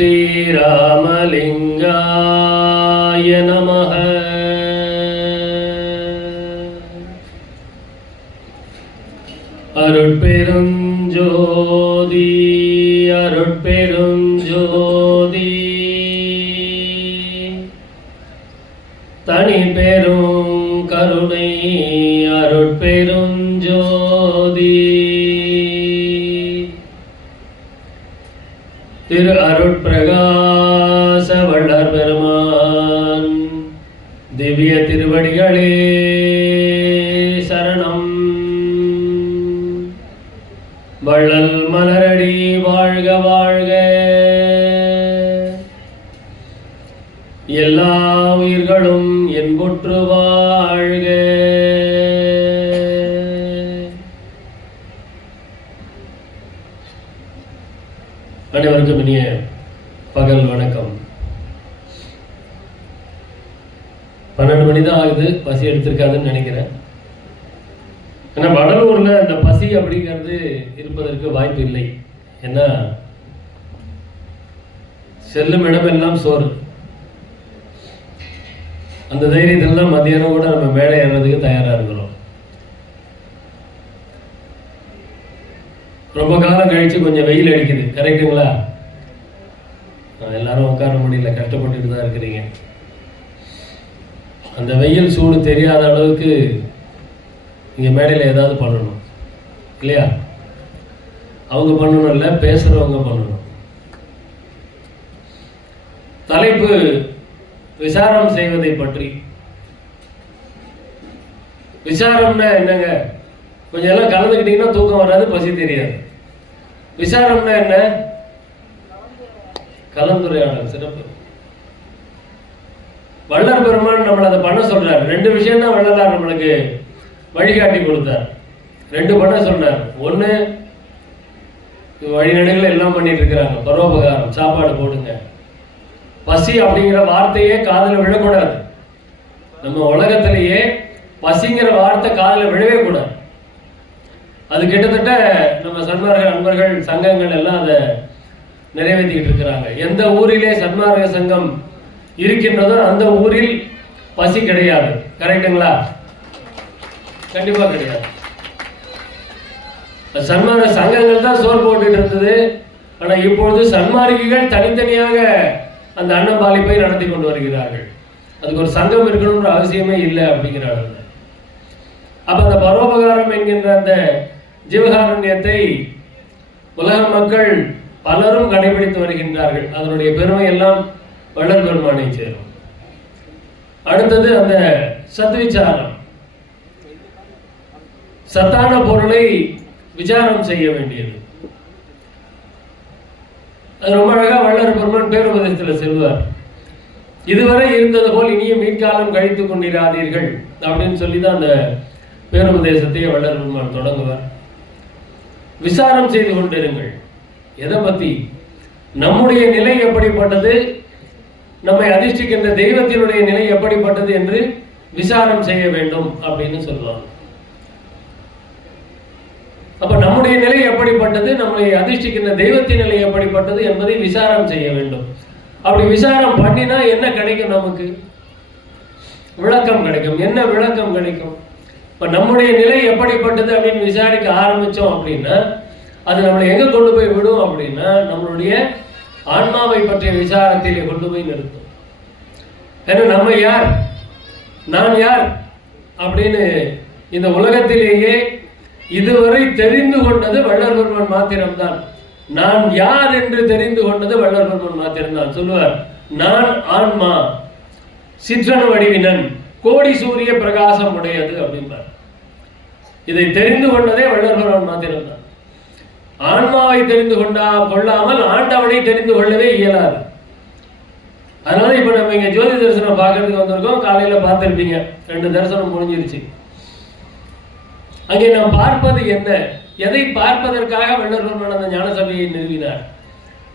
ஸ்ரீராமலிங்காய நமஹ. அருட்பெருஞ்சோதி அருட்பெருஞ்சோதி தனி பெரும் கருணை அருட்பெருஞ்சோதி திரு அருட்பிரகாச வள்ளற் பெருமான் திவ்ய திருவடிகளே சரணம். வள்ளல் மலரடி வாழ்க வாழ்க. எல்லா உயிர்களும் என்புற்று வாழ்க. அனைவருக்கும் இனிய பகல் வணக்கம். 12 மணி தான் ஆகுது. பசி எடுத்திருக்காதுன்னு நினைக்கிறேன். ஏன்னா வடலூர்ல இந்த பசி அப்படிங்கிறது இருப்பதற்கு வாய்ப்பு இல்லை. ஏன்னா செல்லும் இடமெல்லாம் சோறு. அந்த தைரியத்தில் தான் மத்தியானம் கூட நம்ம மேலே ஏறதுக்கு தயாரா இருக்கிறோம். ரொம்ப காலம் கழிச்சு கொஞ்சம் வெயில் அடிக்குது. கரெக்டுங்களா? எல்லாரும் உட்கார முடியல, கஷ்டப்பட்டுட்டு தான் இருக்கிறீங்க. அந்த வெயில் சூடு தெரியாத அளவுக்கு இங்கே மேடையில் ஏதாவது பண்ணணும் இல்லையா? அவங்க பண்ணணும் இல்லை, பேசுகிறவங்க பண்ணணும். தலைப்பு விசாரம் செய்வதை பற்றி. விசாரம்னா என்னங்க? கொஞ்சம் எல்லாம் கலந்துக்கிட்டீங்கன்னா தூக்கம் வராது, பசி தெரியாது. விசாரம்னா என்ன? கலந்துரையாடல். சிறப்பு. வள்ளற் பெருமான் நம்மளை அதை பண்ண சொல்றாரு. 2 விஷயம் தான் வள்ளலார் நம்மளுக்கு வழிகாட்டி கொடுத்தார். 2 பண்ண சொன்னார். ஒன்று, வழிநடுகள் எல்லாம் பண்ணிட்டு இருக்கிறாங்க. பரோபகாரம், சாப்பாடு போடுங்க. பசி அப்படிங்கிற வார்த்தையே காதில் விழக்கூடாது. நம்ம உலகத்திலேயே பசிங்கிற வார்த்தை காதில் விழவே கூடாது. அது கிட்டத்தட்ட நம்ம சன்மார்க்க நண்பர்கள் சங்கங்கள் எல்லாம் அதை நிறைவேற்றிக்கிட்டு இருக்கிறாங்க. எந்த ஊரிலே சன்மார்க்க சங்கம் இருக்கின்றதோ அந்த ஊரில் பசி கிடையாது. கரெக்டுங்களா? கண்டிப்பா கிடையாது. சன்மார்க்க சங்கங்கள் தான் சோறு போட்டுட்டு இருந்தது. ஆனா இப்பொழுது சன்மார்க்கிகள் தனித்தனியாக அந்த அன்னபாலிப்பை நடத்தி கொண்டு வருகிறார்கள். அதுக்கு ஒரு சங்கம் இருக்கணும்ன்ற அவசியமே இல்லை அப்படிங்கிறார்கள். அப்ப அந்த பரோபகாரம் என்கின்ற அந்த ஜீவகாருண்யத்தை உலக மக்கள் பலரும் கடைபிடித்து வருகின்றார்கள். அதனுடைய பெருமை எல்லாம் வள்ளற் பெருமானை சேரும். அடுத்தது அந்த சத்விச்சாரம். சத்தான பொருளை விசாரம் செய்ய வேண்டியது. அது ரொம்ப அழகா வள்ளற் பெருமான் பேருபதேசத்தில் செல்வார். இதுவரை இருந்தது போல் இனியும் மீட்காலம் கழித்துக் கொண்டிராதீர்கள் அப்படின்னு சொல்லிதான் அந்த பேருபதேசத்தை வள்ளற் பெருமான் தொடங்குவார். விசாரம் செய்து கொண்டிருங்கள். எதை பத்தி? நம்முடைய நிலை எப்படிப்பட்டது, நம்மை அதிர்ஷ்டிக்கின்ற தெய்வத்தினுடைய நிலை எப்படிப்பட்டது என்று விசாரம் செய்ய வேண்டும் அப்படின்னு சொல்லுவாங்க. அப்ப நம்முடைய நிலை எப்படிப்பட்டது, நம்மளை அதிர்ஷ்டிக்கின்ற தெய்வத்தின் நிலை எப்படிப்பட்டது என்பதை விசாரம் செய்ய வேண்டும். அப்படி விசாரம் பண்ணினா என்ன கிடைக்கும்? நமக்கு விளக்கம் கிடைக்கும். என்ன விளக்கம் கிடைக்கும்? இப்ப நம்முடைய நிலை எப்படிப்பட்டது அப்படின்னு விசாரிக்க ஆரம்பிச்சோம் அப்படின்னா அது நம்மளை எங்க கொண்டு போய் விடும் அப்படின்னா நம்மளுடைய ஆன்மாவை பற்றிய விசாரத்திலே கொண்டு போய் நிறுத்தும். ஏன்னா நம்ம யார், நான் யார் அப்படின்னு இந்த உலகத்திலேயே இதுவரை தெரிந்து கொண்டது வள்ளற் பெருமான் மாத்திரம்தான். நான் யார் என்று தெரிந்து கொண்டது வள்ளற் பெருமான் மாத்திரம்தான். சொல்லுவார், நான் ஆன்மா சிற்றணு வடிவினன் கோடி சூரிய பிரகாசம் உடையது அப்படின்பார். இதை தெரிந்து கொண்டதே வள்ளற் பெருமான் மாத்திரம்தான். ஆன்மாவை தெரிந்து கொள்ளாமல் ஆண்டவனை தெரிந்து கொள்ளவே இயலாது. அதனால இப்ப நம்ம இங்க ஜோதி தரிசனம் பார்க்கறதுக்கு வந்திருக்கோம். காலையில பார்த்திருப்பீங்க, 2 தரிசனம் முடிஞ்சிருச்சு. அங்கே நாம் பார்ப்பது என்ன? எதை பார்ப்பதற்காக வள்ளற் பெருமான் அந்த ஞான சபையை நிறுவினார்?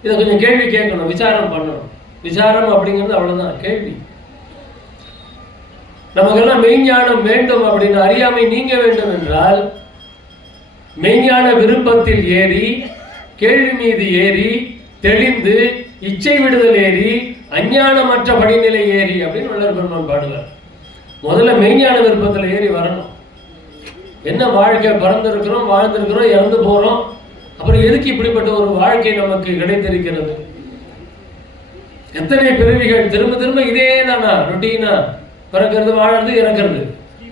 இதை கொஞ்சம் கேள்வி கேட்கணும், விசாரம் பண்ணணும். விசாரம் அப்படிங்கிறது அவ்வளவுதான், கேள்வி. நமக்கெல்லாம் மெய்ஞானம் வேண்டும் அப்படின்னு, அறியாமை நீங்க வேண்டும் என்றால் மெய்ஞான விருப்பத்தில் ஏறி கேள்வி மீது ஏறி தெளிந்து இச்சை விடுதல் ஏறி அஞ்ஞானமற்ற படிநிலை ஏறி அப்படின்னு வள்ளல் பெருமான் பாடுவார். முதல்ல மெய்ஞான விருப்பத்தில் ஏறி வரணும். என்ன வாழ்க்கை, பிறந்திருக்கிறோம், வாழ்ந்திருக்கிறோம், இறந்து போறோம், அப்புறம் எதுக்கு இப்படிப்பட்ட ஒரு வாழ்க்கை நமக்கு கிடைத்திருக்கிறது? எத்தனை பிறவிகள், திரும்ப திரும்ப இதே தானா ரொட்டீனா, பிறக்கிறது, வாழறது, இறக்கிறது,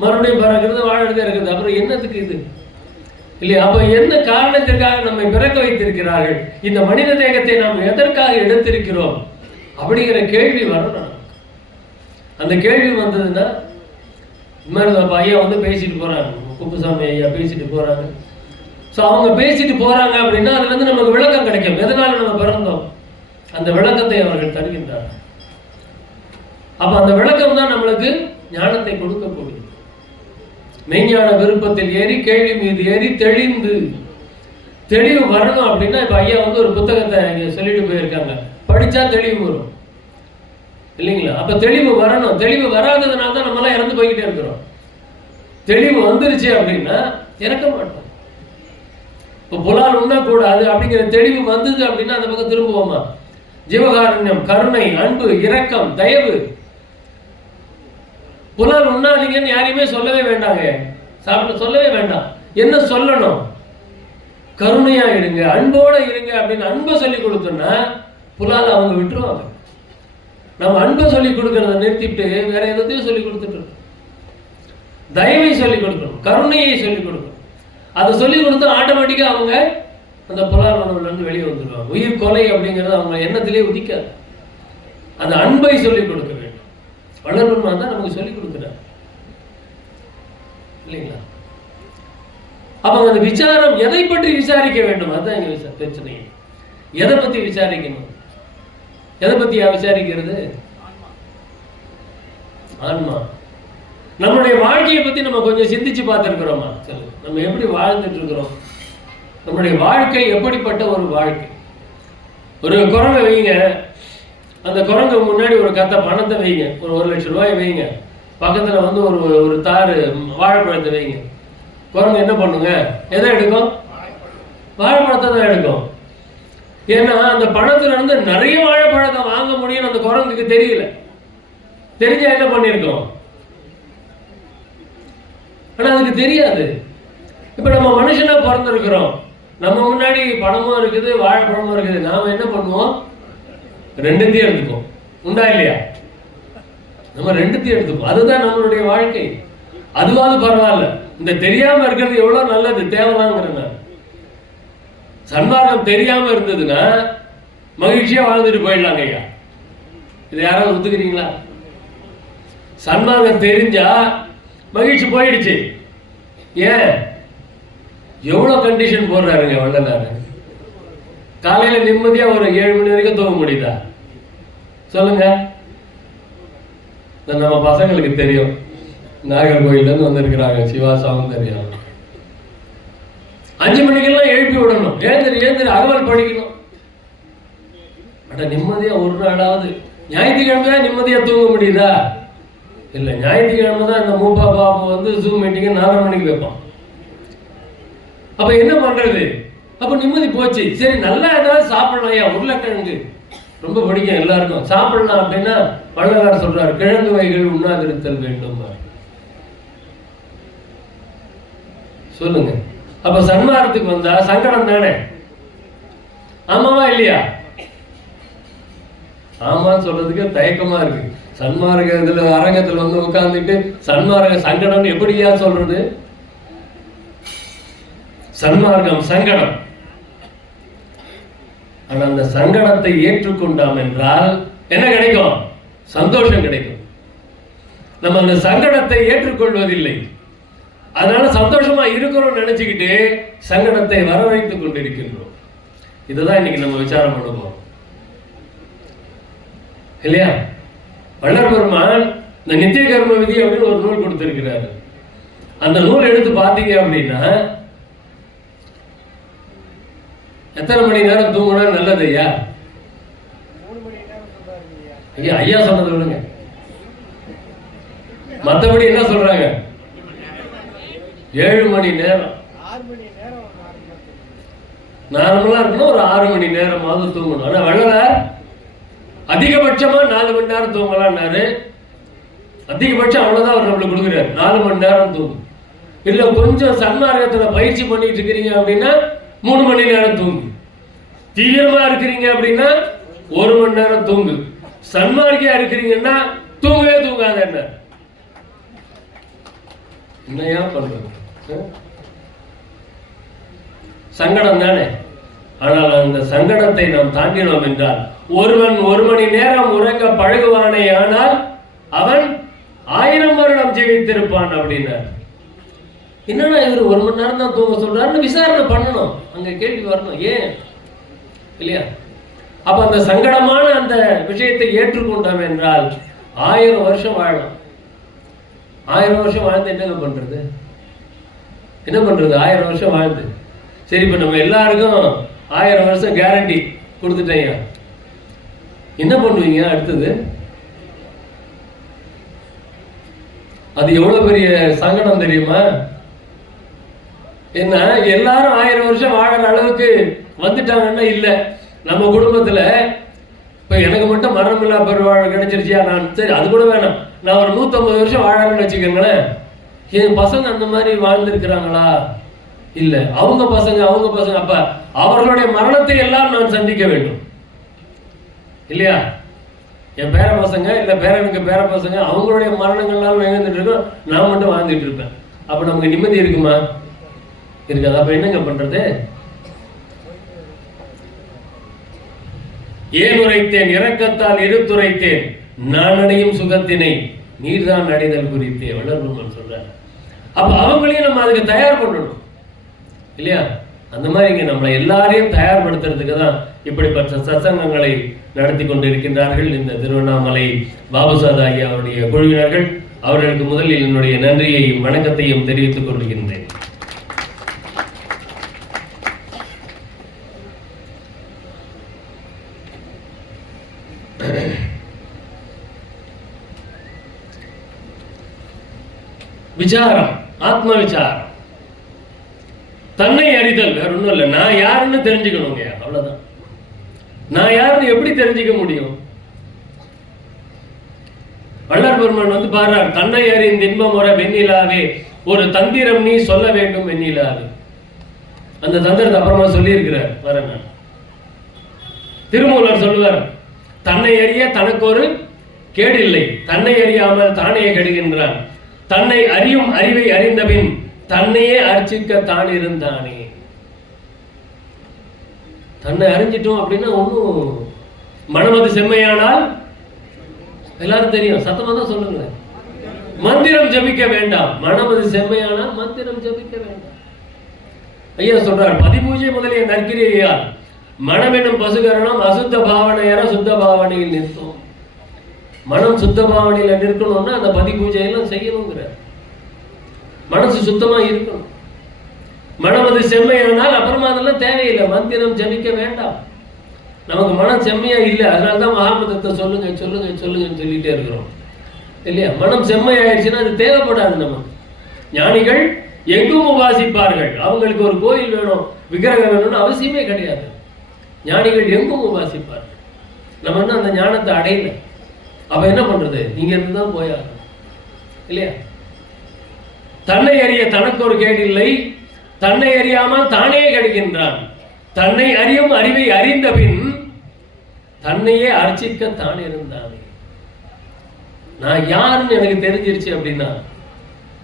மறுபடியும் பிறக்கிறது, வாழறது, இறக்குறது, அப்புறம் என்னத்துக்கு இது இல்லையா? அப்ப என்ன காரணத்திற்காக நம்மை பிறக்க வைத்திருக்கிறார்கள்? இந்த மனித தேகத்தை நாம் எதற்காக எடுத்திருக்கிறோம் அப்படிங்கிற கேள்வி வரணும். அந்த கேள்வி வந்ததுன்னா, இந்த மாதிரி ஐயா வந்து பேசிட்டு போறாங்க, குப்புசாமி ஐயா பேசிட்டு போறாங்க. ஸோ அவங்க பேசிட்டு போறாங்க அப்படின்னா அதுல இருந்து நமக்கு விளக்கம் கிடைக்கும். எதனால நம்ம பிறந்தோம், அந்த விளக்கத்தை அவர்கள் தருகின்றார்கள். அப்ப அந்த விளக்கம் தான் நம்மளுக்கு ஞானத்தை கொடுக்கக்கூடியது. மெய்ஞான விருப்பத்தில் ஏறி கேள்வி மீது ஏறி தெளிந்து தெளிவு வரணும் அப்படின்னா, இப்ப ஐயா வந்து ஒரு புத்தகத்தை இங்க சொல்லிட்டு போயிருக்காங்க, படிச்சா தெளிவு வரும் இல்லைங்களா? அப்ப தெளிவு வரணும். தெளிவு வராததுனால தான் நம்மளாம் இறந்து போய்கிட்டே இருக்கிறோம். தெளிவு வந்துருச்சு அப்படின்னா இறக்க மாட்டோம். இப்போ புலால் உண்ணக்கூடாது அப்படிங்கிற தெளிவு வந்தது அப்படின்னா அந்த பக்கம் திரும்புவோமா? ஜீவகாருண்யம், கருணை, அன்பு, இரக்கம், தயவு. புலால் உண்ணாதீங்கன்னு யாரையுமே சொல்லவே வேண்டாங்க, சாப்பிட சொல்லவே வேண்டாம். என்ன சொல்லணும்? கருணையா இருங்க, அன்போட இருங்க அப்படின்னு அன்பை சொல்லி கொடுத்தோம்னா புலால் அவங்க விட்டுருவாங்க. நம்ம அன்பை சொல்லி கொடுக்கறத நிறுத்திட்டு வேற எதையும் சொல்லி கொடுத்துட்டு இருக்கோம். தயவை சொல்லிக் கொடுக்கணும், கருணையை சொல்லிக் கொடுக்கணும். அதை சொல்லிக் கொடுத்தா ஆட்டோமேட்டிக்கா அவங்க அந்த புலால் உணவுல இருந்து வெளியே வந்துடுவாங்க. உயிர் கொலை அப்படிங்கிறது அவங்க எண்ணத்திலே உதிக்காது. அந்த அன்பை சொல்லிக் கொடுக்க வேண்டும். வள்ளல் பெருமான் தான் நமக்கு சொல்லிக் கொடுக்கிறார் இல்லைங்களா? அப்ப அந்த விசாரம் எதை பற்றி விசாரிக்க வேண்டும், அதுதான் எங்க பிரச்சனை. எதை பத்தி விசாரிக்கணும்? எதை பத்தியா விசாரிக்கிறது? ஆன்மா. நம்மளுடைய வாழ்க்கையை பத்தி நம்ம கொஞ்சம் சிந்திச்சு பார்த்திருக்கிறோமா? சொல்லுங்க, நம்ம எப்படி வாழ்ந்துட்டு இருக்கிறோம்? நம்முடைய வாழ்க்கை எப்படிப்பட்ட ஒரு வாழ்க்கை? ஒரு குரங்கை வைங்க, அந்த குரங்கு முன்னாடி ஒரு கத்த பணத்தை வைங்க, ஒரு 1 லட்சம் ரூபாய் வைங்க, பக்கத்துல வந்து ஒரு தாறு வாழைப்பழத்தை வைங்க. குரங்கு என்ன பண்ணுங்க? எதை எடுக்கும்? வாழைப்பழத்தை தான் எடுக்கும். ஏன்னா அந்த பணத்துல இருந்து நிறைய வாழைப்பழத்தை வாங்க முடியும் அந்த குரங்குக்கு தெரியல. தெரிஞ்சா என்ன பண்ணிருக்கோம்? ஆனா அதுக்கு தெரியாது. இப்ப நம்ம மனுஷனா பிறந்திருக்கிறோம், நம்ம முன்னாடி பணமும் இருக்குது, வாழைப்பழமும் இருக்குது. நாம என்ன பண்ணுவோம்? ரெண்டுத்தையும் எடுத்துப்போம். உண்டா இல்லையா? நம்ம ரெண்டுத்தையும் எடுத்துப்போம். அதுதான் நம்மளுடைய வாழ்க்கை. அதுவாது பரவாயில்ல, இந்த தெரியாம இருக்கிறது எவ்வளவு நல்லது, தேவலாங்கிறேன். சன்மார்க்கம் தெரியாம இருந்ததுன்னா மகிழ்ச்சியா வாழ்ந்துட்டு போயிடலாங்க ஐயா. இது யாராவது ஒத்துக்கிறீங்களா? சன்மார்க்கம் தெரிஞ்சா மகிழ்ச்சி போயிடுச்சு. ஏன்? எவ்வளவு கண்டிஷன் போடுறாருங்க வள்ளலார். காலையில நிம்மதியா ஒரு 7 மணி வரைக்கும் தூங்க முடியுதா? சொல்லுங்க. நம்ம பசங்களுக்கு தெரியும், நாகர்கோயில இருந்து வந்திருக்கிறாங்க, சிவா சௌந்தர்யா. 5 மணிக்கெல்லாம் எழுப்பி விடணும், ஏந்திரி அகவல் படிக்கணும். அட நிம்மதியா ஒரு நாளாவது. ஞாயிற்றுக்கிழமை நிம்மதியா தூங்க முடியுதா? இல்ல, ஞாயிற்றுக்கிழமை தான் இந்த மூப்பா பாப்பா வந்து ஜூம் மீட்டிங் 4:30 மணிக்கு வைப்பான். அப்ப என்ன பண்றது? அப்ப நிம்மதி போச்சு. சரி, நல்லா ஏதாவது சாப்பிடலாம். ஐயா உருளைக்கிழங்கு ரொம்ப பிடிக்கும் எல்லாருக்கும், சாப்பிடலாம் அப்படின்னா வள்ளலார் சொல்றாரு, கிழங்கு வகைகள் உண்ணாதிருத்தல் வேண்டும். சொல்லுங்க. அப்ப சன்மார்க்கத்துக்கு வந்தா சங்கடம் தானே? ஆமாவா இல்லையா? ஆமான்னு சொல்றதுக்கு தயக்கமா இருக்கு. சன்மார்க்கத்துல அரங்கத்துல வந்து உட்கார்ந்துட்டு சன்மார்க்க சங்கடம் எப்படியா சொல்றது? சன்மார்க்கம் சங்கடம். ஆனா அந்த சங்கடத்தை ஏற்றுக்கொண்டாம் என்றால் என்ன கிடைக்கும்? சந்தோஷம் கிடைக்கும். நம்ம அந்த சங்கடத்தை ஏற்றுக்கொள்வதில்லை, அதனால சந்தோஷமா இருக்கிறோம் நினைச்சுக்கிட்டு சங்கடத்தை வரவழைத்துக் கொண்டிருக்கின்றோம். இதுதான் இன்னைக்கு நம்ம விசாரம் பண்ணுவோம் இல்லையா? வள்ளல் பெருமான் இந்த நித்திய கர்ம விதி அப்படின்னு ஒரு நூல் கொடுத்திருக்கிறாரு. அந்த நூல் எடுத்து பார்த்தீங்க அப்படின்னா எத்தனை மணி நேரம் தூங்கினா நல்லது ஐயா? ஐயா ஐயா சொன்னது விடுங்க, மற்றபடி என்ன சொல்றாங்க? 7 மணி நேரம் நார்மலா இருக்கணும், ஒரு 6 மணி நேரமாவது தூங்கணும். ஆனா வள்ளலார் அதிகபட்சமா 4 மணி நேரம் தூங்கலாம்னாரு. அதிகபட்சம் அவ்வளவுதான் அவர் நம்மளுக்கு கொடுக்குறாரு, 4 மணி நேரம் தூங்கும். இல்ல கொஞ்சம் சன்மார்க்கத்துல பயிற்சி பண்ணிட்டு இருக்கிறீங்க அப்படின்னா 3 மணி நேரம் தூங்கு. தீவிரமா இருக்கிறீங்க அப்படின்னா 1 மணி நேரம் தூங்கு. சன்மார்க்கியா இருக்கிறீங்கன்னா தூங்கவே தூங்காத. என்னையா பண்றது? சங்கடம் தானே. ஆனால் அந்த சங்கடத்தை நாம் தாண்டினோம் என்றால், ஒருவன் 1 மணி நேரம் உறங்க பழகுவானே ஆனால் அவன் 1000 வருடம் ஜீவித்திருப்பான் அப்படின்னார். என்னன்னா இவர் 1 மணி நேரம் தான் தூங்க சொல்றாருன்னு விசாரணை பண்ணணும். அங்க கேள்வி வரணும், ஏன் இல்லையா? அப்ப அந்த சங்கடமான அந்த விஷயத்தை ஏற்றுக்கொண்டோம் என்றால் 1000 வருஷம் வாழலாம். 1000 வருஷம் வாழ்ந்து என்னங்க பண்றது? என்ன பண்றது 1000 வருஷம் வாழ்ந்து? சரி, இப்ப நம்ம எல்லாருக்கும் 1000 வருஷம் கேரண்டி கொடுத்துட்டேங்க, என்ன பண்ணுவீங்க அடுத்தது? அது எவ்வளவு பெரிய சங்கடம் தெரியுமா? என்ன எல்லாரும் 1000 வருஷம் வாழற அளவுக்கு வந்துட்டாங்கன்னா இல்ல. நம்ம குடும்பத்துல இப்ப எனக்கு மட்டும் மரணமில்லா பெருவாழ் கிடைச்சிருச்சியா, நான் சரி அது கூட வேணாம், நான் ஒரு 150 வருஷம் வாழறேன்னு வச்சுக்கோங்களேன். என் பசங்க அந்த மாதிரி வாழ்ந்திருக்கிறாங்களா? இல்ல. அவங்க பசங்க அப்ப அவர்களுடைய மரணத்தை எல்லாம் நான் சந்திக்க வேண்டும் இல்லையா? என் பேர பசங்க இல்ல பேரனுக்கு பேர பசங்க அவங்களுடைய மரணங்கள்லாம் நிகழ்ந்துட்டு இருக்கோம், நான் மட்டும் வாழ்ந்துட்டு இருப்பேன். அப்ப நமக்கு நிம்மதி இருக்குமா? இருக்காது. அப்ப என்னங்க பண்றது? ஏன் உரைத்தேன் இரக்கத்தால் எடுத்துரைத்தேன், நான் அடையும் சுகத்தினை நீர்தான் அடைதல் குறித்தே வளர்பெருமான் சொல்றார். அப்ப அவங்களையும் நம்ம அதுக்கு தயார் பண்ணணும் இல்லையா? அந்த மாதிரி இங்க நம்மளை எல்லாரையும் தயார்படுத்துறதுக்கு தான் இப்படிப்பட்ட சத்சங்கங்களை நடத்தி கொண்டு இருக்கின்றார்கள் இந்த திருவண்ணாமலை பாபுசாத் ஐயா அவருடைய குழுவினர்கள். அவர்களுக்கு முதலில் என்னுடைய நன்றியையும் வணக்கத்தையும் தெரிவித்துக் கொள்கின்றேன். விசாரம், ஆத்ம விசாரம், தன்னை அறிதல், வேற ஒண்ணும் இல்லை. நான் யாருன்னு தெரிஞ்சுக்கணுங்க, அவ்வளவுதான். நான் யாருன்னு எப்படி தெரிஞ்சுக்க முடியும்? வள்ளல் பெருமான் பாடுறார், தன்னை அறிந்த இன்பம் முறை வெண்ணிலாவே ஒரு தந்திரம் நீ சொல்ல வேண்டும் வெண்ணிலாவே. அந்த தந்திரத்தை அப்புறமா சொல்லி இருக்கிறார். வர நான் திருமூலர் சொல்லுவார், தன்னை அறிய தனக்கு ஒரு கேடில்லை, தன்னை அறியாமல் தானே கெடுகின்றான், தன்னை அறியும் அறிவை அறிந்தபின் தன்னையே அர்ச்சிக்க தான் இருந்தானே. தன்னை அறிஞ்சிட்டோம் அப்படின்னா ஒன்றும் மனமது செம்மையானால் எல்லாரும் தெரியும், சத்தமா தான் சொல்லுங்க, மந்திரம் ஜபிக்க வேண்டாம். மனமது செம்மையானால் மந்திரம் ஜபிக்க வேண்டாம். ஐயா சொல்றார், பதிபூஜை முதலிய நற்கிரியால் மனம் என்னும் பசுகரணம் அசுத்த பாவனையர சுத்த பாவனையில் நிற்கும். மனம் சுத்த பாவனையில நிற்கணும்னா அந்த பதி பூஜையெல்லாம் செய்யணுங்கிற, மனசு சுத்தமா இருக்கணும். மனம் அது செம்மையானால் அப்புறமா அதெல்லாம் தேவையில்லை, மந்திரம் ஜபிக்க வேண்டாம். நமக்கு மனம் செம்மையா இல்லை, அதனால்தான் மகாமந்திரத்தை சொல்லுங்க சொல்லுங்க சொல்லுங்கன்னு சொல்லிட்டே இருக்கிறோம் இல்லையா? மனம் செம்மையாயிடுச்சுன்னா அது தேவைப்படாது நமக்கு. ஞானிகள் எங்கும் உபாசிப்பார்கள், அவங்களுக்கு ஒரு கோயில் வேணும் விக்கிரகம் வேணும்னு அவசியமே கிடையாது. ஞானிகள் எங்கும் உபாசிப்பார்கள். நம்ம இன்னும் அந்த ஞானத்தை அடையல. அப்ப என்ன பண்றது? இங்க இருந்து தான் போயாகும் இல்லையா? தன்னை அறிய தனக்கு ஒரு கேடில்லை, தன்னை அறியாமல் தானே கெடுகின்றான், தன்னை அறியும் அறிவை அறிந்த பின் தன்னையே அர்ச்சிக்க தான் இருந்தானே. நான் யாருன்னு எனக்கு தெரிஞ்சிருச்சு அப்படின்னா,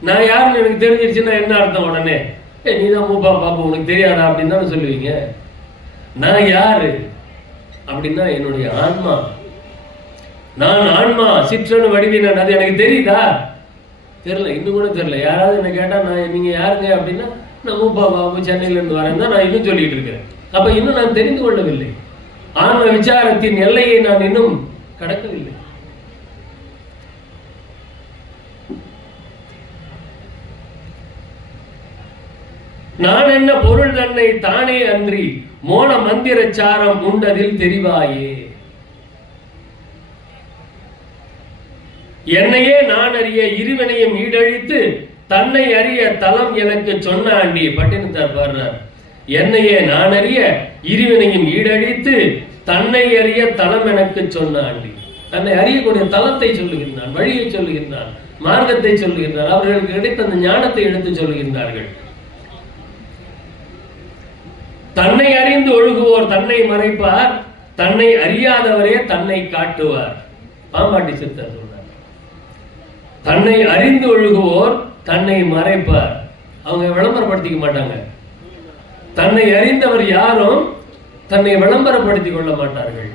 நான் யாருன்னு எனக்கு தெரிஞ்சிருச்சுன்னா என்ன அர்த்தம்? உடனே நீதான் மூப்பா பாப்பா உனக்கு தெரியாதா அப்படின்னு தானே சொல்லுவீங்க. நான் யாரு அப்படின்னா என்னுடைய ஆன்மா. நான் ஆன்மா, சிற்றனு வடிவினன், அது எனக்கு தெரியுதா? தெரியல, இன்னும் கூட தெரியல. யாராவது என்ன கேட்டா நான் நீங்க யாருங்க அப்படின்னா நான் மூப்பா பாபு சென்னையில இருந்து வரேன் தான் நான் இன்னும் சொல்லிட்டு இருக்கிறேன். அப்ப இன்னும் நான் தெரிந்து கொள்ளவில்லை. ஆன்ம விசாரத்தின் எல்லையை நான் இன்னும் கடக்கவில்லை. நான் என்ன பொருள் தன்னை தானே அன்றி மோன மந்திர சாரம் உண்டதில் தெரிவாயே. என்னையே நான் அறிய இருவினையும் ஈடழித்து தன்னை அறிய தலம் எனக்கு சொன்னாண்டி. பட்டினத்தார் பாடுறார், என்னையே நான் அறிய இருவினையும் ஈடழித்து தன்னை அறிய தலம் எனக்கு சொன்னான். தன்னை அறியக்கூடிய தலத்தை சொல்லுகின்றான், வழியை சொல்லுகின்றான், மார்க்கத்தை சொல்லுகின்றான். அவர்களுக்கு கிடைத்த அந்த ஞானத்தை எடுத்து சொல்லுகின்றார்கள். தன்னை அறிந்து ஒழுகுவோர் தன்னை மறைப்பார், தன்னை அறியாதவரே தன்னை காட்டுவார். பாம்பாட்டி சித்தர் சொன்னார். தன்னை அறிந்து ஒழுகுவோர் தன்னை மறைப்பார். அவங்க விளம்பரப்படுத்திக்க மாட்டாங்க. தன்னை அறிந்தவர் யாரும் தன்னை விளம்பரப்படுத்திக் கொள்ள மாட்டார்கள்.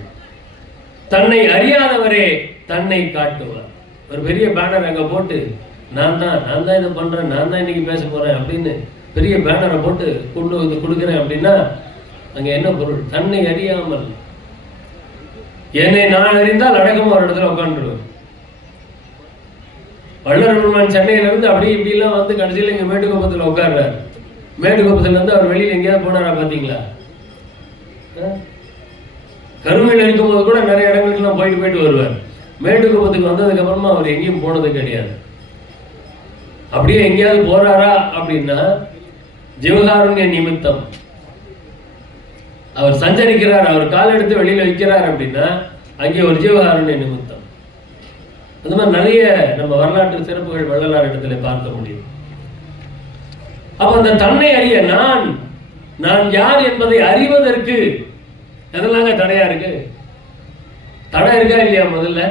தன்னை அறியாதவரே தன்னை காட்டுவார். ஒரு பெரிய பேனர் அங்க போட்டு நான் தான் இதை பண்றேன், நான் தான் இன்னைக்கு பேச போறேன் அப்படின்னு பெரிய பேனரை போட்டு கொண்டு வந்து கொடுக்குறேன் அப்படின்னா அங்க என்ன பொருள்? தன்னை அறியாமல். என்னை நான் அறிந்தால் அடக்கமா ஒரு இடத்துல உட்காந்துருவேன். வள்ளல் பெருமான் சென்னையில இருந்து அப்படி இப்படி எல்லாம் வந்து கடைசியில் இங்க மேட்டுக்குப்பத்தில் உட்கார்றாரு. மேட்டுக்குப்பத்துல இருந்து அவர் வெளியில் எங்கேயாவது போனாரா பாத்தீங்களா? கருமையில் இருக்கும்போது கூட நிறைய இடங்களுக்கெல்லாம் போயிட்டு வருவார். மேட்டுக்குப்பத்துக்கு வந்ததுக்கு அப்புறமா அவர் எங்கேயும் போனது கிடையாது. அப்படியே எங்கேயாவது போறாரா அப்படின்னா ஜீவகாருண்ய நிமித்தம் அவர் சஞ்சரிக்கிறார், அவர் கால் எடுத்து வெளியில வைக்கிறார் அப்படின்னா அங்கே ஒரு ஜீவகாருண்ய நிமித்தம். அந்த மாதிரி நிறைய நம்ம வரலாற்று சிறப்புகள் வள்ளலார் இடத்துல பார்க்க முடியும். அப்ப அந்த தன்னை அறிய நான் யார் என்பதை அறிவதற்கு எதெல்லாங்க தடையா இருக்கு? தடை இருக்கா இல்லையா? முதல்ல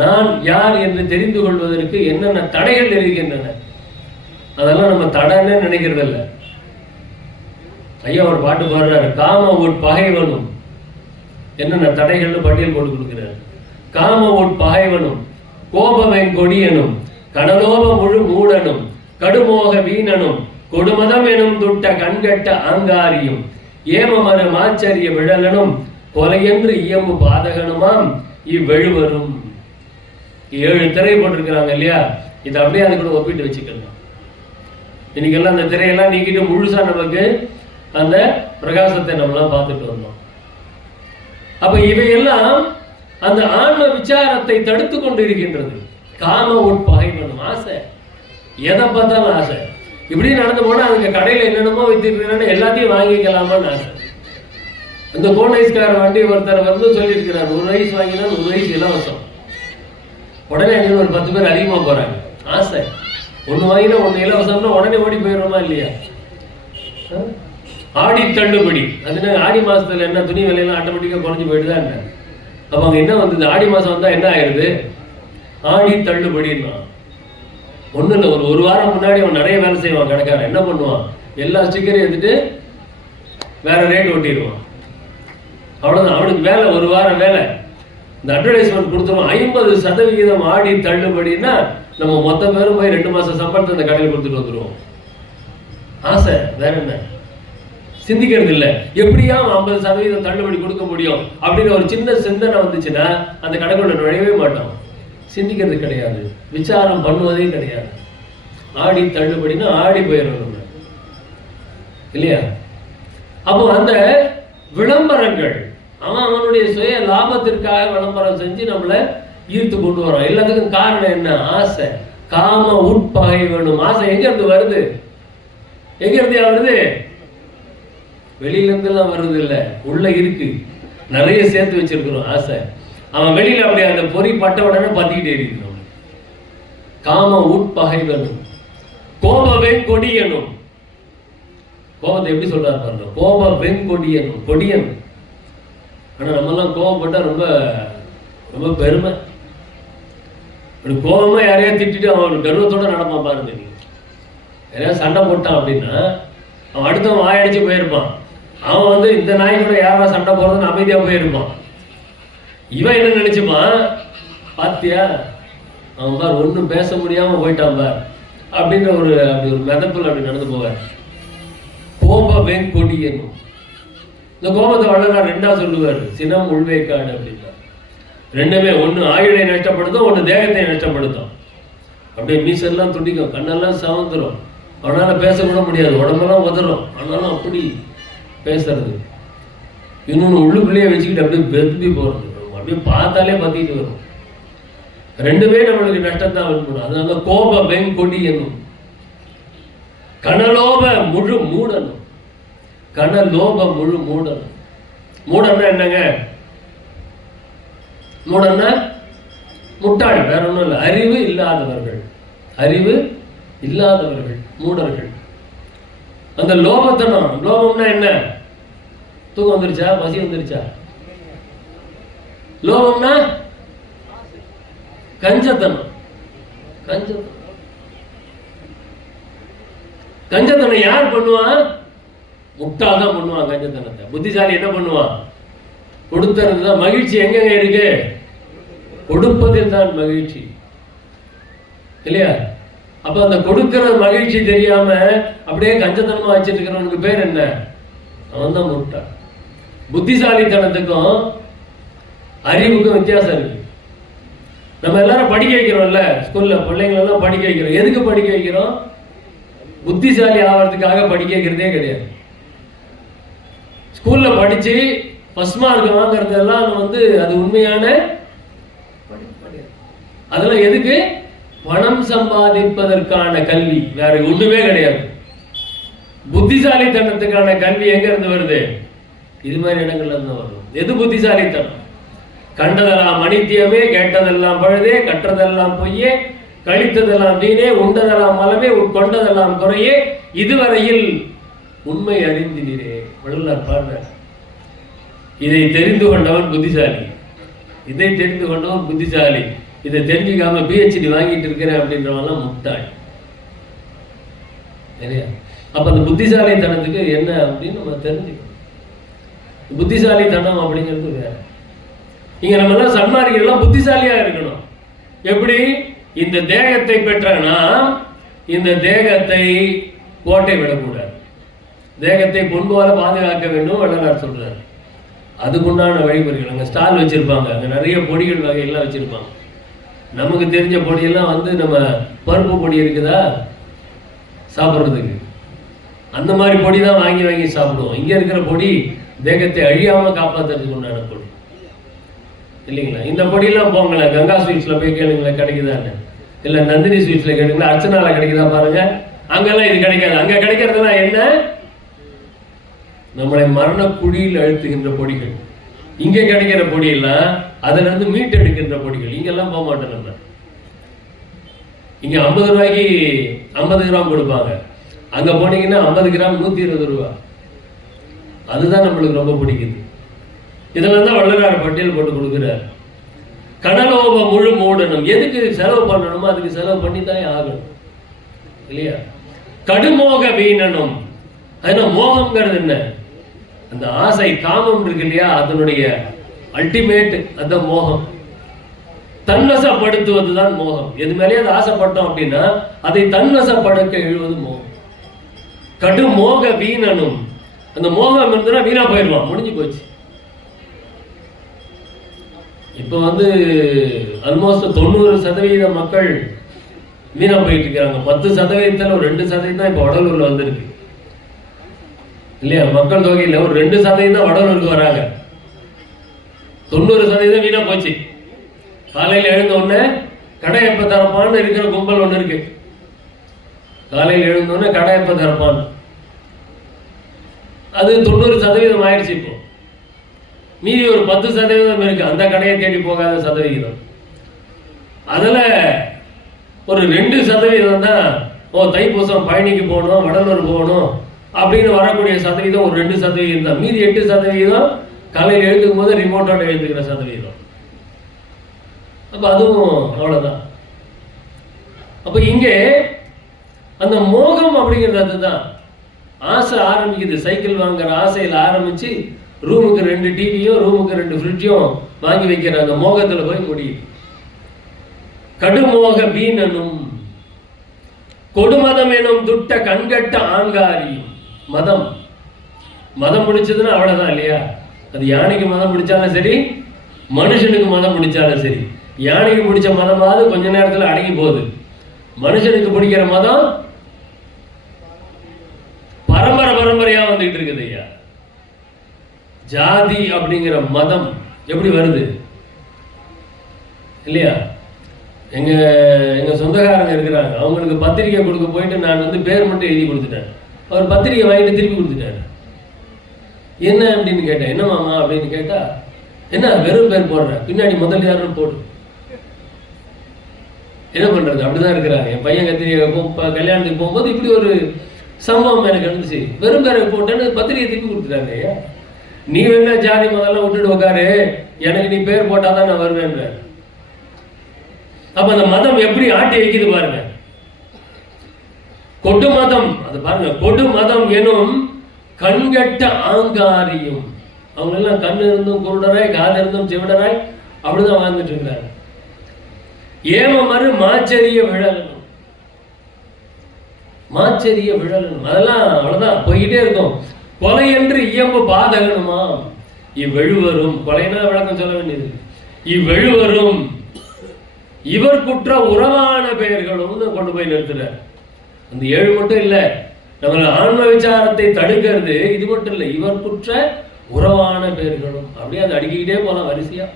நான் யார் என்று தெரிந்து கொள்வதற்கு என்னென்ன தடைகள் இருக்கின்றன? அதெல்லாம் நம்ம தடைன்னு நினைக்கிறது இல்லை. ஐயா ஒரு பாட்டு பாடுறாரு, காம உட்பகைவனும் என்னென்ன தடைகள்னு பட்டியல் போட்டு கொடுக்கிறார். காம உட்பகைவனும் கோபவன் கொடியனும் கடலோப முழு மூடனும் கடுமோக வீணனும் கொடுமதம் எனும் துட்ட கண்கட்ட ஆங்காரியும் ஏமமர மாச்சரிய விழலனும் கொலையென்று இயம்பு பாதகனுமாம் இவ்வெழுவரும். 7 திரை போட்டிருக்கிறாங்க இல்லையா? இதை அப்படியே அது கூட ஒப்பிட்டு வச்சுக்கலாம். இன்னைக்கெல்லாம் அந்த திரையெல்லாம் நீக்கிட்டு முழுசா நமக்கு அந்த பிரகாசத்தை நம்மளாம் பார்த்துட்டு வந்தோம். அப்ப இவையெல்லாம் அந்த ஆன்ம விசாரத்தை தடுத்து கொண்டு இருக்கின்றது. காம உட்பகைவனும் ஆசை, எதை பார்த்தாலும் ஆசை. இப்படி நடந்து போனா அதுக்கு கடையில என்னென்னமோ வைத்திருக்கிறான்னு எல்லாத்தையும் வாங்கிக்கலாமான்னு ஆசை. இந்த கோனைஸ்கார வண்டி ஒருத்தர் வந்து சொல்லியிருக்கிறார், 1 வயசு வாங்கினா 1 வயசு இலவசம். உடனே அங்கே ஒரு 10 பேர் அதிகமாக போறாங்க. ஆசை, 1 வாங்கினா 1 இலவசம்னா உடனே ஓடி போயிடுறோமா இல்லையா? ஆடி தள்ளுபடி, அதுனா ஆடி மாசத்துல என்ன துணி விலையெல்லாம் ஆட்டோமேட்டிக்கா குறைஞ்சு போயிடுதான் என்ன? அப்ப அங்க என்ன வந்தது? ஆடி மாசம் வந்தா என்ன ஆயிடுது? ஆடி தள்ளுபடின்னா ஒண்ணு இல்லை, ஒரு வாரம் முன்னாடி அவன் நிறைய வேலை செய்வான். கடைக்காரன் என்ன பண்ணுவான்? எல்லா ஸ்டிக்கரையும் எடுத்துட்டு வேற ரேட் ஒட்டிடுவான். அவ்வளவுதான், அவனுக்கு வேலை, ஒரு வாரம் வேலை. இந்த அட்வர்டைஸ்மெண்ட் கொடுத்துருவோம் 50% ஆடி தள்ளுபடினா நம்ம மொத்த பேரும் போய் 2 மாசம் சம்பளத்தை அந்த கடையில் கொடுத்துட்டு வந்துடுவோம். ஆசை வேற என்ன? சிந்திக்கிறது இல்லை. எப்படியா 50% தள்ளுபடி கொடுக்க முடியும் அப்படின்னு ஒரு சின்ன சிந்தனை வந்துச்சுன்னா அந்த கடைக்குள்ள நுழையவே மாட்டோம். சிந்திக்கிறது கிடையாது, விசாரம் பண்ணுவதே கிடையாது. ஆடி தள்ளுபடினா ஆடி போயிடணும் இல்லையா? அப்போ அந்த விளம்பரங்கள் அவனுடைய சுய லாபத்திற்காக விளம்பரம் செஞ்சு நம்மளை ஈர்த்து கொண்டு வரோம். எல்லாத்துக்கும் காரணம் என்ன? ஆசை. காம உட்பகை வேணும். ஆசை எங்க இருந்து வருது? எங்க இருந்து வருது? வெளியில இருந்துலாம் வருது இல்லை, உள்ள இருக்கு. நிறைய சேர்த்து வச்சிருக்கிறோம் ஆசை. அவன் வெளியில அப்படி அந்த பொறி பட்ட உடனே பத்திக்கிட்டே இருக்கிறோம். காம உட்பகை வேணும். கோப வெங்கொடியனும். கோபத்தை எப்படி சொல்றாரு பாருங்க, கோப வெங்கொடியனும். கொடியன். ஆனா நம்மெல்லாம் கோபப்பட்டா ரொம்ப ரொம்ப பெருமை. ஒரு கோபமா யாரையா திட்டிட்டு அவன் கர்வத்தோட நடப்பான் பாருங்க. நீங்க யாரையா சண்டை போட்டான் அப்படின்னா அவன் அடுத்தவன் வாயடிச்சு போயிருப்பான். அவன் வந்து இந்த நாய் கூட யாரா சண்டை போறதுன்னு அமைதியா போயிருப்பான். இவன் என்ன நினைச்சுப்பான், பாத்தியா அவன் பார் ஒன்றும் பேச முடியாம போயிட்டான் பார் அப்படின்ற அப்படி ஒரு மெதப்பில் அப்படி நடந்து போவார். கோப வெங்கொடி என்னும். இந்த கோபத்தை வள்ளலார் 2ஆ சொல்லுவார், சினம் உள்வேக்காடு அப்படின்னா. ரெண்டுமே, ஒன்று ஆயுளை நஷ்டப்படுத்தும், ஒன்று தேகத்தை நஷ்டப்படுத்தும். அப்படியே மீசெல்லாம் துண்டிக்கும், கண்ணெல்லாம் சவந்துடும், அவனால பேசக்கூட முடியாது, உடம்பெல்லாம் உதறும். ஆனாலும் அப்படி பேசுறது. இன்னொன்று உள்ளுக்குள்ளேயே வச்சுக்கிட்டு அப்படியே வெறுப்பி போகிறது, அப்படியே பார்த்தாலே பத்திட்டு வரும். ரெண்டுமே நம்மளுக்கு நஷ்டத்தான் வரணும். அதனால கோப வெங்கொடி என்னும். கனலோப முழு மூடனும். கனலோப முழு மூடனும். மூடன்னா என்னங்க? மூடன்னா முட்டாள், வேற ஒன்றும் இல்லை. அறிவு இல்லாதவர்கள், அறிவு இல்லாதவர்கள் மூடர்கள். அந்த லோபத்தனம், லோபம்னா என்ன? தூக்கம் வந்துருச்சா? பசி வந்துருச்சா? லோபம்னா கஞ்சத்தனம். கஞ்சத்தனம் கஞ்சத்தனம் யார் பண்ணுவான்? முட்டாள் தான் பண்ணுவான் கஞ்சத்தனத்தை. புத்திசாலி என்ன பண்ணுவான்? கொடுத்தது தான். மகிழ்ச்சி எங்கெங்க இருக்கு? கொடுப்பதில் தான் மகிழ்ச்சி, இல்லையா? அப்ப அந்த கொடுக்கிற மகிழ்ச்சி தெரியாம அப்படியே கஞ்சத்தனமா வச்சிட்டு இருக்கிறவனுக்கு பேர் என்ன? அவன் தான் முட்டாள். புத்திசாலித்தனத்துக்கும் அறிவுக்கும் வித்தியாசம் இருக்கு. நம்ம எல்லாரும் படிக்க வைக்கிறோம்ல, ஸ்கூல்ல பிள்ளைங்களெல்லாம் படிக்க வைக்கிறோம். எதுக்கு படிக்க வைக்கிறோம்? புத்திசாலி ஆகிறதுக்காக படிக்க வைக்கிறதே கிடையாது. ஸ்கூல்ல படிச்சு ஃபர்ஸ்ட் மார்க் வாங்குறதெல்லாம் அது உண்மையான அதெல்லாம் எதுக்கு? பணம் சம்பாதிப்பதற்கான கல்வி, வேற ஒண்ணுமே கிடையாது. புத்திசாலித்தனத்துக்கான கல்வி எங்க இருந்து வருது? இது மாதிரி இடங்கள்ல இருந்து வரும். எது புத்திசாலித்தனம்? கண்டதெல்லாம் அனித்தியமே, கேட்டதெல்லாம் பழுதே, கற்றதெல்லாம் பொய்யே, கழித்ததெல்லாம் வீணே, உண்டதெல்லாம் மலமே, உட்கொண்டதெல்லாம் குறையே, இதுவரையில் உண்மை அறிந்தினரே. வள்ளுவர் பாருங்க, இதை தெரிந்து கொண்டவன் புத்திசாலி, இதை தெரிந்து கொண்டவன் புத்திசாலி. இதை தெரிஞ்சுக்காம பிஹெச்டி வாங்கிட்டு இருக்கிறேன் அப்படின்றவெல்லாம் முட்டாள், சரியா? அப்ப அந்த புத்திசாலித்தனத்துக்கு என்ன அப்படின்னு நம்ம தெரிஞ்சுக்கணும். புத்திசாலித்தனம் அப்படிங்கிறது வேற. இங்க நம்ம எல்லாம் சன்மார்க்கெல்லாம் புத்திசாலியா இருக்கணும். எப்படி? இந்த தேகத்தை பெற்ற நாம் இந்த தேகத்தை கோட்டை விடக்கூடாது, தேகத்தை பொன்போல பாதுகாக்க வேண்டும் வள்ளலார் சொல்றாரு. அதுக்குண்டான வழிமுறைகள் அங்கே ஸ்டால் வச்சிருப்பாங்க, அங்கே நிறைய பொடிகள் வகையெல்லாம் வச்சிருப்பாங்க. நமக்கு தெரிஞ்ச பொடியெல்லாம் நம்ம பருப்பு பொடி இருக்குதா சாப்பிட்றதுக்கு, அந்த மாதிரி பொடி தான் வாங்கி வாங்கி சாப்பிடுவோம். இங்கே இருக்கிற பொடி தேகத்தை அழியாமல் காப்பாற்றுறதுக்கு உண்டான பொடி, இல்லைங்களா? இந்த பொடியெல்லாம் போங்களேன், கங்கா ஸ்வீட்ஸில் போய் கேளுங்களேன் கிடைக்குதான்னு, இல்லை நந்தினி ஸ்வீட்ஸில் கேளுங்களேன், அர்ச்சனாவில் கிடைக்குதா பாருங்க. அங்கெல்லாம் இது கிடைக்காது. அங்கே கிடைக்கிறதுலாம் என்ன? நம்மளை மரண குழியில் அழுத்துகின்ற பொடிகள். இங்கே கிடைக்கிற பொடியெல்லாம் அதுல இருந்து மீட் எடுக்கின்ற பொடிகள். இங்கெல்லாம் போக மாட்டோம் நம்ம. இங்க 50 ரூபாய்க்கு 50 கிராம் கொடுப்பாங்க, அங்க போனீங்கன்னா 50 கிராம் 120 ரூபா. அதுதான் நம்மளுக்கு ரொம்ப பிடிக்குது. இதெல்லாம் தான் வள்ளலார் பட்டியல் போட்டு கொடுக்குறாரு. கடலோப முழு மூடணும். எதுக்கு செலவு பண்ணணுமோ அதுக்கு செலவு பண்ணி தான் ஆகணும், இல்லையா? கடுமோக வீணனும். அதனால மோகம்ங்கிறது என்ன? அந்த ஆசை, காமம் இருக்கு இல்லையா, அதனுடைய அல்டிமேட் அந்த மோகம். தன்வசப்படுத்துவதுதான் மோகம். எது மேலேயாவது ஆசைப்பட்டோம் அப்படின்னா அதை தன்வசப்படுத்த எழுவது மோகம். கடுமோக வீணனும். அந்த மோகம் இருந்ததுன்னா வீணா போயிடுவான், முடிஞ்சு போச்சு. இப்போ ஆல்மோஸ்ட் 90% மக்கள் வீணா போயிட்டு இருக்கிறாங்க. 10% ஒரு 2% தான் இப்போ வடலூர்ல வந்திருக்கு, இல்லையா? மக்கள் தொகையில் ஒரு 2% தான் வடலூருக்கு வராங்க. 90% வீணா போச்சு. காலையில் எழுந்த உடனே கடை எப்ப தரப்பான்னு இருக்கிற கும்பல் ஒன்று இருக்கு. காலையில் எழுந்த உடனே கடை எப்ப தரப்பான்னு, அது 90% ஆயிடுச்சு. இப்போ மீதி ஒரு 10% இருக்கு, அந்த கடையை தேடி போகாத சதவிகிதம். அதுல ஒரு 2% தான் தைப்பூசம் பழனிக்கு போகணும், வடலூர் போகணும் அப்படின்னு வரக்கூடிய சதவீதம் ஒரு 2% தான். மீதி 8% காலையில் எழுதுக்கும் போது ரிமோட்டோட எழுதுக்கிற சதவீதம். அப்ப அதுவும் அவ்வளவுதான். அப்ப இங்கே அந்த மோகம் அப்படிங்கிறது அதுதான். ஆசை ஆரம்பிக்குது. சைக்கிள் வாங்குற ஆசையில் ஆரம்பிச்சு ரூமுக்கு 2 டிவியும் ரூமுக்கு 2 ஃப்ரிட்ஜும் வாங்கி வைக்கிற அந்த மோகத்துல போய் முடியுது. கடுமோக வீணனும் கொடுமதம் எனும் துட்ட கண்கட்ட ஆங்காரியும். மதம் மதம் பிடிச்சதுன்னா அவ்வளவுதான், இல்லையா? அது யானைக்கு மதம் பிடிச்சாலும் சரி, மனுஷனுக்கு மதம் பிடிச்சாலும் சரி. யானைக்கு பிடிச்ச மதமாவது கொஞ்ச நேரத்தில் அடங்கி போகுது. மனுஷனுக்கு பிடிக்கிற மதம் பரம்பரையா வந்துட்டு இருக்குது. ஐயா, ஜாதி அப்படிங்கிற மதம் எப்படி வருது, இல்லையா? எங்க சொந்தக்காரங்க இருக்கிறாங்க, அவங்களுக்கு பத்திரிக்கை கொடுக்க போயிட்டு நான் பேர் மட்டும் எழுதி கொடுத்துட்டேன். அவர் பத்திரிக்கை வாங்கிட்டு திருப்பி கொடுத்துட்டாரு. என்ன அப்படின்னு கேட்டேன். என்ன மாமா அப்படின்னு கேட்டா, என்ன வெறும் பேர் போடுறேன், பின்னாடி முதல் யாருன்னு போடு. என்ன பண்றது, அப்படிதான் இருக்கிறாங்க. என் பையன் கல்யாணத்துக்கு போகும்போது இப்படி ஒரு சம்பவம் எனக்கு இருந்துச்சு. வெறும் பேரை போட்டேன்னு பத்திரிகை திருப்பி கொடுத்துட்டாங்க. ஐயா நீ வேணா ஜாதி முதல்ல விட்டுட்டு உட்காரு, எனக்கு நீ பேர் போட்டாதான் நான் வருவேன். அப்ப அந்த மதம் எப்படி ஆட்டி வைக்குது பாருங்க. கொடு மதம், அது பாருங்க, கொடு மதம் எனும் கண்கட்ட ஆங்காரியும். அவங்க எல்லாம் கண்ணு இருந்தும் குருடராய், காது இருந்தும் செவிடராய் அப்படிதான் வாழ்ந்துட்டு இருக்கிறாங்க. ஏம மறு மாச்சரிய விழலனும், மாச்சரிய விழலனும், அதெல்லாம் அவ்வளவுதான் போய்கிட்டே இருக்கும். கொலை என்று இயம்பு பாதகனுமா இவ்வெழுவரும், கொலைனா விளக்கம் சொல்ல வேண்டியது. இவ்வெழுவரும் இவர் குற்ற உறவான பெயர்களும் கொண்டு போய் நிறுத்துறார். அந்த 7 மட்டும் இல்ல, நம்ம ஆன்ம விசாரத்தை தடுக்கிறது இது மட்டும் இல்லை, இவர் குற்ற உறவான பெயர்களும். அப்படியே அதை அடுக்கிக்கிட்டே போலாம் வரிசையா.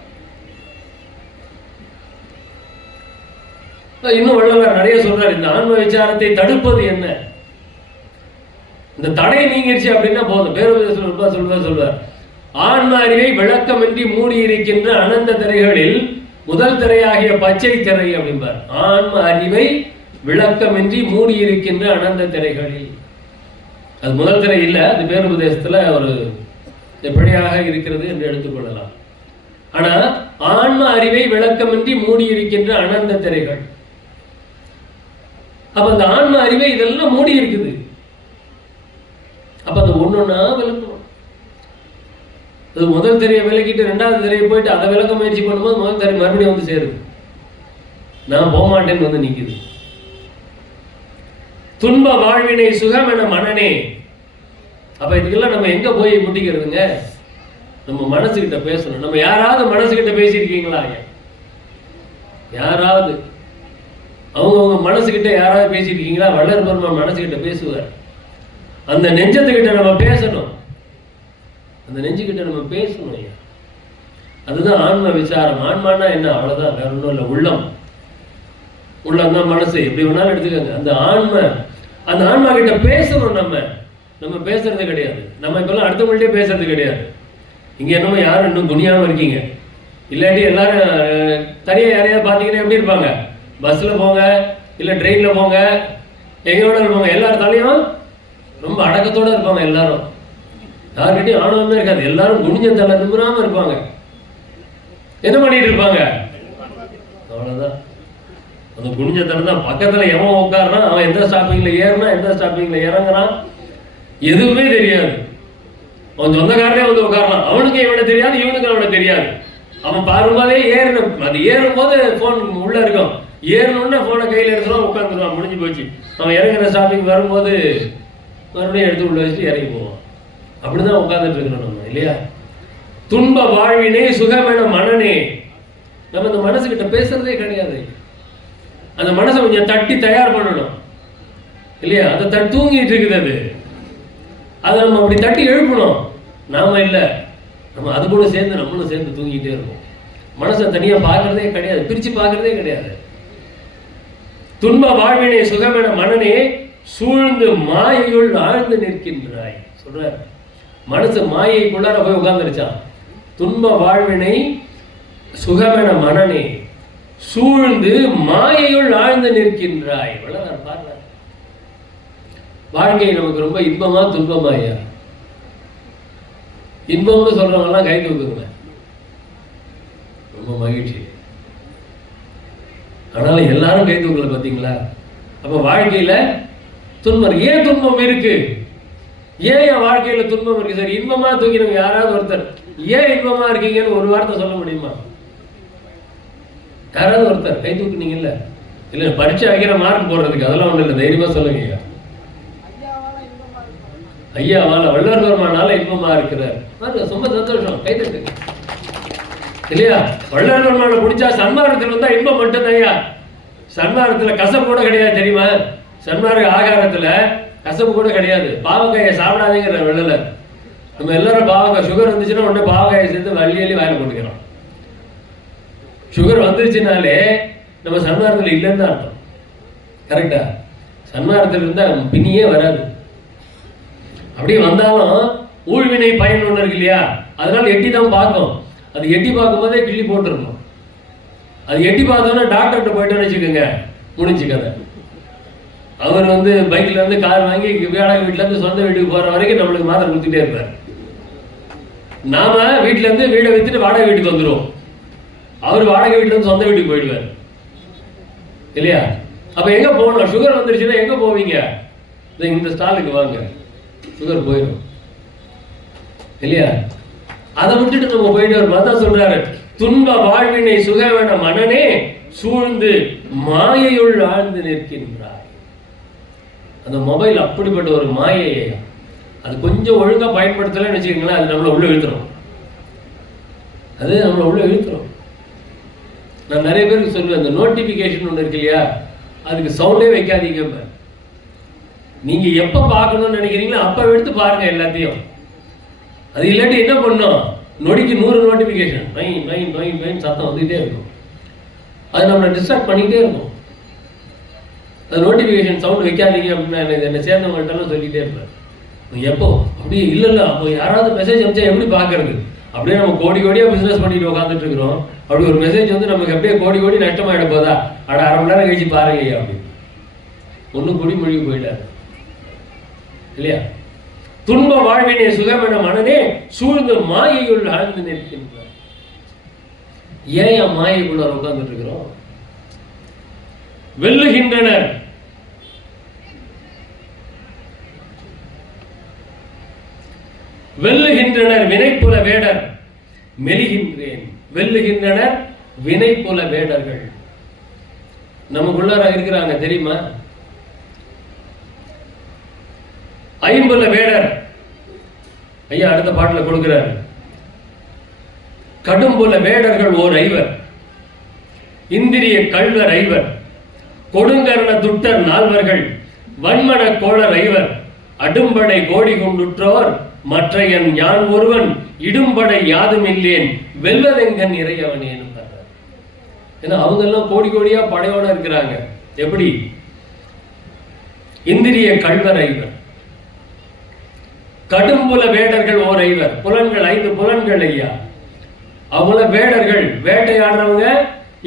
இன்னும் வள்ளுவர் நிறைய சொல்றாரு, இந்த ஆன்ம விசாரத்தை தடுப்பது என்ன, இந்த தடை நீங்கிருச்சு அப்படின்னா போதும். பேருபதேசம் சொல்வார், ஆன்ம அறிவை விளக்கமின்றி மூடி இருக்கின்ற அனந்த திரைகளில் முதல் திரையாகிய பச்சை திரை அப்படிம்பார். ஆன்ம அறிவை விளக்கமின்றி மூடி இருக்கின்ற அனந்த திரைகளில், அது முதல் திரை இல்லை, அது பேருபதேசத்துல ஒரு எப்படியாக இருக்கிறது என்று எடுத்துக்கொள்ளலாம். ஆனா ஆன்ம அறிவை விளக்கமின்றி மூடி இருக்கின்ற அனந்த திரைகள், அப்ப அந்த ஆன்ம அறிவை இதெல்லாம் மூடி இருக்குது. அப்ப அது ஒன்னொன்னா விளக்கணும். அது முதல் திரையை விளக்கிட்டு 2வது திரையை போயிட்டு அதை விளக்க முயற்சி பண்ணும்போது முதல் திரை மறுபடியும் வந்து சேருது, நான் போக மாட்டேன்னு வந்து நிக்குது. துன்ப வாழ்வினை சுகம் என மனனே. அப்ப இதுக்கெல்லாம் நம்ம எங்க போய் முட்டிக்கிறதுங்க, நம்ம மனசுகிட்ட பேசணும். நம்ம யாராவது மனசுகிட்ட பேசியிருக்கீங்களா? யாராவது அவங்க மனசுகிட்ட யாராவது பேசியிருக்கீங்களா? வள்ளல் பெருமான் மனசுகிட்ட பேசுவார். அந்த நெஞ்சத்துக்கிட்ட நம்ம பேசணும், அந்த நெஞ்சுக்கிட்ட நம்ம பேசணும். ஐயா அதுதான் ஆன்ம விசாரம். ஆன்மானா என்ன, அவ்வளவுதான், வேற ஒன்றும் இல்லை. உள்ளம், உள்ளம் தான் மனசு, எப்படி வேணாலும் எடுத்துக்கோங்க. அந்த ஆன்மா கிட்ட பேசணும். நம்ம பேசுறது கிடையாது. நம்ம இப்பெல்லாம் அடுத்தவங்கள்ட்டே பேசுறது கிடையாது. இங்க என்னமோ யாரும் இன்னும் துணியாம இருக்கீங்க. இல்லாட்டி எல்லாரும் தனியா யாரையாவது பார்த்தீங்கன்னா எப்படி இருப்பாங்க, பஸ்ல போங்க இல்ல ட்ரெயின்ல போங்க, எங்கயோட இருப்பாங்க, எல்லாரும் தலையும் ரொம்ப அடக்கத்தோட இருப்பாங்க. எல்லாரும் யாருக்கிட்டையும் ஆணவமே இருக்காது. எல்லாரும் குனிஞ்ச தலை நிமிராம இருப்பாங்க. என்ன பண்ணிட்டு இருப்பாங்க, அவ்வளவுதான். அந்த குனிஞ்ச தலை தான். பக்கத்துல எவன் உட்காருறான், அவன் எந்த ஸ்டாப்பிங்ல ஏறினா எந்த ஸ்டாப்பிங்ல இறங்குறான் எதுவுமே தெரியாது. அவன் சொந்தக்காரனே வந்து உட்காரலாம், அவனுக்கு இவனை தெரியாது, இவனுக்கு அவனை தெரியாது. அவன் பாரும்போதே ஏறணும், அது ஏறும்போது போன் உள்ள இருக்கும், ஏறணும்னா போனை கையில் எடுத்துருவான், உட்காந்துருவான், முடிஞ்சு போச்சு. அவன் இறங்குற ஸ்டாப்பிங் வரும்போது மறுபடியும் எடுத்து உள்ள வச்சுட்டு இறங்கி போவான். அப்படிதான் உட்காந்துட்டு இருக்கிறோம் நம்ம, இல்லையா? துன்ப வாழ்வினே சுகமென மனனே. நம்ம இந்த மனசுகிட்ட பேசுறதே கிடையாது. அந்த மனசை கொஞ்சம் தட்டி தயார் பண்ணணும், இல்லையா? அதை தூங்கிட்டு இருக்குது, அதை நம்ம அப்படி தட்டி எழுப்பணும். நாம இல்லை, நம்ம அது கூட சேர்ந்து நம்மளும் சேர்ந்து தூங்கிட்டே இருக்கோம். மனசை தனியா பார்க்கறதே கிடையாது, பிரிச்சு பார்க்கறதே கிடையாது. துன்ப வாழ்வினை சுகமென மனனே சூழ்ந்து மாயையுள் ஆழ்ந்து நிற்கின்றாய் சொல்ற. மனசு மாயைக்குள்ளார போய் உட்கார்ந்துருச்சான். துன்ப வாழ்வினை சுகமென மனனே சூழ்ந்து மாயையுள் ஆழ்ந்து நிற்கின்றாய். வளரார் பாருங்க, வாழ்க்கை நமக்கு ரொம்ப இன்பமா துன்பமா? ஐயா இன்பம்னு சொல்றவங்க எல்லாம் கை தூக்குங்க, ரொம்ப மகிழ்ச்சி. ஆனாலும் எல்லாரும் கை தூக்கல, பார்த்தீங்களா? அப்ப வாழ்க்கையில துன்பம், ஏன் துன்பம் இருக்கு? ஏன் என் வாழ்க்கையில துன்பம் இருக்கு? சரி, இன்பமா தூக்கினவங்க யாராவது ஒருத்தர் ஏன் இன்பமா இருக்கீங்கன்னு ஒரு வார்த்தை சொல்ல முடியுமா? யாராவது ஒருத்தர் கை தூக்குனீங்கல்ல? இல்ல பரீட்சை வைக்கிற மார்க் போடுறதுக்கு அதெல்லாம் ஒண்ணு இல்லை, தைரியமா சொல்லுங்க. ஐயாவால வள்ளல் பெருமானால இன்பமா இருக்கிறார், ரொம்ப சந்தோஷம், கை தட்டு, இல்லையா? வள்ளல் பெருமான பிடிச்சா சன்மார்க்கத்தில் வந்தா இன்பம் மட்டும்தான். ஐயா சன்மார்க்கத்துல கசப்பு கூட கிடையாது, தெரியுமா? சன்மார்க்க ஆகாரத்துல கசப்பு கூட கிடையாது. பாவக்காயை சாப்பிடாதீங்கிற வள்ளலர். நம்ம எல்லாரும் பாவக்காய் சுகர் வந்துச்சுன்னா உடனே பாவக்காயை சேர்த்து வள்ளி வாயில போட்டுக்கிறோம். சுகர் வந்துருச்சுனாலே நம்ம சன்மார்க்கத்தில் இல்லைன்னு தான் அர்த்தம். கரெக்டா? சன்மார்க்கத்தில் இருந்தா பின்னியே வராது. அப்படியே வந்தாலும் ஊழ்வினை பயன் ஒன்று இருக்கு இல்லையா, அதனால எட்டி தான் பார்க்கும். அது எட்டி பார்க்கும் போதே கிள்ளி போட்டுருணும். அது எட்டி பார்த்தோன்னா டாக்டர்கிட்ட போயிட்டோன்னு வச்சுக்கோங்க, முடிஞ்சு கதை. அவர் பைக்ல இருந்து கார் வாங்கி வாடகை வீட்டுல இருந்து சொந்த வீட்டுக்கு போற வரைக்கும் நம்மளுக்கு மாத்திரை கொடுத்துட்டே இருப்பார். நாம வீட்டுல இருந்து வீடை வித்துட்டு வாடகை வீட்டுக்கு வந்துடும், அவர் வாடகை வீட்டுல இருந்து சொந்த வீட்டுக்கு போயிடுவார் இல்லையா. அப்ப எங்க போகணும்? சுகர் வந்துருச்சுன்னா எங்க போவீங்க? இந்த ஸ்டாலுக்கு வாங்க, சுகர் போயிடும் இல்லையா. அதை விட்டுட்டு நம்ம போயிட்டு தான் சொல்றாரு, துன்ப வாழ்வினை சுகவன மனனே சூழ்ந்து மாயையுள் ஆழ்ந்து நிற்கின்றாய். அந்த மொபைல் அப்படிப்பட்ட ஒரு மாயையை, அது கொஞ்சம் ஒழுங்கா பயன்படுத்தலன்னு வச்சுக்கோங்களேன், அது நம்மளை உள்ள இழுத்துரும். அது நம்மளை உள்ள இழுத்துரும். நான் நிறைய பேருக்கு சொல்லுவேன், அந்த நோட்டிபிகேஷன் ஒன்று இருக்கு இல்லையா, அதுக்கு சவுண்டே வைக்காதீங்க. நீங்க எப்ப பார்க்கணும்னு நினைக்கிறீங்களோ அப்ப எடுத்து பாருங்க எல்லாத்தையும். அது இல்லாட்டி என்ன பண்ணும், நொடிக்கு 100 நோட்டிபிகேஷன் சத்தம் வந்துகிட்டே இருக்கும். அது நம்மளை டிஸ்ட்ராக்ட் பண்ணிக்கிட்டே இருக்கும். அது நோட்டிபிகேஷன் சவுண்ட் வைக்காதீங்க அப்படின்னு என்னை சேர்ந்தவங்கள்ட்ட சொல்லிட்டே இருப்பேன். எப்போ அப்படி இல்லை அப்போ யாராவது மெசேஜ் அனுப்பிச்சா எப்படி பார்க்கறது? அப்படியே நம்ம கோடியா பிசினஸ் பண்ணிட்டு உட்காந்துட்டு இருக்கிறோம். அப்படி ஒரு மெசேஜ் நமக்கு அப்படியே கோடி நஷ்டமாயிட போதா, அட 1/2 மணி நேரம் கழிச்சு பாருங்க அப்படின்னு ஒன்றும் குடிமொழி போயிட்டாரு இல்லையா. துன்ப வாழ்வினை சுகமென மனனே சூழ்ந்து மாயையுள் ஆழ்ந்து நிற்கின்றார். ஏன் மாயைக்குள்ள உட்கார்ந்துட்டு இருக்கிறோம்? வெல்லுகின்றனர், வெல்லுகின்றனர் வினைப்புல வேடர் மெலிகின்றேன். வெல்லுகின்றனர் வினைப்புல வேடர்கள் நமக்குள்ளார இருக்கிறாங்க தெரியுமா? ஐம்புல வேடர் ஐயா அடுத்த பாட்டில் கொடுக்கிறார். கடும்புல வேடர்கள் ஓர் ஐவர், இந்திரிய கள்வர் ஐவர், கொடுங்கரண துட்டர் 4வர்கள், வன்மன கோளர் ஐவர், அடும்படை கோடி கொண்டுற்றோர் மற்றையன் யான் ஒருவன், இடும்படை யாதும் இல்லேன் வெல்வதெங்கன் இறையவனேன்னு. ஏன்னா அவங்க எல்லாம் கோடியா படையோட இருக்கிறாங்க. எப்படி? இந்திரிய கள்வர் ஐவர், கடும்புல வேடர்கள் ஓர் ஐவர், புலன்கள் 5 புலன்கள் ஐயா. அவங்கள வேடர்கள், வேட்டையாடுறவங்க,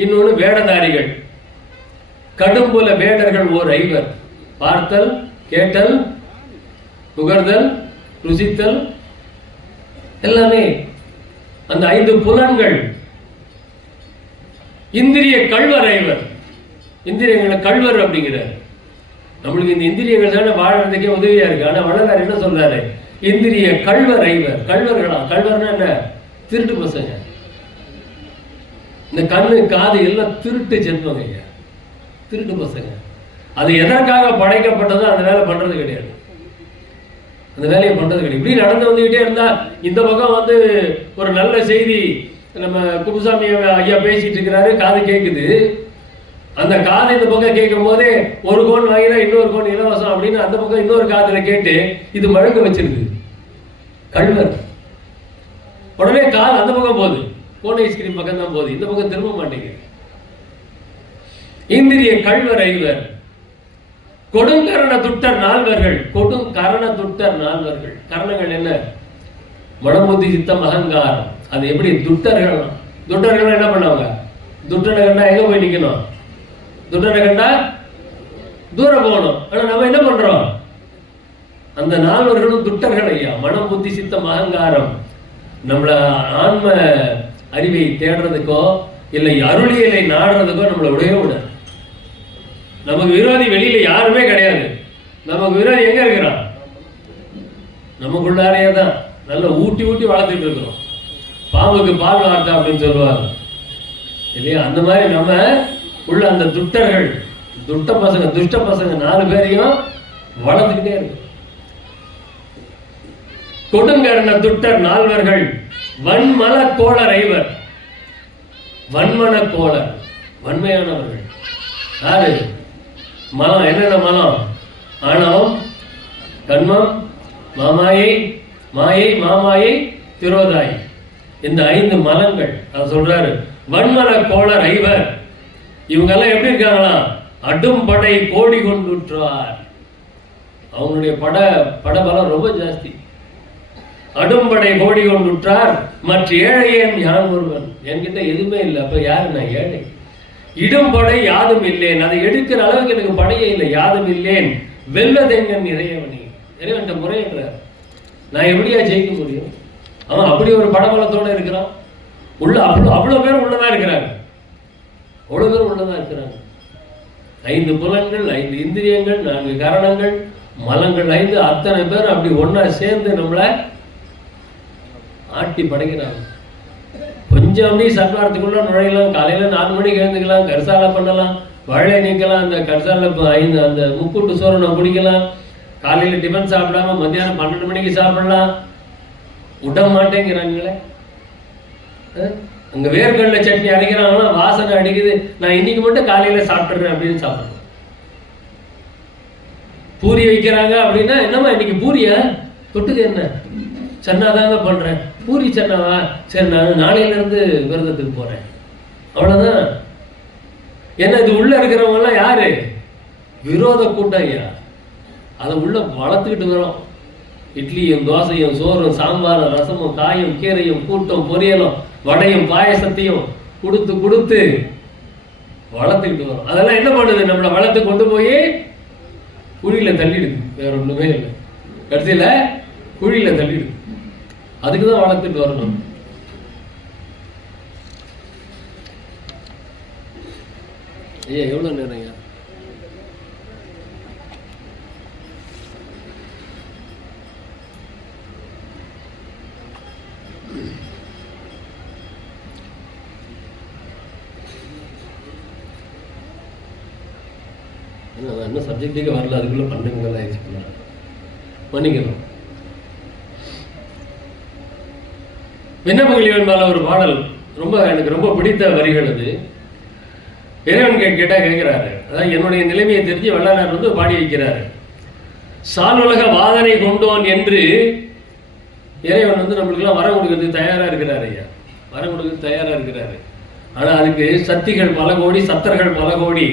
இன்னொன்னு வேடதாரிகள். கடும்புல வேடர்கள் ஓர் ஐவர், பார்த்தல் கேட்டல் நுகர்தல் ருசித்தல் எல்லாமே அந்த 5 புலன்கள். இந்திரிய கள்வர் ஐவர், இந்திரியங்களை கள்வர் அப்படிங்கிறார். நம்மளுக்கு இந்த இந்திரியங்கள் தானே வாழறதுக்கே உதவியா இருக்கு. ஆனா வள்ளலார் என்ன சொல்றாரு? இந்திரிய கள்வர் ஐவர். கள்வர்களா? கள்வர்னா என்ன? திருட்டு பசங்க. இந்த கண்ணு காது எல்லாம் திருட்டு ஜென்மங்க, திருட்டு பசங்க. அது எதற்காக படைக்கப்பட்டதோ அந்த வேலை பண்றது கிடையாது, அந்த வேலையை பண்றது கிடையாது. இப்படி நடந்து வந்துகிட்டே இருந்தா இந்த பக்கம் ஒரு நல்ல செய்தி, நம்ம குப்புசாமி ஐயா பேசிட்டு இருக்கிறாரு, காது கேட்குது. அந்த காது இந்த பக்கம் கேட்கும் போதே ஒரு கோன் வாங்கினா இன்னொரு கோன் இலவசம் அப்படின்னு அந்த பக்கம் இன்னொரு காதுல கேட்டு இது முழங்க வச்சிருது. கள்வர். உடனே காது அந்த பக்கம் போகுது, கோன் ஐஸ்கிரீம் பக்கம் தான் போகுது, இந்த பக்கம் திரும்ப மாட்டேங்குது. இந்திரிய கள்வர் ஐவர், கொடுங்கரண துட்டர் 4வர்கள். கொடுங்கரண துட்டர் 4வர்கள். கரணங்கள் என்ன? மனபுத்தி சித்தம் அகங்காரம். அது எப்படி? துட்டர்கள். துட்டர்கள் என்ன பண்ணுவாங்க? துட்டனை கண்டா எங்க போய் நிக்கணும்? துட்டனை கண்டா தூரம் போகணும். ஆனா நம்ம என்ன பண்றோம்? அந்த 4வர்களும் துட்டர்கள் ஐயா. மனம் புத்தி சித்தம் அகங்காரம். நம்மள ஆன்ம அறிவை தேடுறதுக்கோ இல்லை அருளியலை நாடுறதுக்கோ நம்மளை விடவே விட. நமக்கு விரோதி வெளியில யாருமே கிடையாது. நமக்கு விரோதி எங்க இருக்கிறான்? நமக்குள்ளாரையே தான் நல்லா ஊட்டி வளர்த்துட்டு இருக்கிறோம். பாம்புக்கு பால் வார்த்தை அப்படின்னு சொல்லுவாங்க இல்லையா? அந்த மாதிரி நம்ம உள்ள அந்த துட்டர்கள், துஷ்ட பசங்க 4 பேரையும் வளர்த்துக்கிட்டே இருக்கு. கொடுங்கரண துட்டர் 4வர்கள், வன்மல கோளர் ஐவர். வன்மன கோளர், வன்மையானவர்கள். யாரு? மலம். என்னென்ன மலம்? ஆணவம், கண்மம், மாமாயை, மாயை, மாமாயை, திரோதாய். இந்த 5 மலங்கள். அது சொல்றாரு. வன்மல கோளர் ஐவர். இவங்க எல்லாம் எப்படி இருக்காங்களா? அடும்படை கோடி கொண்டுற்றார். அவங்களுடைய படபலம் ரொம்ப ஜாஸ்தி. அடும்படை கோடி கொண்டுற்றார் மற்ற ஏழையேன் யான் ஒருவன். என்கிட்ட எதுவுமே இல்லை, அப்ப யாரு நான் ஏழை. இடும்படை யாதும் இல்லேன், அதை எடுக்கிற அளவுக்கு எனக்கு படையே இல்லை. யாதும் இல்லேன் வெல்லதெங்கன் இறையவனே. இறைவன் முறையிடுறார், நான் எப்படியா ஜெயிக்க முடியும்? அவன் அப்படி ஒரு படபலத்தோட இருக்கிறான். உள்ள அவ்வளவு பேர் உள்ளதா இருக்கிறாங்க, அவ்வளவு பேர் உள்ளதா இருக்கிறாங்க. 5 புலன்கள், 5 இந்திரியங்கள், 4 கரணங்கள், மலங்கள் 5, அத்தனை பேர் அப்படி ஒன்னா சேர்ந்து நம்மளை ஆட்டி படைக்கிறாங்க. கொஞ்சம் அப்படி சன்மார்த்துக்குள்ள நுழையலாம். காலையில 4 மணிக்கு எழுந்துக்கலாம், கரிசாலை பண்ணலாம், வாழை நீக்கலாம், அந்த கரிசாலை 5 அந்த முக்கூட்டு சோறு குடிக்கலாம். காலையில டிஃபன் சாப்பிடாம மத்தியானம் 12 மணிக்கு சாப்பிடலாம். விட மாட்டேங்கிறாங்களே. அங்க வேர்க்கடலை சட்னி அரைக்கிறாங்கன்னா வாசனை அடிக்குது, நான் இன்னைக்கு மட்டும் காலையில சாப்பிட்டுறேன் அப்படின்னு சாப்பிடுறேன். பூரி வைக்கிறாங்க அப்படின்னா, என்னம்மா இன்னைக்கு பூரியா, தொட்டுக்கு என்ன, சன்னாதாங்க பண்றேன். பூரி சன்னாவா, சரி நான் நாளையில இருந்து விரதத்துக்கு போறேன், அவ்வளவுதான். ஏன்னா இது உள்ள இருக்கிறவங்க எல்லாம் யாரு, விரோத கூட்டம் ஐயா. அதை உள்ள வளர்த்துக்கிட்டு வரோம். இட்லியும் தோசையும் சோறும் சாம்பாரும் ரசமும் காயும் கீரையும் கூட்டம் பொரியலும் வடையும் பாயசத்தையும் கொடுத்து கொடுத்து வளர்த்துக்கிட்டு வரும். அதெல்லாம் என்ன பண்ணுது, நம்மளை வளர்த்து கொண்டு போய் குழியில தள்ளிடுது. வேற ஒண்ணுமே இல்லை, கடைசியில குழியில தள்ளிடுது. அதுக்குதான் வளர்த்துட்டு வரணும். ஐயா எவ்வளவு நேரம் ஐயா? இன்னும் சப்ஜெக்டுக்கு வரல, அதுக்குள்ள பண்ணுங்களா பண்ணிக்கணும். விண்ணப்பங்கள் மேல ஒரு பாடல் எனக்கு ரொம்ப பிடித்த வரிகள். அது இறைவன் கேட்டா கேட்கிறாரு, அதாவது என்னுடைய நிலைமையை தெரிஞ்சு வள்ளலார் பாடி வைக்கிறாரு. சாலுலக வாதனை கொண்டோன் என்று இறைவன் நம்மளுக்கு எல்லாம் வரம் கொடுக்கறதுக்கு தயாரா இருக்கிறாரு ஐயா, வரம் கொடுக்கறதுக்கு தயாரா இருக்கிறாரு. ஆனா அதுக்கு சக்திகள் பல கோடி, சத்தர்கள் பல கோடி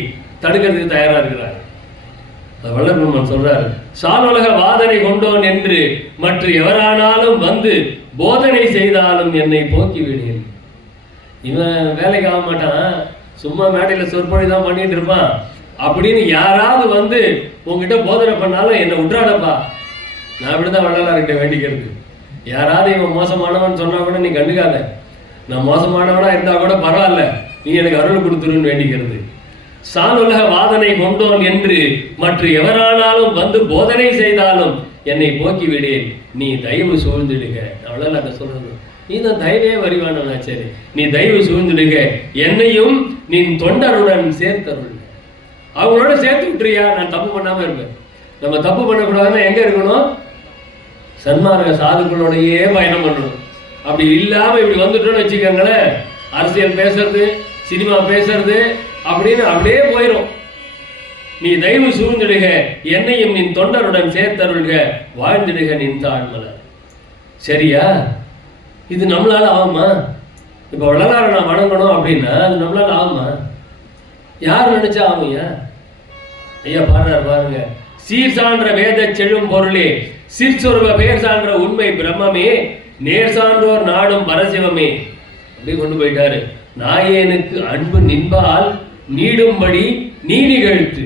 தடுக்கிறதுக்கு தயாரா இருக்கிறார். வல்லபெருமான் சொல்றாரு, சாலுலக வாதனை கொண்டோன் என்று மற்ற எவரானாலும் வந்து போதனை செய்தாலும் என்னை போக்கி விடுகிறேன். இவன் வேலைக்கு ஆக மாட்டான், சும்மா மேடையில சொற்பொழி தான் பண்ணிட்டு இருப்பான் அப்படின்னு யாராவது வந்து உங்ககிட்ட போதனை பண்ணாலும் என்னை விட்டுறாடப்பா. நான் இப்படிதான் வள்ளலார்கிட்ட வேண்டிக்கிறது. யாராவது இவன் மோசமானவன் சொன்னா கூட நீ கண்டுக்காத, நான் மோசமானவனா இருந்தா கூட பரவாயில்ல, நீ எனக்கு அருள் கொடுத்துருன்னு வேண்டிக்கிறது. சாலுலக வாதனை கொண்டோன் என்று மற்ற எவரானாலும் வந்து போதனை செய்தாலும் என்னை போக்கி விடேன், நீ தயவு சூழ்ந்துடுக. அவ்வளவு சொல்றது, நீ தான் தயவே வரிவானா, சரி நீ தயவு சூழ்ந்துடுக, என்னையும் நீ தொண்டருடன் சேர்த்தருள். அவங்களோட சேர்த்து விட்டுறியா, நான் தப்பு பண்ணாம இருப்பேன். நம்ம தப்பு பண்ணக்கூடாதுன்னா எங்க இருக்கணும், சன்மார்க்க சாதுக்களோடையே பயணம் பண்ணணும். அப்படி இல்லாம இப்படி வந்துட்டோம்னு வச்சுக்கோங்களேன், அரசியல் பேசுறது, சினிமா பேசுறது அப்படின்னு அப்படியே போயிடும். நீ தயவு சூழ்ந்திடுக, என்னையும் நின் தொண்டருடன் சேர்த்தருள்க, வாழ்ந்திடுக நின் தாழ்மலர். சரியா? இது நம்மளால ஆகுமா? இப்ப வள்ளலாரை நான் வணங்கணும் அப்படின்னா அது நம்மளால ஆகுமா? யார் நினைச்சா ஆகும்யா? ஐயா பாடுறாரு பாருங்க, சீர் சான்ற வேத செழும் பொருளே, சீர்சொருவ பெயர் சான்ற உண்மை பிரம்மமே, நேர் சான்றோர் நாடும் பரசிவமே. அப்படி கொண்டு போயிட்டாரு. நாயேனுக்கு அன்பு நின்பால் நீடும்படி நீ நிகழ்த்து.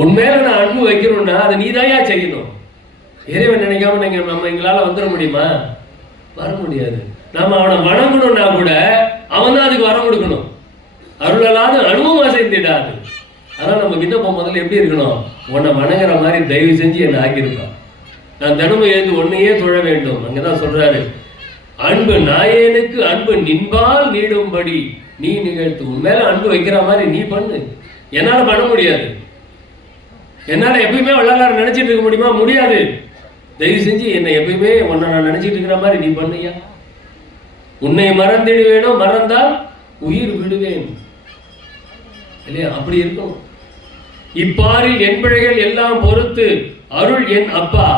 உண்மையில நான் அன்பு வைக்கணும்னா அதை நீதாயா செய்யணும். இறைவன் நினைக்காம நம்ம எங்களால வந்துட முடியுமா? வர முடியாது. நம்ம அவனை வணங்கணும்னா கூட அவன் தான் அதுக்கு வரம் கொடுக்கணும். அருளலாது அனுபவமா செய்திடாது. அதான் நம்ம விண்ணப்பம் முதல்ல எப்படி இருக்கணும், உன்னை வணங்குற மாதிரி தயவு செஞ்சு என்னை ஆக்கியிருக்கான், நான் தினமும் எழுந்து ஒன்னையே தொழ வேண்டும். அங்கதான் சொல்றாரு, அன்பு நாயேனுக்கு அன்பு நின்பால் நீடும்படி நீ நிகழ்த்து. உன் மேல அன்பு வைக்கிற மாதிரி நீ பண்ணு. என்னால பண்ண முடியாது. என்னால எப்பயுமே வள்ளலார் நினைச்சிட்டு இருக்க முடியுமா? முடியாது. தயவு செஞ்சு என்னை எப்பயுமே உன்னை நான் நினைச்சிட்டு இருக்கிற மாதிரி நீ பண்ணுயா. உன்னை மறந்திடுவேனோ, மறந்தால் உயிர் விடுவேன் இல்லையா? அப்படி இருக்கும். இப்பாரில் என் பிழைகள் எல்லாம் பொறுத்து அருள் என் அப்பா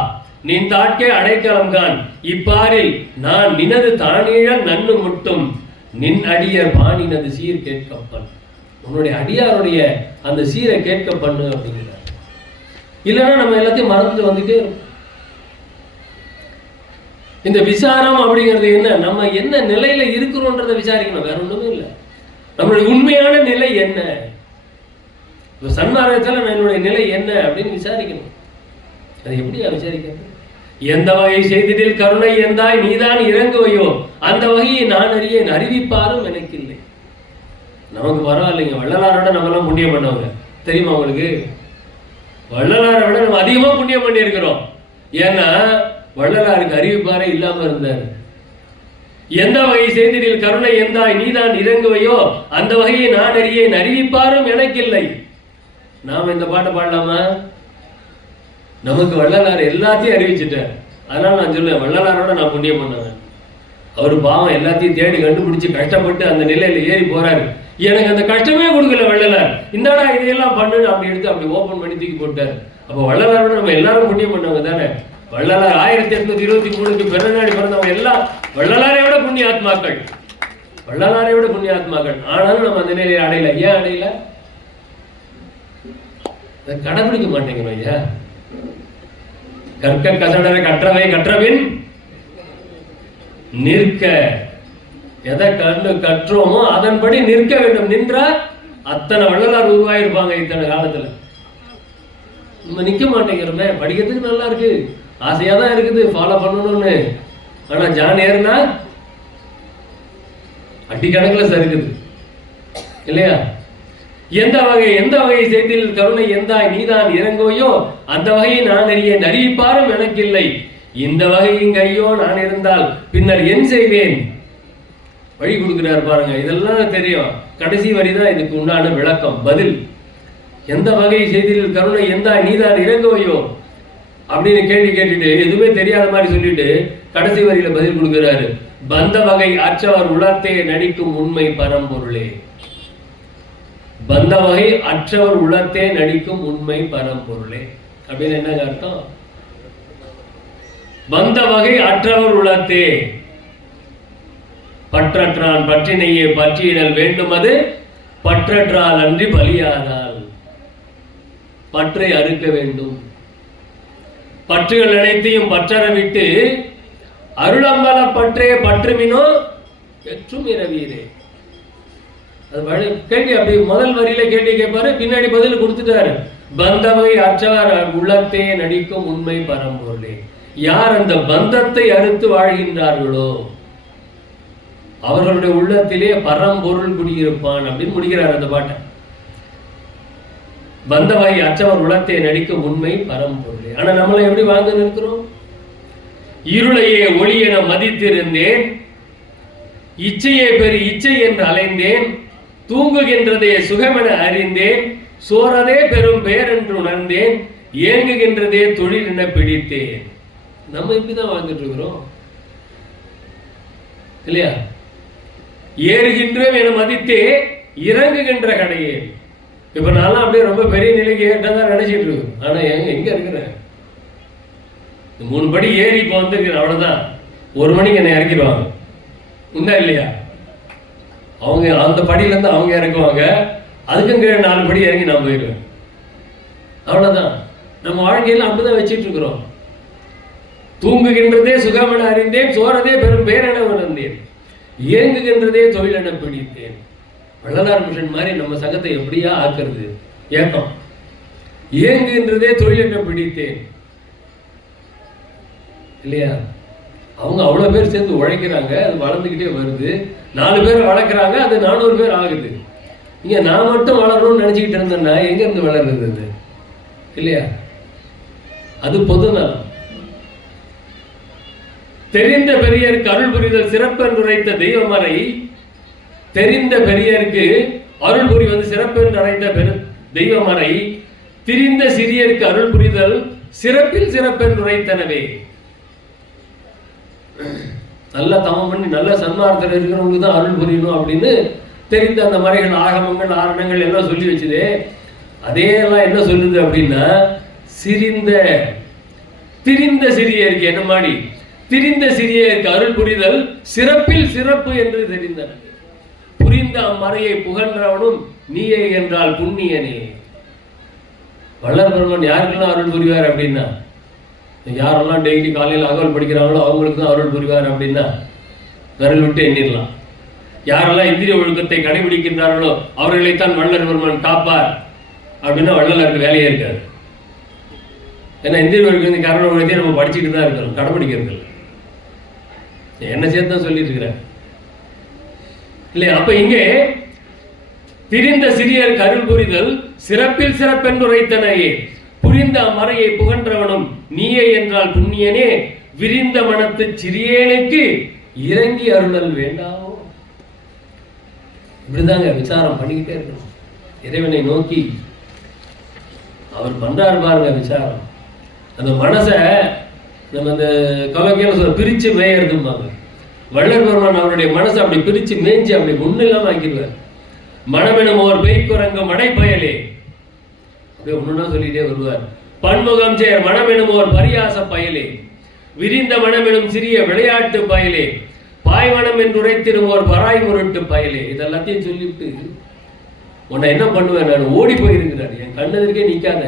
நின் தாட்கே அடைக்கலம் கான். இப்பாரில் நான் நினது தானீழல் நன்னு முட்டும் நின் அடியர் பாணினது சீர் கேட்கப்பன். உன்னுடைய அடியாருடைய அந்த சீரை கேட்க பண்ணு அப்படிங்கிறார். இல்லைன்னா நம்ம எல்லாத்தையும் மறந்துட்டு வந்துட்டே இருக்கும். இந்த விசாரம் அப்படிங்கிறது என்ன? நம்ம என்ன நிலையில இருக்கிறோன்றதை விசாரிக்கணும், வேற ஒண்ணுமே இல்லை. நம்மளுடைய உண்மையான நிலை என்ன? சன்மார்க்கத்தில் என்னுடைய நிலை என்ன அப்படின்னு விசாரிக்கணும். அது எப்படியா விசாரிக்கிறது? எந்த வகை செய்திடில் கருணை எந்தாய் நீதான் இறங்குவையோ அந்த வகையை நான் அறியேன் அறிவிப்பாரும் எனக்கு இல்லை. நமக்கு பரவாயில்லைங்க, வள்ளலாரோட நம்மளாம் புண்ணியம் பண்ணவங்க தெரியுமா உங்களுக்கு? வள்ளலாரை விட நம்ம அதிகமா புண்ணியம் பண்ணி இருக்கிறோம். ஏன்னா வள்ளலாருக்கு அறிவிப்பாரே இல்லாம இருந்தார். எந்த வகை செய்திடில் கருணை எந்தாய் நீதான் இறங்குவையோ அந்த வகையை நான் அறியேன் அறிவிப்பாரும் எனக்கு இல்லை. நாம இந்த பாட்டை பாடலாமா? நமக்கு வள்ளலார் எல்லாத்தையும் அறிவிச்சுட்டார். அதனால நான் சொல்லுவேன், வள்ளலாரோட நான் புண்ணியம் பண்ணுவேன். அவர் பாவம் எல்லாத்தையும் தேடி கண்டுபிடிச்சு கஷ்டப்பட்டு அந்த நிலையில ஏறி போறாரு. எனக்கு அந்த கஷ்டமே கொடுக்கல வள்ளலார். இந்தாடா இதையெல்லாம் பண்ணுன்னு அப்படி எடுத்து அப்படி ஓபன் பண்ணி தூக்கி போட்டார். அப்போ வள்ளலாரோட நம்ம எல்லாரும் புண்ணியம் பண்ணவங்க தானே. வள்ளலார் 1823 பிறநாடி பிறந்தவங்க எல்லாம் வள்ளலாரை விட புண்ணிய ஆத்மாக்கள், வள்ளலாரை விட புண்ணிய ஆத்மாக்கள். ஆனாலும் நம்ம அந்த நிலையை அடையல. ஏன் அடையல? கடைபிடிக்க மாட்டேங்கிறோம் ஐயா. கற்க கசடர கற்றவை கற்றபின் நிற்க. எதை கற்றோமோ அதன்படி நிற்க வேண்டும். நின்றா அத்தனை வள்ளலார் உருவாயிருப்பாங்க இத்தனை காலத்துல. நம்ம நிக்க மாட்டேங்கிறோமே. படிக்கிறதுக்கு நல்லா இருக்கு, ஆசையா தான் இருக்குது, ஃபாலோ பண்ணணும்னு. ஆனா ஜான் ஏறுனா அடி கணக்குல சறுக்குது இல்லையா? எந்த வகை செய்தியில் கருணை எந்தாய் நீதான் இறங்குவையோ அந்த வகையை நான் அறியேன் அறிவிப்பாரும் எனக்கு இல்லை. இந்த வகையின் கையோ நான் இருந்தால் பின்னர் என் செய்வேன். வழி கொடுக்கிறார் பாருங்க. இதெல்லாம் தெரியும். கடைசி வரிதான் இதுக்கு உண்டான விளக்கம், பதில். எந்த வகை செய்தியில் கருணை எந்தாய் நீதான் இறங்குவையோ அப்படின்னு கேள்வி கேட்டுட்டு எதுவுமே தெரியாத மாதிரி சொல்லிட்டு கடைசி வரியில பதில் கொடுக்கிறாரு. பந்த வகை அற்றவர் உளத்தே நடிக்கும் உண்மை பரம்பொருளே. பந்த வகை அற்றவர் உளத்தே நடிக்கும் உண்மை பரம்பொருளே அப்படின்னு என்ன அர்த்தம்? பந்த வகை அற்றவர் உளத்தே, பற்றற்றான் பற்றினையே பற்றியிடல் வேண்டும், அது பற்றற்றால் அன்றி பலியாதால். பற்றை அறுக்க வேண்டும். பற்றுகள் அனைத்தையும் பற்றற விட்டு அருளம்பல பற்றே பற்றுமினோ எற்றும் இரவீரே. அது கேள்வி அப்படி முதல் வரியில கேள்வி கேட்பாரு, பின்னாடி பதில் கொடுத்துட்டாரு. பந்தவை அற்றவர் உள்ளத்தே நடிக்கும் உண்மை பரம்பொருளே. யார் அந்த பந்தத்தை அறுத்து வாழ்கின்றார்களோ அவர்களுடைய உள்ளத்திலே பரம்பொருள் குடியிருப்பான் அப்படின்னு முடிக்கிறார் அந்த பாட்டை. பந்தவை அற்றவர் உள்ளத்தே நடிக்கும் உண்மை பரம்பொருளே. ஆனா நம்மளை எப்படி வாழ்ந்து நிற்கிறோம்? இருளையே ஒளி என மதித்திருந்தேன், இச்சையே பெரு இச்சை என்று அலைந்தேன், தூங்குகின்றதே சுகமென அறிந்தேன், சோரதே பெரும் பேர் என்று உணர்ந்தேன், ஏங்குகின்றதே தொழில் என பிடித்தேன். நம்ம இப்படிதான் வாழ்ந்துட்டு இருக்கிறோம் இல்லையா? ஏறுகின்றோம் என மதித்தே இறங்குகின்ற கடையே. இப்ப நான் அப்படியே ரொம்ப பெரிய நிலைக்கு ஏற்றதான் நினைச்சிட்டு இருக்கு. ஆனா எங்க இருக்கிறேன்? 3 படி ஏறி இப்ப வந்திருக்கிறேன், அவ்வளவுதான். 1 மணிக்கு என்னை இறக்கிடுவாங்க, உண்டா இல்லையா? அவங்க அந்த படியில இருந்து அவங்க இறக்குவாங்க, அதுக்கும் கீழே 4 படி இறங்கி நான் போயிடுவேன், அவ்வளவுதான். நம்ம வாழ்க்கையில அப்படிதான் வச்சிட்டு இருக்கிறோம். தூங்குகின்றதே சுகமென அறிந்தேன், சோரதே பெரும் பேரென உணர்ந்தேன், இயங்குகின்றதே தொழில் என பிடித்தேன். வள்ளலார் மிஷன் மாதிரி நம்ம சங்கத்தை எப்படியா ஆக்குறது? ஏக்கம். இயங்குகின்றதே தொழில் என பிடித்தேன் இல்லையா? அவங்க அவ்வளவு பேர் சேர்ந்து உழைக்கிறாங்க, அது வளர்ந்துக்கிட்டே வருது. 4 பேர் வளர்க்குறாங்க, அது 400 பேர் ஆகுது. இங்க நான் மட்டும் வளரணும்னு நினைச்சுக்கிட்டு இருந்தேன்னா எங்க இருந்து வளருது அது இல்லையா? அது பொதுநலம். தெரிந்த பெரியருக்கு அருள் புரிதல் சிறப்பு என்று உரைத்த தெய்வமறை, தெரிந்த பெரியருக்கு அருள் புரிவது சிறப்பு என்று அழைத்த தெய்வமறை, திரிந்த சிறியருக்கு அருள் புரிதல் சிறப்பில் சிறப்பு என்று உரைத்தனவே. நல்ல தமம் பண்ணி நல்ல சன்மார்த்தத்தில் இருக்கிறவங்களுக்கு தான் அருள் புரியணும் அப்படின்னு தெரிந்த அந்த மறைகள் ஆகமங்கள் ஆரணங்கள் எல்லாம் சொல்லி வச்சுது. அதேலாம் என்ன சொல்லுது அப்படின்னா, திரிந்த சிறியருக்கு என்ன மாடி திரிந்த சிறியருக்கு அருள் புரிதல் சிறப்பில் சிறப்பு என்று தெரிந்தன. புரிந்த அம்மறையை புகன்றவனும் நீயே என்றால் புண்ணியனே. வள்ளல் பெருமான் யாருக்கெல்லாம் அருள் புரிவார் அப்படின்னா, யாரெல்லாம் டெய்லி காலையில் அகவல் படிக்கிறாங்களோ அவங்களுக்கு தான் அருள் புரிவார் அப்படின்னா விரல் விட்டு எண்ணிடலாம். யாரெல்லாம் இந்திரிய ஒழுக்கத்தை கடைபிடிக்கின்றார்களோ அவர்களைத்தான் வள்ளல்வர்மன் காப்பார் அப்படின்னா வள்ளலாருக்கு வேலையே இருக்காது. ஏன்னா இந்திரிய ஒழுக்கத்தின் கரண ஒழுக்கத்தையும் நம்ம படிச்சுட்டு தான் இருக்கிறோம், கடைபிடிக்கிறது இல்லை. என்ன சேர்த்து தான் சொல்லிட்டு இருக்கிறேன் இல்லையா? அப்ப இங்கே பிரிந்த சிறியர் கருள் புரிதல் சிறப்பில் சிறப்பென்று உரைத்தனையே, புரிந்த மறையை புகன்றவனும் நீயே என்றால் புண்ணியனே, விரிந்த மனத்து சிறியனுக்கு இறங்கி அருளல் வேண்டாமோ. இப்படிதாங்க விசாரம் பண்ணிக்கிட்டே இருக்கணும். இறைவனை நோக்கி அவர் பண்றாரு பாருங்க விசாரம். அந்த மனசை நம்ம அந்த கவலைக்கையில சொல்ல பிரிச்சு மேயறதும்பாங்க. வள்ளல் பெருமான் அவருடைய மனசை அப்படி பிரிச்சு மேய்ஞ்சி அப்படி ஒண்ணு இல்லாம ஆக்கிடுவார். மனமெனும் ஓர் பெய்குரங்கு மடைப்பயலே, அப்படியே ஒண்ணுன்னா சொல்லிட்டே வருவார். பன்முகம் சேர் மனமெனும் ஓர் பரியாச பயலே, விரிந்த மனமெனும் சிறிய விளையாட்டு பயலே, பாய்மனம் என்று உரைத்திடும் ஓர் பராய் முரட்டு பயலே. இதெல்லாத்தையும் சொல்லிவிட்டு உன்னை என்ன பண்ணுவேன், நான் ஓடி போயிருக்கிறார், என் கண்ணெதிர்க்கே நிற்காத,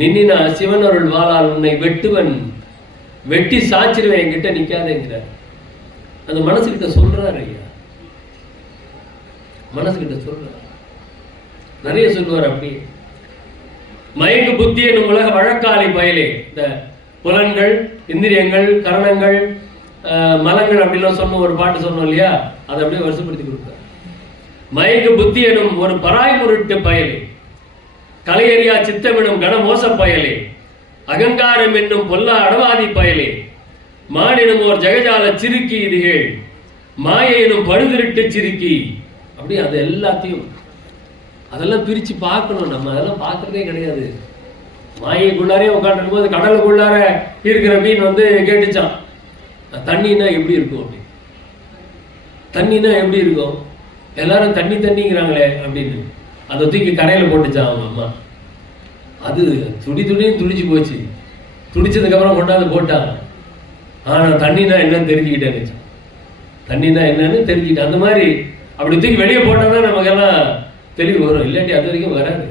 நின்னா சிவன் அருள் வாளால் உன்னை வெட்டுவன், வெட்டி சாச்சிருவேன், என்கிட்ட நிற்காதேங்கிறார். அந்த மனசுகிட்ட சொல்றாரு ஐயா, மனசுகிட்ட சொல்றாரு. நிறைய சொல்லுவார். அப்படி மயங்கு புத்தி என்னும் உலக வழக்காளி பயலே, இந்த புலன்கள் இந்திரியங்கள் கரணங்கள் மலங்கள் அப்படிலாம் சொன்ன ஒரு பாட்டு சொன்னோம் இல்லையா, அதை அப்படியே வருஷப்படுத்தி கொடுத்தார். மயங்கு புத்தி எனும் ஒரு பராய் முருட்டு பயலே, கலையறியா சித்தமெனும் கனமோச பயலே, அகங்காரம் என்னும் பொல்லா அடவாதி பயலே, மானினும் ஓர் ஜெகஜால சிறுக்கி இதுகள், மாயை எனும் பழுதிருட்டு சிறுக்கி. அப்படி அது எல்லாத்தையும் அதெல்லாம் பிரிச்சு பார்க்கணும். நம்ம அதெல்லாம் பார்க்கறதே கிடையாது. மாயைக்குள்ளாரே உட்காந்துருக்கும் போது கடலுக்குள்ளார இருக்கிற மீன் வந்து கேட்டுச்சான், தண்ணின்னா எப்படி இருக்கும் அப்படி, தண்ணின்னா எப்படி இருக்கும், எல்லாரும் தண்ணி தண்ணிங்கிறாங்களே அப்படின்னு. அதை தூக்கி கரையில் போட்டுச்சான் அவங்க அம்மா. அது துடின்னு துடிச்சு போச்சு. துடிச்சதுக்கப்புறம் கொண்டாந்து போட்டாங்க. ஆனால் தண்ணினா என்னன்னு தெரிஞ்சுக்கிட்டேன்னு, தண்ணினா என்னன்னு தெரிஞ்சுக்கிட்டேன். அந்த மாதிரி அப்படி தூக்கி வெளியே போட்டால் தான் நமக்கெல்லாம் தெளிவு வரும், இல்லாட்டி அது வரைக்கும் வராது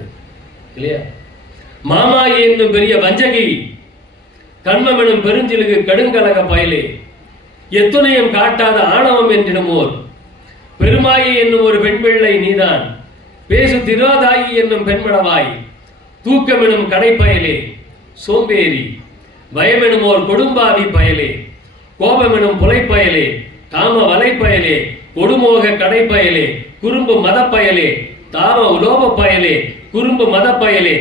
இல்லையா? மாமாயி என்னும் பெரிய வஞ்சகி, கண்மம் எனும் பெருஞ்சிலுக்கு கடுங்கலக பயலே, எத்துணையும் காட்டாத ஆணவம் என்றிடுமோர் பெருமாயி என்னும் ஒரு பெண் பிள்ளை நீதான், பேசு திரோதாயி என்னும் பெண்மடவாய், தூக்கம் எனும் கடைப்பயலே, சோம்பேறி பயமெனும் ஓர் கொடும்பாவி பயலே, கோபமெனும் புலைப்பயலே, காம வலைப்பயலே, கொடுமோக கடைப்பயலே, குறும்பு மதப்பயலே, தாம உலோப பயலே, குறும்பு மதப்பயலே,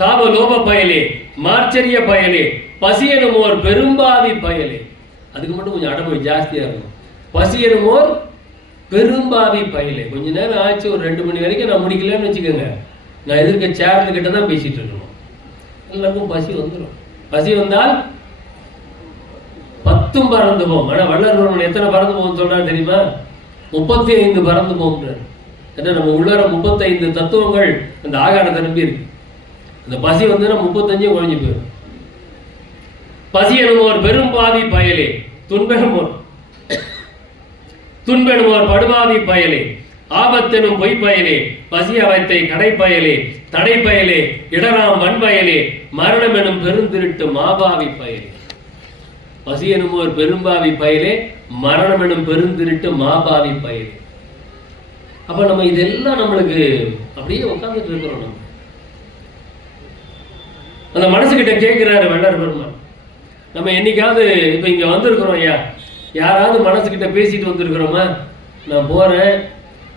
தாப லோப பயலே, மார்ச்சரிய பயலே, பசி எனும் ஓர் பெரும்பாவி பயலே. அதுக்கு மட்டும் கொஞ்சம் அடமொழி ஜாஸ்தியா இருக்கும். பசி எனும் ஓர் பெரும்பாவி பயலே. கொஞ்ச நேரம் ஆச்சு, ஒரு 2 மணி வரைக்கும் நான் முடிக்கலன்னு வச்சுக்கோங்க, நான் எதிர்க்க சேர்ந்து கிட்ட தான் பேசிட்டு இருக்கணும். எல்லாருக்கும் பசி வந்துடும். பசி வந்தால் 10 பறந்து போகும். ஆனா வள்ளல் எத்தனை பறந்து போகும் சொல்றாரு தெரியுமா? 35 பறந்து போகிறார். ஏன்னா நம்ம உள்ளார 35 தத்துவங்கள் அந்த ஆகாரத்தை நம்பி இருக்கு. அந்த பசி வந்துன்னா 35 குறைஞ்சு போயிடும். பசி எனுமோர் பெரும்பாவி பயலே, துன்பெனுமோர் படுபாவி பயலே, ஆபத்தெனும் பொய் பயலே, பசி அவத்தை கடைப்பயலே, தடைப்பயலே, இடராம் வன்பயலே, மரணம் எனும் பெருந்திருட்டு மாபாவி பயலே. பசி எனுமோர் பெரும்பாவி பயலே, மரணம் எனும் பெருந்திருட்டு மாபாவி பயலே. அப்ப நம்ம இதெல்லாம் நம்மளுக்கு அப்படியே உட்கார்ந்துட்டு இருக்கிறோம். நம்ம அந்த மனசுகிட்ட கேட்கிறாரு வள்ளல் பெருமான். நம்ம என்னைக்காவது இப்ப இங்க வந்திருக்கிறோம் ஐயா, யாராவது மனசுகிட்ட பேசிட்டு வந்திருக்கிறோமா? நான் போறேன்,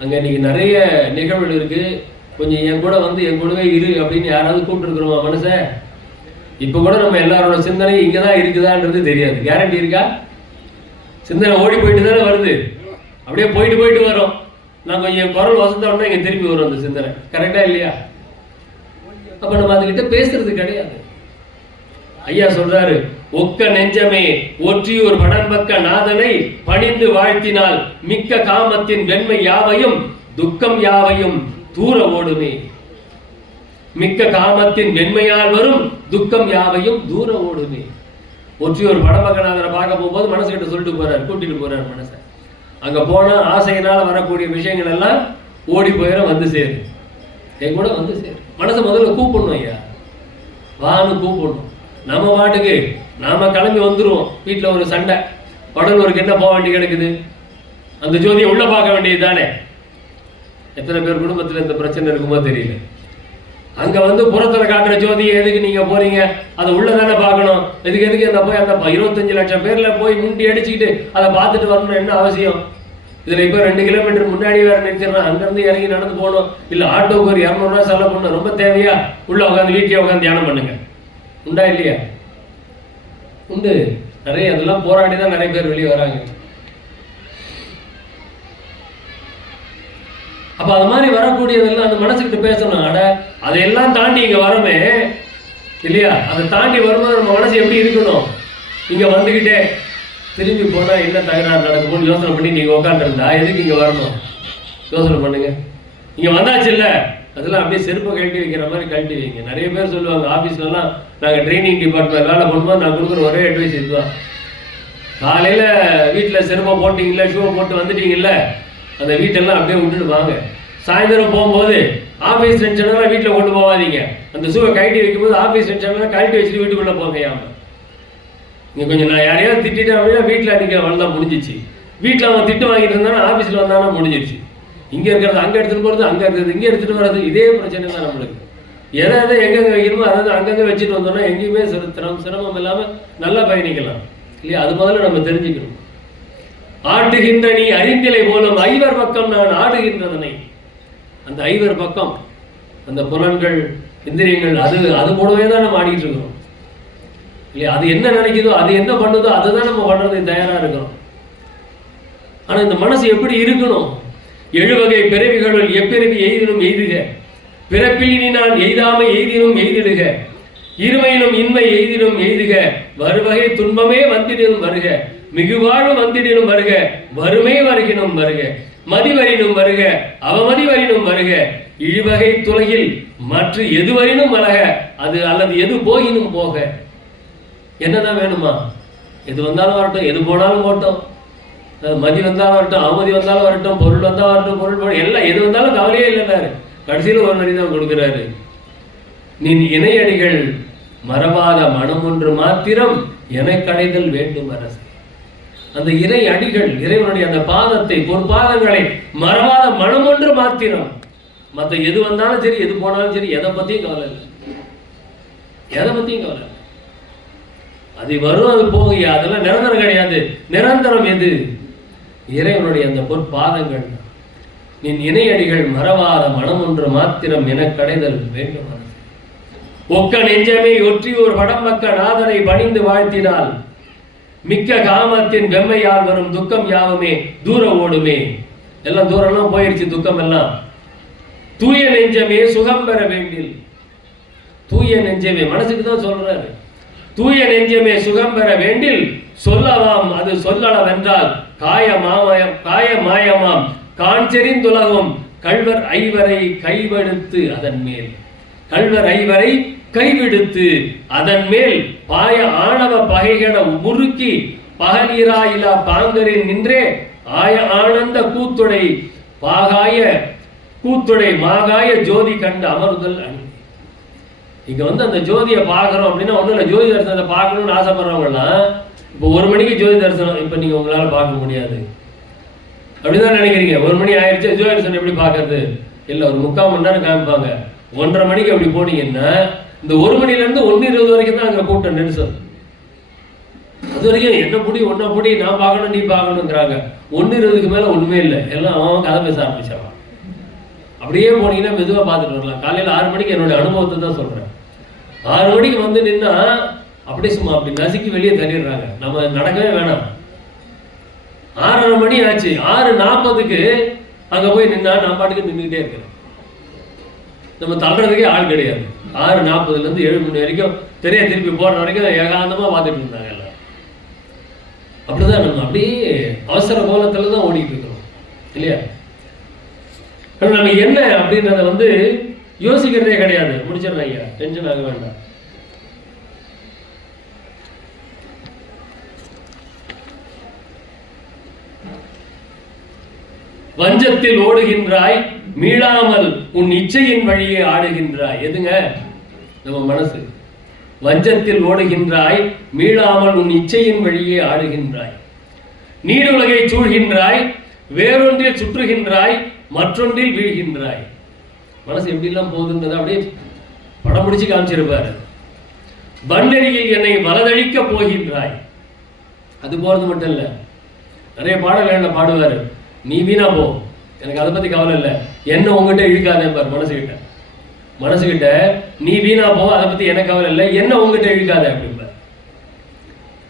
அங்க இன்னைக்கு நிறைய நிகழ்வுகள் இருக்கு, கொஞ்சம் என் கூட வந்து என் கூடவே இரு அப்படின்னு யாராவது கூப்பிட்டு இருக்கிறோமா மனசை? இப்ப கூட நம்ம எல்லாரோட சிந்தனை இங்கதான் இருக்குதான்றது தெரியாது. கேரண்டி இருக்கா? சிந்தனை ஓடி போயிட்டு தானே வருது, அப்படியே போயிட்டு வரும். நான் கொஞ்சம் குரல் வசந்தோம்னா இங்க திரும்பி வரும் அந்த சிந்தனை. கரெக்டா இல்லையா? அப்ப நம்ம அதுகிட்ட பேசுறது கிடையாது. ஐயா சொல்றாரு, ஒக்க நெஞ்சமே ஒற்றியூர் படன்பக்க நாதனை பணிந்து வாழ்த்தினால் மிக்க காமத்தின் வெண்மை யாவையும் துக்கம் யாவையும் தூர ஓடுமே. மிக்க காமத்தின் வெண்மையால் வரும் துக்கம் யாவையும் தூர ஓடுமே. ஒற்றியூர் படம்பக்கநாதனை பார்க்க போகும்போது மனசுகிட்ட சொல்லிட்டு போறாரு, கூட்டிட்டு போறாரு மனசை. அங்க போனா ஆசையினால வரக்கூடிய விஷயங்கள் எல்லாம் ஓடி போயிட வந்து சேரு, என் கூட வந்து சேரு. மனசை முதல்ல கூப்பிடணும் ஐயா, வான்னு கூப்பிடணும். நம்ம பாட்டுக்கு நாம கிளம்பி வந்துருவோம். வீட்டில் ஒரு சண்டை, படலூருக்கு என்ன போக வேண்டி கிடக்குது, அந்த ஜோதியை உள்ள பார்க்க வேண்டியது தானே. எத்தனை பேர் குடும்பத்தில் இந்த பிரச்சனை இருக்குமோ தெரியல. அங்க வந்து புறத்துல காட்டுற ஜோதியை எதுக்கு நீங்க போறீங்க, அதை உள்ள தானே பார்க்கணும். எதுக்கு அந்த போய் அந்த 25 லட்சம் பேர்ல போய் முண்டி அடிச்சுக்கிட்டு அதை பார்த்துட்டு வரணும் என்ன அவசியம்? இதுல இப்ப 2 கிலோமீட்டர் முன்னாடி வேற நிறுத்திடுறோம், அங்கிருந்து இறங்கி நடந்து போகணும், இல்ல ஆட்டோவுக்கு ஒரு 200 ரூபாய் செலவு பண்ணணும். ரொம்ப தேவையா? உள்ள உட்காந்து வீட்டிலே உட்காந்து தியானம் பண்ணுங்க. உண்டா இல்லையா? உண்டு. நிறைய அதெல்லாம் போராடி தான் நிறைய பேர் வெளியே வராங்க. அப்ப அது மாதிரி வரக்கூடியதெல்லாம் அந்த மனசுக்கிட்ட பேசணும். அட அதையெல்லாம் தாண்டி இங்க வரமே இல்லையா? அதை தாண்டி வரும்போது நம்ம மனசு எப்படி இருக்கணும்? இங்க வந்துகிட்டே திரும்பி போனா என்ன தகராறு நடக்கும்னு யோசனை பண்ணி நீங்க உட்காந்துருந்தா எதுக்கு இங்க வரணும்? யோசனை பண்ணுங்க. இங்க வந்தாச்சு இல்ல, அதெல்லாம் அப்படியே செருப்பை கழட்டி வைக்கிற மாதிரி கழட்டி வைங்க. நிறைய பேர் சொல்லுவாங்க, ஆஃபீஸ்லலாம் நாங்கள் ட்ரைனிங் டிபார்ட்மெண்ட் வேலை பண்ணும்போது நான் கொடுக்குற ஒரே அட்வைஸ் இதுதான். காலையில் வீட்டில் செருப்பை போட்டிங்கல்ல, ஷூவை போட்டு வந்துட்டீங்கல்ல, அந்த வீட்டெல்லாம் அப்படியே விட்டுட்டு வாங்க. சாயந்தரம் போகும்போது ஆஃபீஸ் டென்ஷனெல்லாம் வீட்டில் கொண்டு போகாதீங்க. அந்த ஷூவை கழட்டி வைக்கும்போது ஆஃபீஸ் டென்ஷனெல்லாம் கழட்டி வச்சுட்டு வீட்டுக்குள்ளே போங்க. ஏமா நீங்கள் கொஞ்சம் நான் யாரையாவது திட்டேன் அப்படின்னா வீட்டில் அன்றைக்கி வளர்ந்தா முடிஞ்சிச்சு. வீட்டில் அவன் திட்டு வாங்கிட்டு இருந்தானா ஆஃபீஸில் வந்தானா முடிஞ்சிருச்சு. இங்கே இருக்கிறது அங்கே எடுத்துகிட்டு போகிறது, அங்கே இருக்கிறது இங்கே எடுத்துகிட்டு வர்றது, இதே பிரச்சனை தான் நம்மளுக்கு. எதை எங்கெங்கே வைக்கணுமோ அதாவது அங்கங்கே வச்சுட்டு வந்தோம்னா எங்கேயுமே சிரமம் இல்லாமல் நல்லா பயணிக்கலாம் இல்லையா? அது முதல்ல நம்ம தெரிஞ்சுக்கணும். ஆட்டுகின்ற நீ அறிந்திலை போலும் ஐவர் பக்கம் நான் ஆடுகின்றதனை. அந்த ஐவர் பக்கம் அந்த புலன்கள், இந்திரியங்கள், அது கூடவே தான் நம்ம ஆடிட்டு இருக்கிறோம் இல்லையா? அது என்ன நினைக்குதோ, அது என்ன பண்ணுதோ அதுதான் நம்ம பண்ணுறதுக்கு தயாராக இருக்கிறோம். ஆனால் இந்த மனசு எப்படி இருக்கணும்? 7 வகை பிறவிகளுள் எப்பிறவி எய்தினும் எய்துக, பிறப்பில் இனி நான் எய்தாமை எய்தினும் எய்திடுக, இருமையிலும் இன்மை எய்தினும் எய்துக, வருவகை துன்பமே வந்திடினும் வருக, மிகுவாழ்வு வந்திடினும் வருக, வறுமை வருகினும் வருக, மதிவரினும் வருக, அவமதி வரினும் வருக, இழிவகை துலகில் மற்ற எதுவரினும் வலக, அது அல்லது எது போகினும் போக. என்னதான் வேணுமா? எது வந்தாலும் வரட்டும், எது போனாலும் போட்டோம், மதி வந்தாலும் வரட்டும், அவமதி வந்தாலும் வரட்டும், பொருள் வந்தாலும் வரட்டும், பொருள் எல்லாம் எது வந்தாலும் கவலையே இல்லைன்னாரு. கடைசியில் ஒரு நடி தான் கொடுக்குறாரு, நின் இணையடிகள் மறவாத மனம் ஒன்று மாத்திரம் என கடைதல் வேண்டும் அரசு. அந்த இறை அடிகள், இறைவனுடைய அந்த பாதத்தை, பொற்பாதங்களை மறவாத மனம் ஒன்று மாத்திரம். மற்ற எது வந்தாலும் சரி, எது போனாலும் சரி, எதை பத்தியும் கவலை இல்லை, எதை பத்தியும் கவலை இல்லை. அது வரும், அது போகிய, அதெல்லாம் நிரந்தரம் கிடையாது. நிரந்தரம் எது? இறைவனுடைய அந்த பொற்பாதங்கள். நின் இணையடிகள் மறவாத மனம் ஒன்று மாத்திரம் என கடைதல் வேண்டும். ஒக்க நெஞ்சமே ஒற்றி ஒரு படம்பக்க நாதனை பணிந்து வாழ்த்தினால் மிக்க காமத்தின் வெம்மையால் வரும் துக்கம் யாவுமே தூர ஓடுமே. எல்லாம் தூரம்லாம் போயிடுச்சு துக்கம் எல்லாம். தூய நெஞ்சமே சுகம் பெற வேண்டில். தூய நெஞ்சமே மனசுக்கு தான் சொல்றாரு. தூய நெஞ்சமே சுகம் பெற வேண்டில் சொல்லலாம் அது சொல்லளவென்றால் காய மாயமாம் காஞ்செறிந்துலகம் கள்வர் ஐவரை கைவெடுத்து அதன் மேல். கள்வர் ஐவரை கைவிடுத்து அதன் மேல் பாய ஆணவ பகைகட முறுக்கி பகநீராயிலா பாங்கரின் நின்றே ஆய ஆனந்த கூத்துடை பாகாய கூத்துடை மாகாய ஜோதி கண்டு அமர்தல் அணி. இங்க வந்து அந்த ஜோதியை பார்க்கறோம் அப்படின்னா ஒன்றும் இல்லை, ஜோதி தரிசனத்தை பார்க்கணும்னு ஆசைப்படுறவங்கலாம் இப்போ 1 மணிக்கு ஜோதி தரிசனம் இப்போ நீங்கள் உங்களால் பார்க்க முடியாது அப்படிதான் நினைக்கிறீங்க. 1 மணி ஆயிடுச்சு, ஜோதி தரிசனம் எப்படி பார்க்கறது? இல்லை, ஒரு 3/4 மணி நேரம் காமிப்பாங்க. 1:30 மணிக்கு அப்படி போனீங்கன்னா இந்த 1 மணிலேருந்து 1:20 வரைக்கும் தான் அங்கே கூட்டம் நெரிசல். அது வரைக்கும் என்ன புடி ஒன்றை புடி, நான் பார்க்கணும் நீ பார்க்கணுங்கிறாங்க. 1:20க்கு மேலே ஒன்றுமே இல்லை, எல்லாம் அவன் கதை பேச ஆரம்பிச்சான். அப்படியே போனீங்கன்னா மெதுவாக பார்த்துட்டு வரலாம். காலையில் 6 மணிக்கு என்னுடைய அனுபவத்தை தான் சொல்கிறேன். 6 மணிக்கு வந்து நின்னா அப்படியே சும்மா அப்படி நசுக்கி வெளியே தள்ளிடுறாங்க. நம்ம நடக்கவே வேணாம். 6:30 மணி ஆச்சு, 6:40க்கு அங்கே போய் நின்னா நான் பாட்டுக்கு நின்றுக்கிட்டே இருக்கிறேன். நம்ம தள்ளுறதுக்கே ஆள் கிடையாது. 6:40லேருந்து 7 மணி வரைக்கும் தெரிய திருப்பி போடுற வரைக்கும் ஏகாந்தமாக பார்த்துட்டு இருந்தாங்க எல்லாம். அப்படிதான் நம்ம அப்படியே அவசர கோலத்தில் தான் ஓடிட்டு இருக்கிறோம் இல்லையா? நம்ம என்ன அப்படின்றத வந்து யோசிக்கிறதே கிடையாது. முடிச்சிடறேன் ஐயா, டென்ஷன் ஆக வேண்டாம். வஞ்சத்தில் ஓடுகின்றாய் மீளாமல் உன் இச்சையின் வழியே ஆடுகின்றாய். எதுங்க? நம்ம மனசு. வஞ்சத்தில் ஓடுகின்றாய், மீளாமல் உன் இச்சையின் வழியே ஆடுகின்றாய். நீடுலகை சூழ்கின்றாய், வேறொன்றில் சுற்றுகின்றாய், மற்றொன்றில் வீழ்கின்றாய். மனசு எப்படிலாம் போகுதுன்றதை அப்படியே படம் பிடிச்சு காமிச்சிருப்பாரு. பண்டரியில் என்னை வலதழிக்க போகின்றாய். அது போறது மட்டும் இல்ல, நிறைய பாடல்கள் பாடுவாரு. நீ வீணா போ, எனக்கு அதை பத்தி கவலை இல்லை, என்ன உங்ககிட்ட இழுக்காதே பாரு. மனசுகிட்ட நீ வீணா போ, அதை பத்தி எனக்கு கவலை இல்லை, என்ன உங்ககிட்ட இழுக்காத அப்படிம்பார்.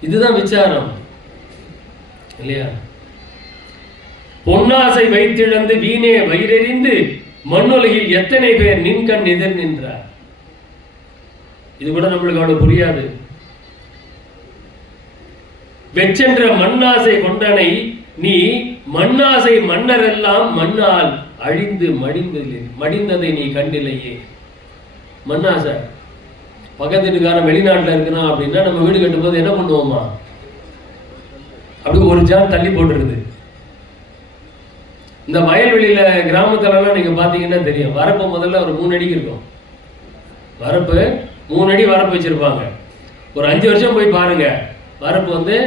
இதுதான் விசாரம் இல்லையா? பொன்னாசை வைத்திழந்து வீணே வயிறெறிந்து மண்ணுலகில் எத்தனை பேர் நின்கண் எதிர் நின்றார். இது கூட நம்மளுக்கு அவ்வளவு புரியாது. வெச்சென்ற மண்ணாசை கொண்டனை நீ மண்ணாசை மன்னரெல்லாம் மண்ணால் அழிந்து மடிந்ததை நீ கண்டிலையே. மண்ணாசை பக்கத்துக்காரன் வெளிநாட்டில் இருக்கிறான் அப்படின்னா நம்ம வீடு கட்டும் போது என்ன பண்ணுவோமா, அப்படி ஒரு ஜான் தள்ளி போட்டுருது. இந்த வயல்வெளியில கிராமத்துலலாம் நீங்க பாத்தீங்கன்னா தெரியும், வரப்பு முதல்ல ஒரு 3 அடிக்கு இருக்கும். வரப்பு 3 அடி வரப்பு வச்சிருப்பாங்க. ஒரு 5 வருஷம் போய் பாருங்க, வரப்பு வந்து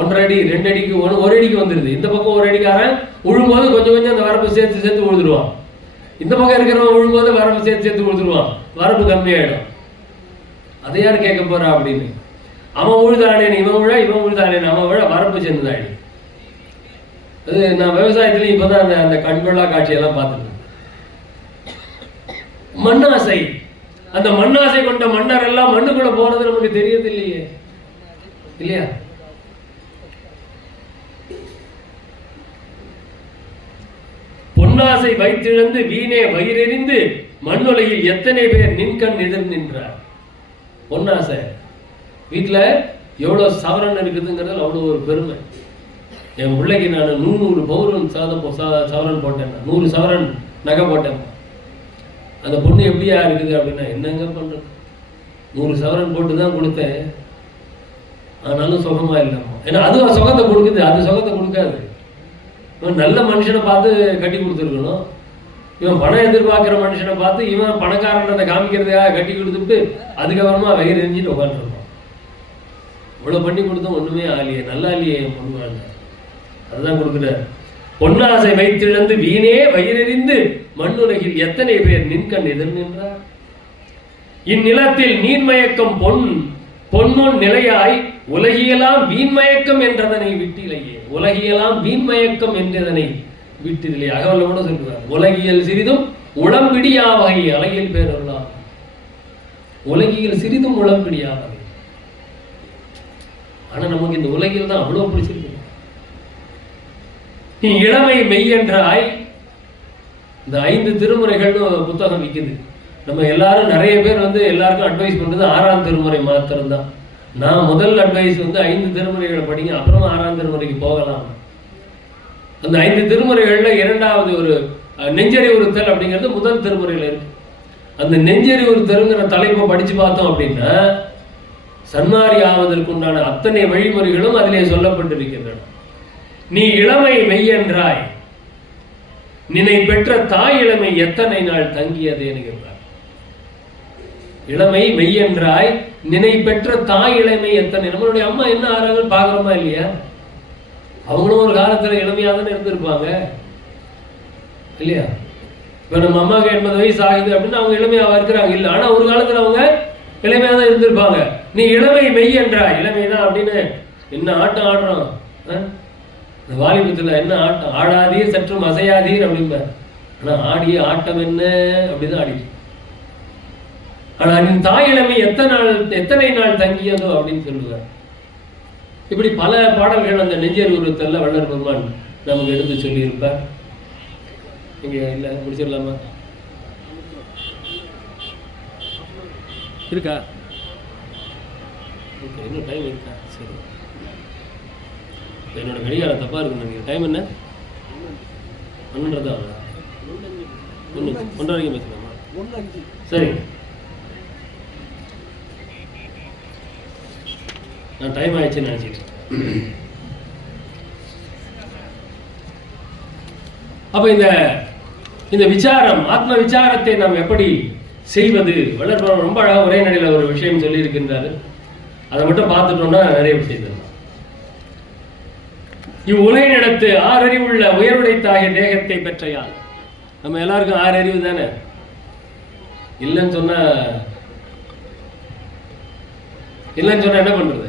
1.5 அடி 2 அடிக்கு 1 அடிக்கு வந்துருது. இந்த பக்கம் 1 அடிக்காரன் உழும்போது கொஞ்சம் கொஞ்சம் அந்த வரப்பு சேர்த்து உழுதுருவான். இந்த பக்கம் இருக்கிறவன் உழும்போது வரப்பு சேர்த்து உழுதுருவான். வரப்பு கம்மியாயிடும். அதை யார் கேட்க போறா அப்படின்னு. அவன் உழுதானேன் இவன் உழுதானேன் அவன் விழ வரப்பு சேர்ந்ததாயிடும். அது நான் விவசாயத்துலையும் இப்பதான் அந்த கண்கொள்ளா காட்சியெல்லாம் பார்த்துருக்கேன். மண்ணாசை, அந்த மண்ணாசை கொண்ட மன்னர் எல்லாம் மண்ணுக்குள்ள போறது நமக்கு தெரியது இல்லையே, இல்லையா? பொன்னாசை வைத்திழந்து வீணே வயிறெறிந்து மண்ணுலகில் எத்தனை பேர் நின்கண் எதிர் நின்றார். பொன்னாசை வீட்டுல எவ்வளவு சவரன் இருக்குதுங்கிறது அவ்வளவு ஒரு பெருமை. என் பிள்ளைக்கு நான் 100 பவுன் சவரன் போட்டேன், 100 சவரன் நகை போட்டேன். அந்த பொண்ணு எப்படியா இருக்குது அப்படின்னா, என்னங்க பண்றது, 100 சவரன் போட்டு தான் கொடுத்தேன், ஆனாலும் சுகமா இல்லாம. ஏன்னா அது சுகத்தை கொடுக்குது, அது சுகத்தை கொடுக்காது. இவன் நல்ல மனுஷனை பார்த்து கட்டி கொடுத்துருக்கணும். இவன் பணம் எதிர்பார்க்கிற மனுஷனை பார்த்து இவன் பணக்காரன்றதை காமிக்கிறதுக்காக கட்டி கொடுத்துட்டு அதுக்கப்புறமா வயிறு எரிஞ்சிட்டு உட்காந்துருப்பான். இவ்வளவு பண்ணி கொடுத்தோம் ஒண்ணுமே ஆலியே, நல்லா இல்லையே என் பொண்ணு வாழ்ந்த. அதுதான் கொடுக்குறாரு. பொன்னாசை வைத்திழந்து வீணே வயிறெறிந்து மண்ணுலகில் எத்தனை பேர் நின்கண் எதிர் நின்றார். இந்நிலத்தில் நீர்மயக்கம் பொன்னொன் நிலையாய் உலகியெல்லாம் வீண்மயக்கம் என்றதனை விட்டிலையே. உலகியெல்லாம் வீண்மயக்கம் என்றதனை விட்டிலே. அகவல்ல கூட சொல்லுவார், உலகியல் சிறிதும் உளம்பிடியா வகை அழகியல் பேரலாம். உலகியல் சிறிதும் உளம்பிடியா வகை. ஆனா நமக்கு இந்த உலகில் தான் அவ்வளவு பிடிச்சிருக்கு. நீ இளமை மெய்யென்றாய். இந்த 5 திருமுறைகள்னு புத்தகம் விற்குது. நம்ம எல்லாரும் நிறைய பேர் வந்து எல்லாருக்கும் அட்வைஸ் பண்றது 6ஆம் திருமுறை மாத்திரம்தான். நான் முதல் அட்வைஸ் வந்து 5 திருமுறைகளை படிங்க, அப்புறமா 6ஆம் திருமுறைக்கு போகலாம். அந்த 5 திருமுறைகள்ல 2வது ஒரு நெஞ்சறிவுறுத்தல் அப்படிங்கிறது முதல் திருமுறையில இருக்கு. அந்த நெஞ்சறிவுறுத்தல்ங்கிற தலைப்பை படிச்சு பார்த்தோம் அப்படின்னா சன்மாரி ஆவதற்கு உண்டான அத்தனை வழிமுறைகளும் அதிலே சொல்லப்பட்டிருக்கின்றன. நீ இளமை மெய்யென்றாய், நினை பெற்ற தாய் இளமை எத்தனை நாள் தங்கியது என்கிறார். இளமை மெய்யென்றாய், நினை பெற்ற தாய் இளமை எத்தனை. நம்மளுடைய அம்மா என்ன ஆறாங்கன்னு பாக்குறோமா இல்லையா? அவங்களும் ஒரு காலத்துல இளமையா தானே இருந்திருப்பாங்க இல்லையா? இப்ப நம்ம அம்மாவுக்கு 80 வயசு ஆகுது அப்படின்னா அவங்க இளமையாவா இருக்கிறாங்க இல்ல, ஆனா ஒரு காலத்துல அவங்க இளமையா தான் இருந்திருப்பாங்க. நீ இளமை மெய்யென்றாய், இளமைதான் அப்படின்னு என்ன ஆட்டம் ஆடுறோம். வாலிபத்துல என்ன ஆட்டம், ஆடாதீர் சற்றும் அசையாதீர் அப்படிம்ப. ஆனா ஆடிய ஆட்டம் என்ன அப்படிதான் ஆடி. ஆனா நீ தாய் இளமை எத்தனை நாள் தங்கியதோ அப்படின்னு சொல்லுவார். இப்படி பல பாடல்கள் அந்த நெஞ்சறிவுறுத்தல்ல வள்ளல் பெருமான் நமக்கு எடுத்து சொல்லியிருப்பார். இங்க இல்ல முடிச்சிடலாமா? இருக்கா? ஓகே, இன்னும் டைம் இருக்கா? சரி, என்னோட கடிகாரம் தப்பா இருக்கு நினைக்கிறேன். டைம் என்ன? 12 1 வரைக்கும் பேசலாமா? சரி, நான் டைம் ஆயிடுச்சுன்னு நினைச்சிட்டு. அப்ப இந்த விசாரம், ஆத்ம விசாரத்தை நாம் எப்படி செய்வது. வள்ளற்பெருமான் ரொம்ப அழகாக ஒரே நடையில் ஒரு விஷயம் சொல்லி இருக்கின்றாரு. அதை மட்டும் பார்த்துட்டோம்னா நிறைய விஷயம். இவ்வுலகினிடத்து ஆறறிவுள்ள உயர்வுடைத்தாகிய தேகத்தை பெற்றையால். நம்ம எல்லாருக்கும் 6 அறிவு தானே? இல்லைன்னு சொன்னா என்ன பண்றது?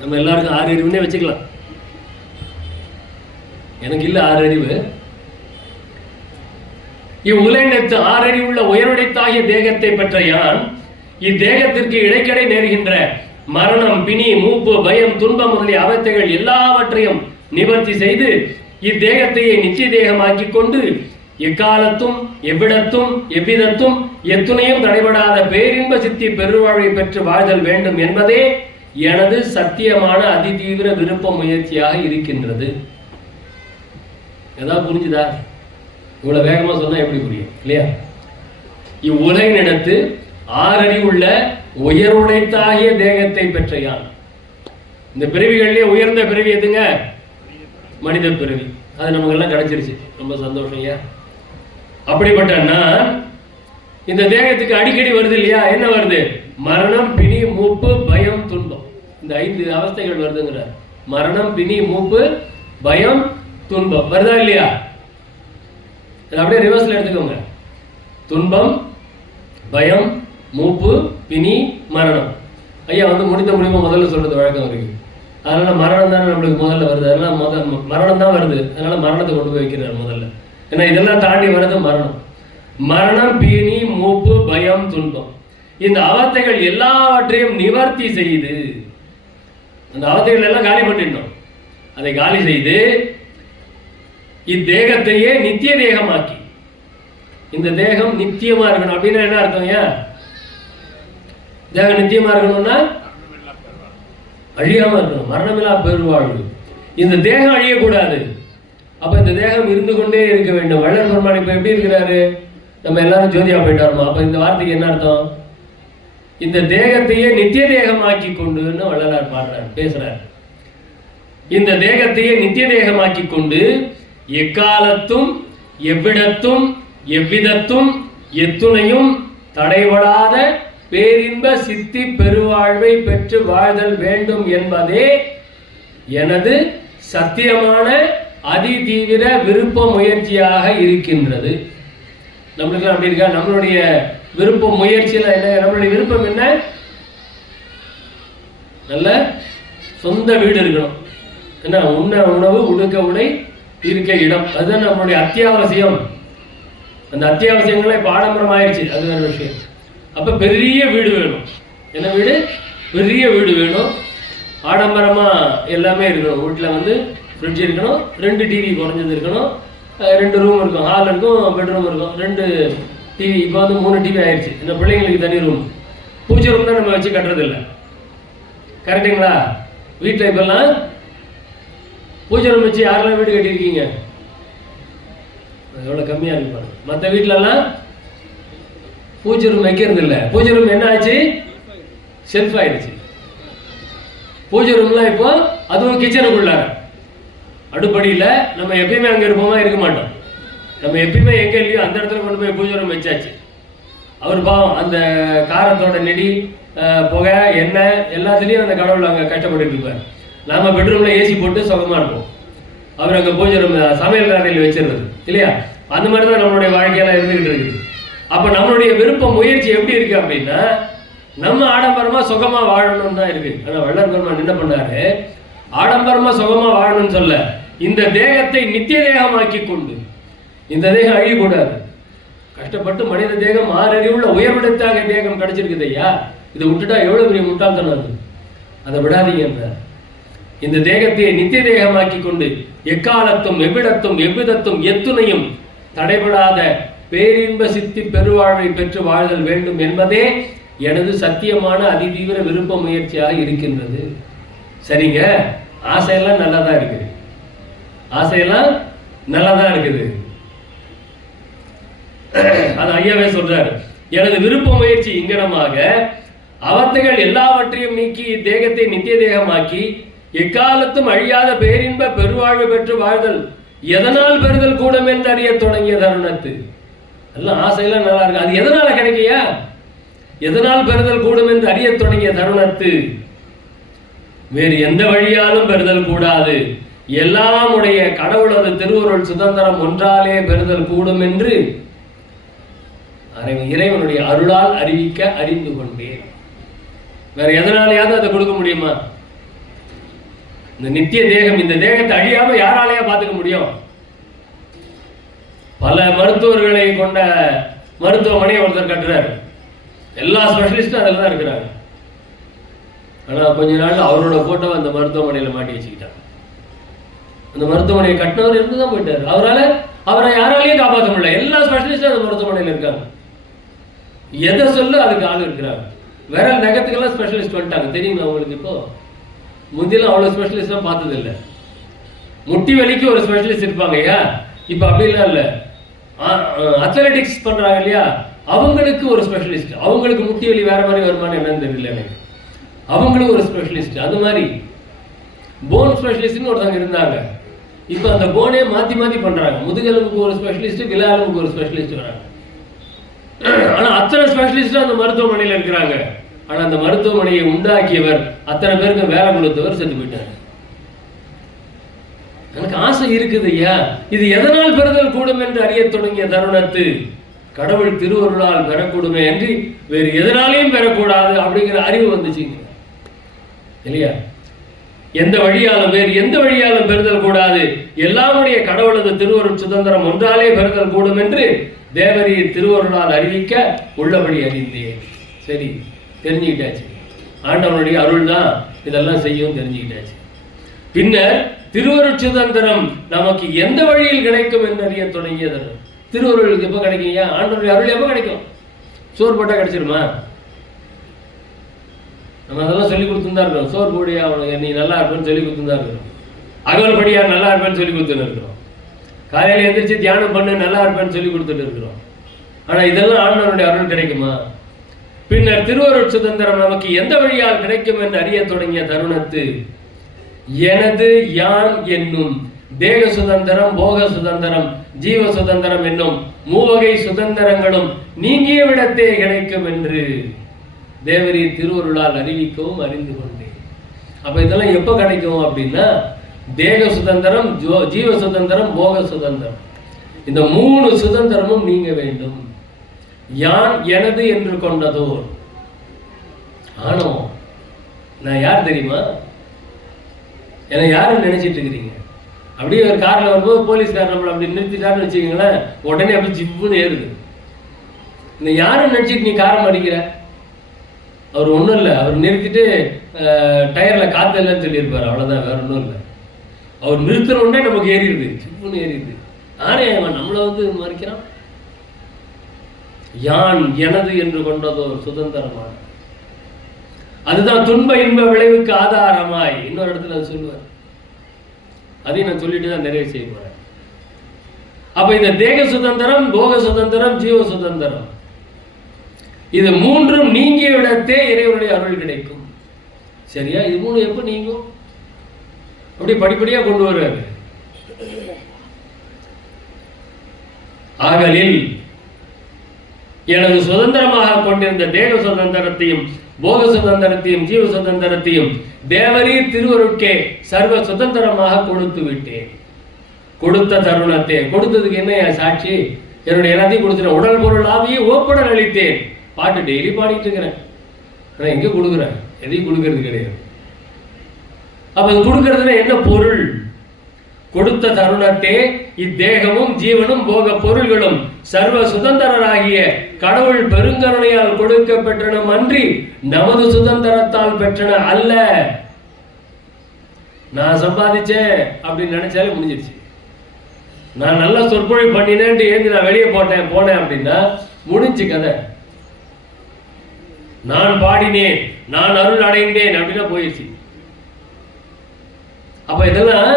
நம்ம எல்லாருக்கும் 6 அறிவுன்னே வச்சுக்கலாம். எனக்கு இல்லை 6 அறிவு. இவ்வுலகினத்து 6 அறிவுள்ள உயர்வுடைத்தாகிய தேகத்தை பெற்ற யான் இத்தேகத்திற்கு இடைக்கடை நேர்கின்ற மரணம், பிணி, மூப்பு, பயம், துன்பம் முதலிய அவத்தைகள் எல்லாவற்றையும் நிவர்த்தி செய்து இத்தேகத்தையே நித்திய தேகமாக்கி கொண்டு எக்காலத்தும் எவ்விடத்தும் எவ்விதத்தும் எத்துணையும் தடைபடாத பேரின்ப சித்தி பெருவாழ்வை பெற்று வாழ்தல் வேண்டும் என்பதே எனது சத்தியமான அதிதீவிர விருப்ப முயற்சியாக இருக்கின்றது. ஏதாவது புரிஞ்சுதா? இவ்வளவு வேகமா சொன்னா எப்படி புரியும் இல்லையா? இவ்வுலகினிடத்து 6 அறிவுள்ள உயர்வுடைத்தாகிய தேகத்தை பெற்ற யான். இந்த பிறவிகளிலே உயர்ந்த பிறவி எதுங்க? மனித பிறவி. அது நமக்கு எல்லாம் கிடைச்சிருச்சு, ரொம்ப சந்தோஷம். ஐயா, அப்படிப்பட்ட நான் இந்த தேகத்துக்கு அடிக்கடி வருது இல்லையா? என்ன வருது? மரணம், பிணி, மூப்பு, பயம், துன்பம். இந்த 5 அவஸ்தைகள் வருதுங்கிற. மரணம், பிணி, மூப்பு, பயம், துன்பம் வருதா இல்லையா? அப்படியே ரிவர்ஸ்ல எடுத்துக்கோங்க. துன்பம், பயம், மூப்பு, பிணி, மரணம். ஐயா வந்து முடிந்த முடியுமா முதல்ல சொல்றது வழக்கம் இருக்கு. அதனால மரணம் தானே நம்மளுக்கு முதல்ல வருது. அதனால மரணம் தான் வருது. அதனால மரணத்தை கொண்டு போய் வைக்கிறார் முதல்ல. ஏன்னா இதெல்லாம் தாண்டி வர்றது மரணம். மரணம், பிணி, மூப்பு, பயம், துன்பம். இந்த அவத்தைகள் எல்லாவற்றையும் நிவர்த்தி செய்து, அந்த அவத்தைகள் எல்லாம் காலி பண்ணிடணும். அதை காலி செய்து இத்தேகத்தையே நித்திய தேகமாக்கி. இந்த தேகம் நித்தியமா இருக்கணும் அப்படின்னா என்ன அர்த்தம்? ஏன் தேகம் நித்தியமா இருக்கணும்னா அழியாம இருக்கணும், மரணமில்லா பெருவாழ்வு. இந்த தேகம் அழியக்கூடாது. அப்ப இந்த தேகம் இருந்து கொண்டே இருக்க வேண்டும். வள்ளல் பெருமான் இப்ப எப்படி இருக்கிறாரு? நம்ம எல்லாரும் ஜோதியா போயிட்டாருமா. அப்ப இந்த வார்த்தைக்கு என்ன அர்த்தம்? இந்த தேகத்தையே நித்திய தேகமாக்கி கொண்டுன்னு வள்ளலார் பாடுறார், பேசுறார். இந்த தேகத்தையே நித்திய தேகமாக்கி கொண்டு எக்காலத்தும் எவ்விடத்தும் எவ்விதத்தும் எத்துணையும் தடைபடாத பேரின்ப சித்தி பெருவாழ்வை பெற்று வாழ்தல் வேண்டும் என்பதே எனது சத்தியமான அதிதீவிர விருப்ப முயற்சியாக இருக்கின்றது. நம்மளுக்கு அப்படி இருக்கா? நம்மளுடைய விருப்ப முயற்சியில என்ன? நம்மளுடைய விருப்பம் என்ன? நல்ல சொந்த வீடு இருக்கணும். என்ன? உண்ண உணவு, உடுக்க உடை, இருக்க இடம். அதுதான் நம்மளுடைய அத்தியாவசியம். அந்த அத்தியாவசியங்களே இப்ப ஆடம்பரம் ஆயிடுச்சு, அது வேற விஷயம். அப்ப பெரிய வீடு வேணும். என்ன வீடு? பெரிய வீடு வேணும். ஆடம்பரமா எல்லாமே இருக்கணும். வீட்டுல வந்து ஃப்ரிட்ஜ் இருக்கணும், 2 டிவி குறைஞ்சது இருக்கணும், 2 ரூம் இருக்கும், ஹால் இருக்கும், பெட்ரூம் இருக்கும், 2 டிவி. இப்போ வந்து 3 டிவி ஆயிடுச்சு. இந்த பிள்ளைங்களுக்கு தனி ரூம். பூஜை ரூம் தான் நம்ம வச்சு கட்டுறது இல்லை. கரெக்டுங்களா? வீட்டில் இப்பெல்லாம் பூஜை ரூம் வச்சு யாரெல்லாம் வீடு கட்டியிருக்கீங்க? எவ்வளோ கம்மியாக இருப்பாங்க. மற்ற வீட்டிலலாம் பூஜை ரூம் வைக்கிறது இல்லை. பூஜை ரூம் என்ன ஆச்சு? செல்ஃப் ஆயிடுச்சு. பூஜை ரூம்லாம் இப்போ அதுவும் கிச்சனுக்குள்ளார அடுப்படியில். நம்ம எப்பயுமே அங்கே இருப்போமா? இருக்க மாட்டோம். நம்ம எப்பயுமே எங்கே இல்லையோ அந்த இடத்துல கொண்டு போய் பூஜை ரூம் வச்சாச்சு. அவர் பாவம் அந்த காரத்தோட நெடி, புகை, எண்ணெய் எல்லாத்துலேயும் அந்த கடவுள் அங்கே கஷ்டப்பட்டு இருப்பார். நாம பெட்ரூம்ல ஏசி போட்டு சுகமா இருப்போம். அவர் அங்கே பூஜை ரூம் சமையல் அறையில் வச்சிருந்தது இல்லையா? அந்த மாதிரி தான் நம்மளுடைய வாழ்க்கையெல்லாம் இருந்துகிட்டு இருக்குது. அப்ப நம்மளுடைய விருப்ப முயற்சி எப்படி இருக்கு அப்படின்னா, நம்ம ஆடம்பரமா சுகமா வாழணும்னு தான் இருக்கு. ஆனா வள்ளல் பெருமான் என்ன பண்ணாரு? ஆடம்பரமா சுகமா வாழணும்னு சொல்ல, இந்த தேகத்தை நித்திய தேகமாக்கி கொண்டு. இந்த தேகம் அழியக்கூடாது. கஷ்டப்பட்டு மனித தேகம் 6 அறிவுள்ள உயர்விடத்தாக தேகம் கிடைச்சிருக்குது ஐயா. இதை விட்டுட்டா எவ்வளவு பெரிய முட்டாள்தனம் அது. அதை விடாதீங்க. இந்த தேகத்தை நித்திய தேகமாக்கி கொண்டு எக்காலத்தும் எவ்விடத்தும் எவ்விதத்தும் எத்துணையும் தடைபடாத பேரின்ப சித்தி பெருவாழ்வை பெற்று வாழ்தல் வேண்டும் என்பதே எனது சத்தியமான அதிதீவிர விருப்ப முயற்சியாக இருக்கின்றது. சரிங்க, ஆசையெல்லாம் நல்லாதான் இருக்குது. ஆசையெல்லாம் நல்லாதான் இருக்குது. அது ஐயாவே சொல்றாரு. எனது விருப்ப முயற்சி இங்கனமாக அவத்தைகள் எல்லாவற்றையும் நீக்கி தேகத்தை நித்திய தேகமாக்கி எக்காலத்தும் அழியாத பேரின்ப பெருவாழ்வு பெற்று வாழ்தல் எதனால் பெறுதல் கூடும் என்று அறிய தொடங்கிய தருணத்து. எல்லாம் ஆசையெல்லாம் நல்லா இருக்கு. அது எதனால கிடைக்கையா? எதனால் பெறுதல் கூடும் என்று அறிய தொடங்கிய தருணத்து வேறு எந்த வழியாலும் பெறுதல் கூடாது, எல்லாம் உடைய கடவுளது திருவருள் சுதந்திரம் ஒன்றாலே பெறுதல் கூடும் என்று இறைவனுடைய அருளால் அறிவிக்க அறிந்து கொண்டேன். வேற எதனாலையாவது அதை கொடுக்க முடியுமா? இந்த நித்திய தேகம், இந்த தேகத்தை அழியாம யாராலையா பார்த்துக்க முடியும்? பல மருத்துவர்களை கொண்ட மருத்துவமனையை ஒருத்தர் கட்டுறாரு. எல்லா ஸ்பெஷலிஸ்டும் அதில் தான் இருக்கிறாங்க. ஆனால் கொஞ்ச நாள் அவரோட போட்டோ அந்த மருத்துவமனையில் மாட்டி வச்சுக்கிட்டாங்க. அந்த மருத்துவமனையை கட்டினவர் இருந்து தான் போயிட்டார். அவரை யாராலையும் காப்பாற்ற முடியல. எல்லா ஸ்பெஷலிஸ்டும் அந்த மருத்துவமனையில் இருக்காங்க. எதை சொல்ல அதுக்கு ஆள் இருக்கிறாங்க. வேற நகத்துக்கெல்லாம் ஸ்பெஷலிஸ்ட் வந்துட்டாங்க. தெரியுங்களா உங்களுக்கு? இப்போ முந்திலாம் அவ்வளோ ஸ்பெஷலிஸ்ட்லாம் பார்த்ததில்லை. முட்டி வலிக்கு ஒரு ஸ்பெஷலிஸ்ட் இருப்பாங்க ஐயா. இப்போ அப்படிலாம் இல்லை. அத்லெட்டிக்ஸ் பண்ணுறாங்க இல்லையா, அவங்களுக்கு ஒரு ஸ்பெஷலிஸ்ட். அவங்களுக்கு முட்டி வலி வேற மாதிரி வருமானம் என்னன்னு தெரியல எனக்கு. அவங்களுக்கு ஒரு ஸ்பெஷலிஸ்ட். அது மாதிரி போன் ஸ்பெஷலிஸ்ட்னு ஒருத்தவங்க இருந்தாங்க. இப்போ அந்த போனே மாற்றி மாற்றி பண்ணுறாங்க. முதுகெலும்புக்கு ஒரு ஸ்பெஷலிஸ்ட், விலாலுக்கு ஒரு ஸ்பெஷலிஸ்ட் வராங்க. ஆனால் அத்தனை ஸ்பெஷலிஸ்டும் அந்த மருத்துவமனையில் இருக்கிறாங்க. ஆனால் அந்த மருத்துவமனையை உண்டாக்கியவர், அத்தனை பேருக்கு வேலை கொடுத்தவர் செத்து போயிட்டார். எனக்கு ஆசை இருக்குது ஐயா. இது எதனால் பெறுதல் கூடும் என்று அறிய தொடங்கிய தருணத்து கடவுள் திருவருளால் பெறக்கூடுமே என்று வேறு எதனாலையும் பெறக்கூடாது அப்படிங்கிற அறிவு வந்துச்சுங்க இல்லையா? எந்த வழியாலும் வேறு எந்த வழியாலும் பெறுதல் கூடாது, எல்லாமுடைய கடவுளது திருவருள் சுதந்திரம் ஒன்றாலே பெறுதல் கூடும் என்று தேவரீர் திருவருளால் அறிவிக்க உள்ளபடி அறிந்தேன். சரி, தெரிஞ்சுக்கிட்டாச்சு. ஆண்டவனுடைய அருள் தான் இதெல்லாம் செய்யும், தெரிஞ்சுக்கிட்டாச்சு. பின்னர் திருவருள் சுதந்திரம் நமக்கு எந்த வழியில் கிடைக்கும் என்று அறிய தொடங்கியது. திருவருளுக்கு எப்போ கிடைக்கும்? ஆண்டவருடைய அருள் எப்போ கிடைக்கும்? சோறு போட்டா கிடைச்சிருமா? நம்ம அதெல்லாம் சொல்லி கொடுத்துருந்தா இருக்கிறோம். சோறு போடியா அவனுக்கு நீ நல்லா இருப்பேன்னு சொல்லி கொடுத்துருந்தா இருக்கிறோம். அகல் படியா நல்லா இருப்பேன்னு சொல்லி கொடுத்துட்டு இருக்கிறோம். காலையில் எந்திரிச்சு தியானம் பண்ணு நல்லா இருப்பேன்னு சொல்லி கொடுத்துட்டு இருக்கிறோம். ஆனால் இதெல்லாம் ஆண்டவருடைய அருள் கிடைக்குமா? பின்னர் திருவருள் சுதந்திரம் நமக்கு எந்த வழியால் கிடைக்கும் என்று அறிய தொடங்கிய தருணத்து எனது யான் என்னும் தேக சுதந்திரம், போக சுதந்திரம், ஜீவ சுதந்திரம் என்னும் மூவகை சுதந்திரங்களும் நீங்கிய விடத்தே கிடைக்கும் என்று தேவரீர் திருவருளால் அறிவிக்கவும் அறிந்து கொண்டேன். அப்ப இதெல்லாம் எப்ப கிடைக்கும் அப்படின்னா, தேக சுதந்திரம், ஜீவ சுதந்திரம், போக சுதந்திரம், இந்த மூணு சுதந்திரமும் நீங்க வேண்டும். யான் எனது என்று கொண்டதோ ஆணவம். நான் யார் தெரியுமா? என்னை யாருன்னு நினைச்சிட்டு இருக்கிறீங்க? அப்படியே ஒரு காரில் வரும்போது போலீஸ்கார் நம்மளை அப்படி நிறுத்திட்டாருன்னு வச்சுக்கீங்களேன், உடனே அப்படி ஜிப்புன்னு ஏறுது. இந்த யாருன்னு நினைச்சிட்டு நீ காரம் அடிக்கிற? அவர் ஒன்றும் இல்லை, அவர் நிறுத்திட்டு டயரில் காற்று இல்லைன்னு சொல்லியிருப்பார், அவ்வளோதான், வேற ஒன்றும் இல்லை. அவர் நிறுத்துற உடனே நமக்கு ஏறிடுது, ஜிப்புன்னு ஏறிடுது. யாரே அவன் நம்மளை வந்து மறிக்கிறான்? யான் எனது என்று கொண்டதோ சுதந்திரமான, அதுதான் துன்ப இன்ப விளைவுக்கு ஆதாரமாய். இன்னொரு இடத்துல அது சொல்லுவார். அதையும் நான் சொல்லிட்டு தான் நிறைய செய்ய போறேன். அப்ப இந்த தேக சுதந்திரம், போக சுதந்திரம், ஜீவ சுதந்திரம், இது மூன்றும் நீங்கிய விடத்தே இறைவனுடைய அருள் கிடைக்கும். சரியா? இது மூணு எப்ப நீங்கும்? அப்படி படிப்படியா கொண்டு வருவாரு. ஆகலில் எனது சுதந்திரமாக கொண்டிருந்த தேக சுதந்திரத்தையும், போக சுதந்திரத்தையும், ஜீவ சுதந்திரத்தையும் தேவரீர் திருவருட்கே சர்வ சுதந்திரமாக கொடுத்து விட்டேன். கொடுத்த தருணத்தை, கொடுத்ததுக்கு என்ன சாட்சி? என்னுடைய எல்லாத்தையும் கொடுத்துட்டேன். உடல் பொருள் ஆவியை ஓப்படல் அளித்தேன். பாட்டு டெய்லி பாடிட்டு இருக்கிறேன். ஆனால் எங்கே கொடுக்குறேன்? எதையும் கொடுக்கறது கிடையாது. அப்ப கொடுக்கறதுல என்ன பொருள்? கொடுத்த தருணத்தே இத்தேகமும் ஜீவனும் போக பொருள்களும் சர்வ சுதந்திரராகிய கடவுள் பெருங்கருணையால் கொடுக்கப்பெற்றன அன்றி நமது சுதந்திரத்தால் பெற்றன அல்ல. நான் சம்பாதிச்சேன் அப்படின்னு நினைச்சாலே முடிஞ்சிருச்சு. நான் நல்ல சொற்பொழி பண்ணினேன்ட்டு ஏந்து நான் வெளியே போனேன் அப்படின்னா முடிஞ்சு கதை. நான் பாடினேன், நான் அருள் அடைந்தேன் அப்படின்னா போயிடுச்சு. அப்ப இதெல்லாம்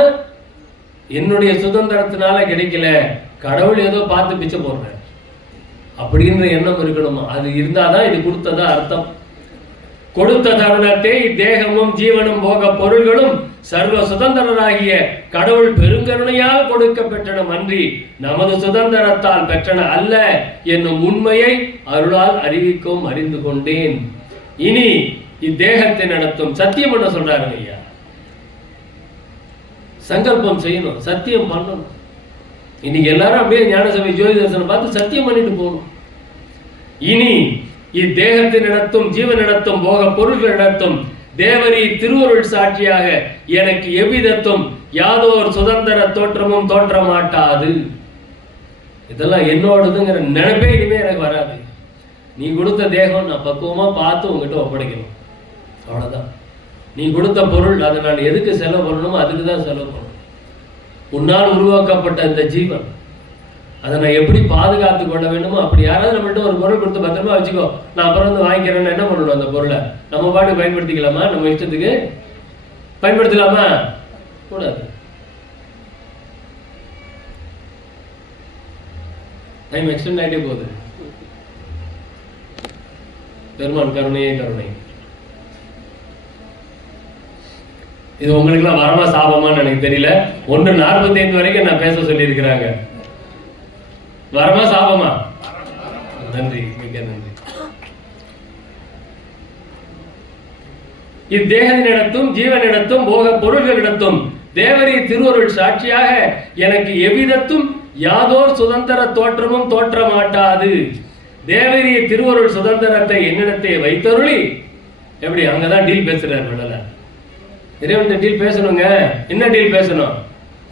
என்னுடைய சுதந்திரத்தினால கிடைக்கல, கடவுள் ஏதோ பார்த்து பிச்சை போடுறேன் அப்படின்ற எண்ணம் இருக்கணுமா? அது இருந்தாதான் இது கொடுத்ததா அர்த்தம். கொடுத்த தருணத்தை தேகமும் ஜீவனும் போக பொருள்களும் சர்வ சுதந்திரராகிய கடவுள் பெருங்கருணையால் கொடுக்க பெற்றன அன்றி நமது சுதந்திரத்தால் பெற்றன அல்ல என்னும் உண்மையை அருளால் அறிவிக்கவும் அறிந்து கொண்டேன். இனி இத்தேகத்தை நடத்தும் சத்தியம் என்ன சொல்றாரு ஐயா? சங்கல்பம் செய்யணும், சத்தியம் பண்ணணும். இன்னைக்கு எல்லாரும் அப்படியே ஞானசபை ஜோதி தரிசனம் பார்த்து சத்தியம் பண்ணிட்டு போகணும். இனி இத்தேகத்தை நடத்தும் ஜீவன் நடத்தும் போக பொருள்கள் நடத்தும் தேவரி திருவருள் சாட்சியாக எனக்கு எவ்விதத்தும் யாதோர் சுதந்திர தோற்றமும் தோன்ற மாட்டாது. இதெல்லாம் என்னோடதுங்கிற நினைப்பே இனிமே எனக்கு வராது. நீ கொடுத்த தேகம் நான் பக்குவமா பார்த்து உங்ககிட்ட ஒப்படைக்கணும், அவ்வளவுதான். நீ கொடுத்த பொருள் அதை நான் எதுக்கு செலவு பண்ணணுமோ அதுக்கு தான் செலவு பண்ணணும். உன்னால் உருவாக்கப்பட்ட இந்த ஜீவன் அதை நான் எப்படி பாதுகாத்து கொள்ள வேண்டுமோ அப்படி. யாராவது நம்மள்ட்ட ஒரு பொருள் கொடுத்து பத்திரமா வச்சுக்கோ, நான் அப்புறம் வந்து வாங்கிக்கிறேன்னு என்ன பண்ணணும்? அந்த பொருளை நம்ம பாட்டுக்கு பயன்படுத்திக்கலாமா? நம்ம இஷ்டத்துக்கு பயன்படுத்தலாமா? கூடாது. டைம் எக்ஸ்டெண்ட் ஆகிட்டே போகுது. பெருமான் கருணையே கருணை. இது உங்களுக்குலாம் வரமா சாபமான்னு எனக்கு தெரியல. 1:45 வரைக்கும் நான் பேச சொல்லி இருக்கிறாங்க. வரமா சாபமா? நன்றி, மிக நன்றி. இத்தேகத்தினிடத்தும் ஜீவனிடத்தும் போக பொருள்களிடத்தும் தேவரி திருவருள் சாட்சியாக எனக்கு எவ்விதத்தும் யாதோர் சுதந்திர தோற்றமும் தோற்ற மாட்டாது. தேவரி திருவருள் சுதந்திரத்தை என்னிடத்தை வைத்தருளி. எப்படி அங்கதான் டீல் பேசுறாரு வள்ளலார். இறைவன் டீல் பேசணுங்க. என்ன டீல் பேசணும்?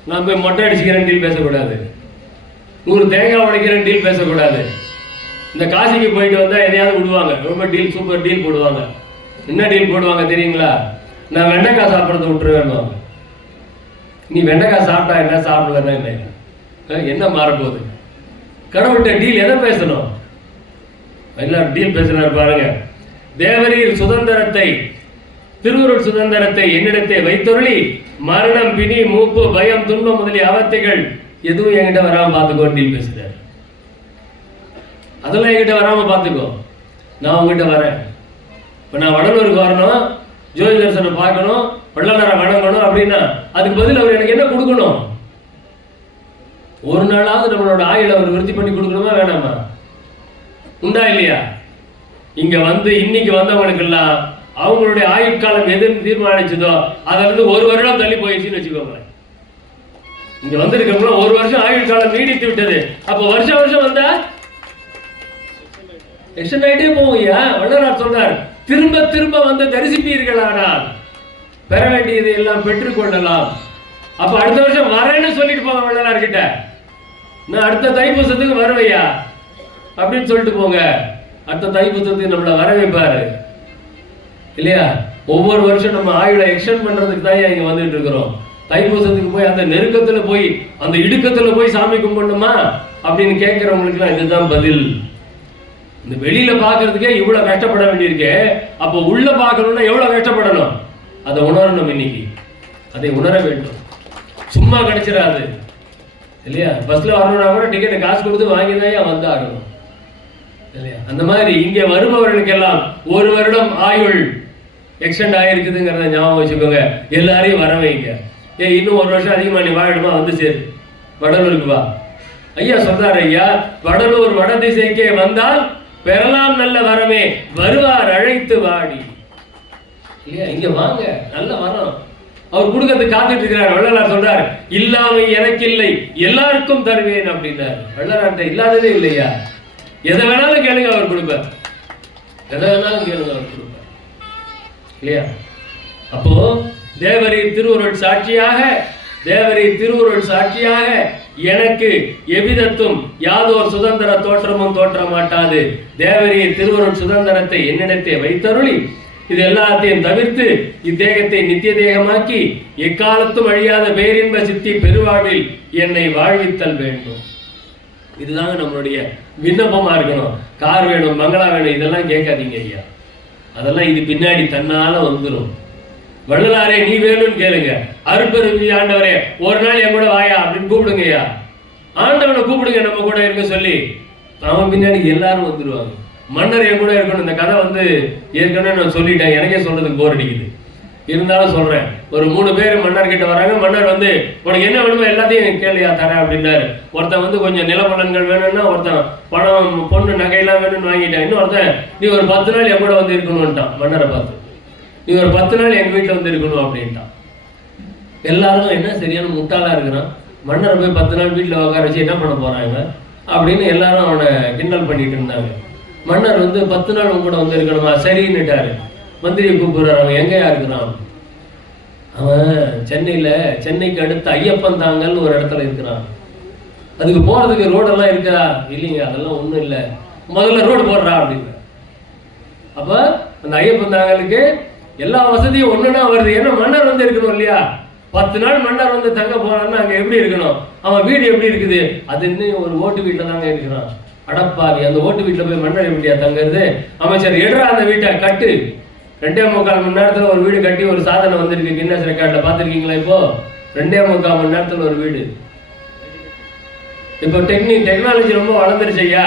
நான் போய் மொட்டை அடிச்சுக்கிறேன் டீல் பேசக்கூடாது. 100 தேங்காய் உடைக்கிறேன் டீல் பேசக்கூடாது. இந்த காசிக்கு போயிட்டு வந்தா எதையாவது விடுவாங்க, ரொம்ப டீல் சூப்பர் டீல் போடுவாங்க. என்ன டீல் போடுவாங்க தெரியுங்களா? நான் வெண்டைக்காய் சாப்பிட்றத விட்டுருவேன். நீ வெண்டைக்காய் சாப்பிட்டா என்ன, சாப்பிடலன்னா என்ன, என்ன மாறப்போகுது? கடவுள்கிட்ட டீல் எதை பேசணும்? எல்லாரும் டீல் பேசுறாரு பாருங்க. தேவரீர் சுதந்திரத்தை திருவருள் சுதந்திரத்தை என்னிடத்தை வைத்தொருளி மரணம் பிணி மூப்பு பயம் துன்பம் முதலிய அவத்தைகள் எதுவும் என்கிட்ட வராம பார்த்துக்கோ டீல் பேசுறாரு. அதெல்லாம் என்கிட்ட வராம பார்த்துக்கோ, நான் உங்ககிட்ட வரேன். இப்போ நான் வடலூருக்கு வரணும், ஜோதி தரிசனம் பார்க்கணும், வள்ளலாரை வணங்கணும் அப்படின்னா அதுக்கு பதில் அவர் எனக்கு என்ன கொடுக்கணும்? ஒரு நாளாவது நம்மளோட ஆயுளை அவர் விருத்தி பண்ணி கொடுக்கணுமா வேணாமா? உண்டா இல்லையா? இங்க வந்து இன்னைக்கு வந்தவங்களுக்கெல்லாம் அவங்களுடைய ஆயுட்காலம் எதுன்னு தீர்மானிச்சதோ அதுல இருந்து 1 வருடம் தள்ளி போயிடுச்சுன்னு வச்சுக்கோங்க. இங்க வந்திருக்கவங்களும் 1 வருஷம் ஆயுள் காலம் நீடித்து விட்டது. அப்போ வருஷம் வருஷம் வந்தா எக்ஸ்டெண்ட் ஆகிட்டே போவோம்யா. வள்ளலார் சொல்றார், திரும்ப திரும்ப வந்து தரிசிப்பீர்களானால் பெற வேண்டியது எல்லாம் பெற்றுக்கொள்ளலாம். அப்ப அடுத்த வருஷம் வரேன்னு சொல்லிட்டு போங்க வள்ளலார் கிட்ட. நான் அடுத்த தைப்பூசத்துக்கு வருவையா அப்படின்னு சொல்லிட்டு போங்க. அடுத்த தைப்பூசத்துக்கு நம்மளை வர வைப்பாரு இல்லையா? ஒவ்வொரு வருஷம் நம்ம ஆயுளை எக்ஸ்டெண்ட் பண்றதுக்கு தான் இங்க வந்துட்டு இருக்கிறோம். தைப்பூசத்துக்கு போய் அந்த நெருக்கத்துல போய் அந்த இடுக்கத்துல போய் சாமி கும்பிடணுமா அப்படின்னு கேட்கிறவங்களுக்குலாம் இதுதான் பதில். இந்த வெளியில பாக்குறதுக்கே இவ்வளவு கஷ்டப்பட வேண்டியிருக்கு. அப்போ உள்ள பார்க்கணும்னா எவ்வளவு கஷ்டப்படணும்? அதை உணரணும். இன்னைக்கு அதை உணர வேண்டும். சும்மா கிடைச்சிடாது இல்லையா? பஸ்ல வரணும்னா கூட டிக்கெட்டை காசு கொடுத்து வாங்கிதான் வந்து ஆகணும் இல்லையா? அந்த மாதிரி இங்க வருபவர்களுக்கெல்லாம் 1 வருடம் ஆயுள் எக்ஸ்டெண்ட் ஆயிருக்குதுங்கிறத ஞாபகம் வச்சுக்கோங்க. எல்லாரையும் வர வைங்க. இன்னும் 1 வருஷம் அதிகமா நீ வாழணுமா? வந்து சரி வடலூருக்கு வா. ஐயா சொல்றாரு, ஐயா வடலூர் வட திசைக்கே வந்தால் பெறலாம் நல்ல வரமே, வருவார் அழைத்து வாடி. இல்லையா? இங்க வாங்க, நல்ல வரம் அவர் கொடுக்கறதுக்கு காத்துட்டு இருக்கிறார். வள்ளலார் சொல்றார், இல்லாமை எனக்கு இல்லை எல்லாருக்கும் தருவேன் அப்படின்னாரு. வள்ளலார்ட்ட இல்லாததே இல்லையா? எதை வேணாலும் கேளுங்க அவர் கொடுப்பார். எதை வேணாலும் கேளுங்க அவர் கொடுப்பார் இல்லையா? அப்போ தேவரி திருவருள் சாட்சியாக, தேவரி திருவருள் சாட்சியாக எனக்கு எவ்விதத்தும் யாதோர் சுதந்திர தோற்றமும் தோற்ற மாட்டாது. தேவரி திருவருள் சுதந்திரத்தை என்னிடத்தை வைத்தருளி இது எல்லாத்தையும் தவிர்த்து இத்தேகத்தை நித்திய தேகமாக்கி எக்காலத்தும் அழியாத பேரின்ப சித்தி பெருவாழ்வில் என்னை வாழ்வித்தல் வேண்டும். இதுதாங்க நம்மளுடைய விண்ணப்பமா இருக்கணும். கார் வேணும், மங்களா வேணும், இதெல்லாம் கேட்காதீங்க ஐயா. அதெல்லாம் இது பின்னாடி தன்னால வந்துடும். வள்ளலாரே நீ வேணும்னு கேளுங்க. அருட்பெருஞ்சி ஆண்டவரே ஒரு நாள் என் கூட வாயா அப்படின்னு கூப்பிடுங்க ஐயா. ஆண்டவனை கூப்பிடுங்க நம்ம கூட இருக்க சொல்லி. அவன் பின்னாடி எல்லாரும் வந்துடுவாங்க. மன்னர் என் கூட இருக்கணும். இந்த கதை வந்து ஏற்கனவே நான் சொல்லிட்டேன், எனக்கே சொல்றதுக்கு போர் அடிக்குது. இருந்தாலும் சொல்றேன், ஒரு 3 பேர் மன்னர் கிட்ட வராங்க. மன்னர் வந்து உனக்கு என்ன வேணுமோ எல்லாத்தையும் கேள்வியா தரேன் அப்படின்னாரு. ஒருத்தன் வந்து கொஞ்சம் நிலப்பலன்கள் வேணும்னா, ஒருத்தன் பணம் பொண்ணு நகையெல்லாம் வேணும்னு வாங்கிட்டான். இன்னொருத்தன் நீ ஒரு 10 நாள் என் கூட வந்து இருக்கணும்ட்டான். மன்னரை பார்த்து நீ ஒரு 10 நாள் எங்க வீட்டில் வந்து இருக்கணும் அப்படின்ட்டான். எல்லாரும் என்ன சரியான முட்டாளா இருக்கிறான், மன்னரை போய் 10 நாள் வீட்டில் உட்கார வச்சு என்ன பண்ண போறாங்க அப்படின்னு எல்லாரும் அவனை கிண்டல் பண்ணிட்டு இருந்தாங்க. மன்னர் வந்து 10 நாள் உங்க கூட வந்து இருக்கணுமா, சரின்னுட்டாரு. மந்திரியை கூப்பிடுறாரு. அவன் எங்கேயா இருக்கிறான்? அவன் சென்னைக்கு அடுத்த ஐயப்பன் தாங்கல் ஒரு இடத்துல இருக்கிறான். அதுக்கு போறதுக்கு ரோடெல்லாம் இருக்கா? இல்லைங்க, அதெல்லாம் ஒன்றும் இல்லை, முதல்ல ரோடு போடுறா அப்படின்னு. அப்ப அந்த ஐயப்பன் தாங்கலுக்கு எல்லா வசதியும் ஒண்ணுன்னா வருது. ஏன்னா மன்னர் வந்து இருக்கணும் இல்லையா? 10 நாள் மன்னர் வந்து தங்க போறான்னா அங்க எப்படி இருக்கணும்? அவன் வீடு எப்படி இருக்குது? அது இன்னும் ஒரு ஓட்டு வீட்டில் தாங்க இருக்கிறான். அடப்பாவி, அந்த ஓட்டு வீட்டில் போய் மன்னர் எப்படியா தங்குறது? அமைச்சர் எடுறா அந்த வீட்டை கட்டு. 2.25 மணி நேரத்தில் ஒரு வீடு கட்டி ஒரு சாதனை வந்திருக்கு கின்னஸ் ரெக்கார்ட்ல. பார்த்துருக்கீங்களா? இப்போ 2.25 மணி நேரத்தில் ஒரு வீடு. இப்போ டெக்னாலஜி ரொம்ப வளர்ந்துருச்சு ஐயா,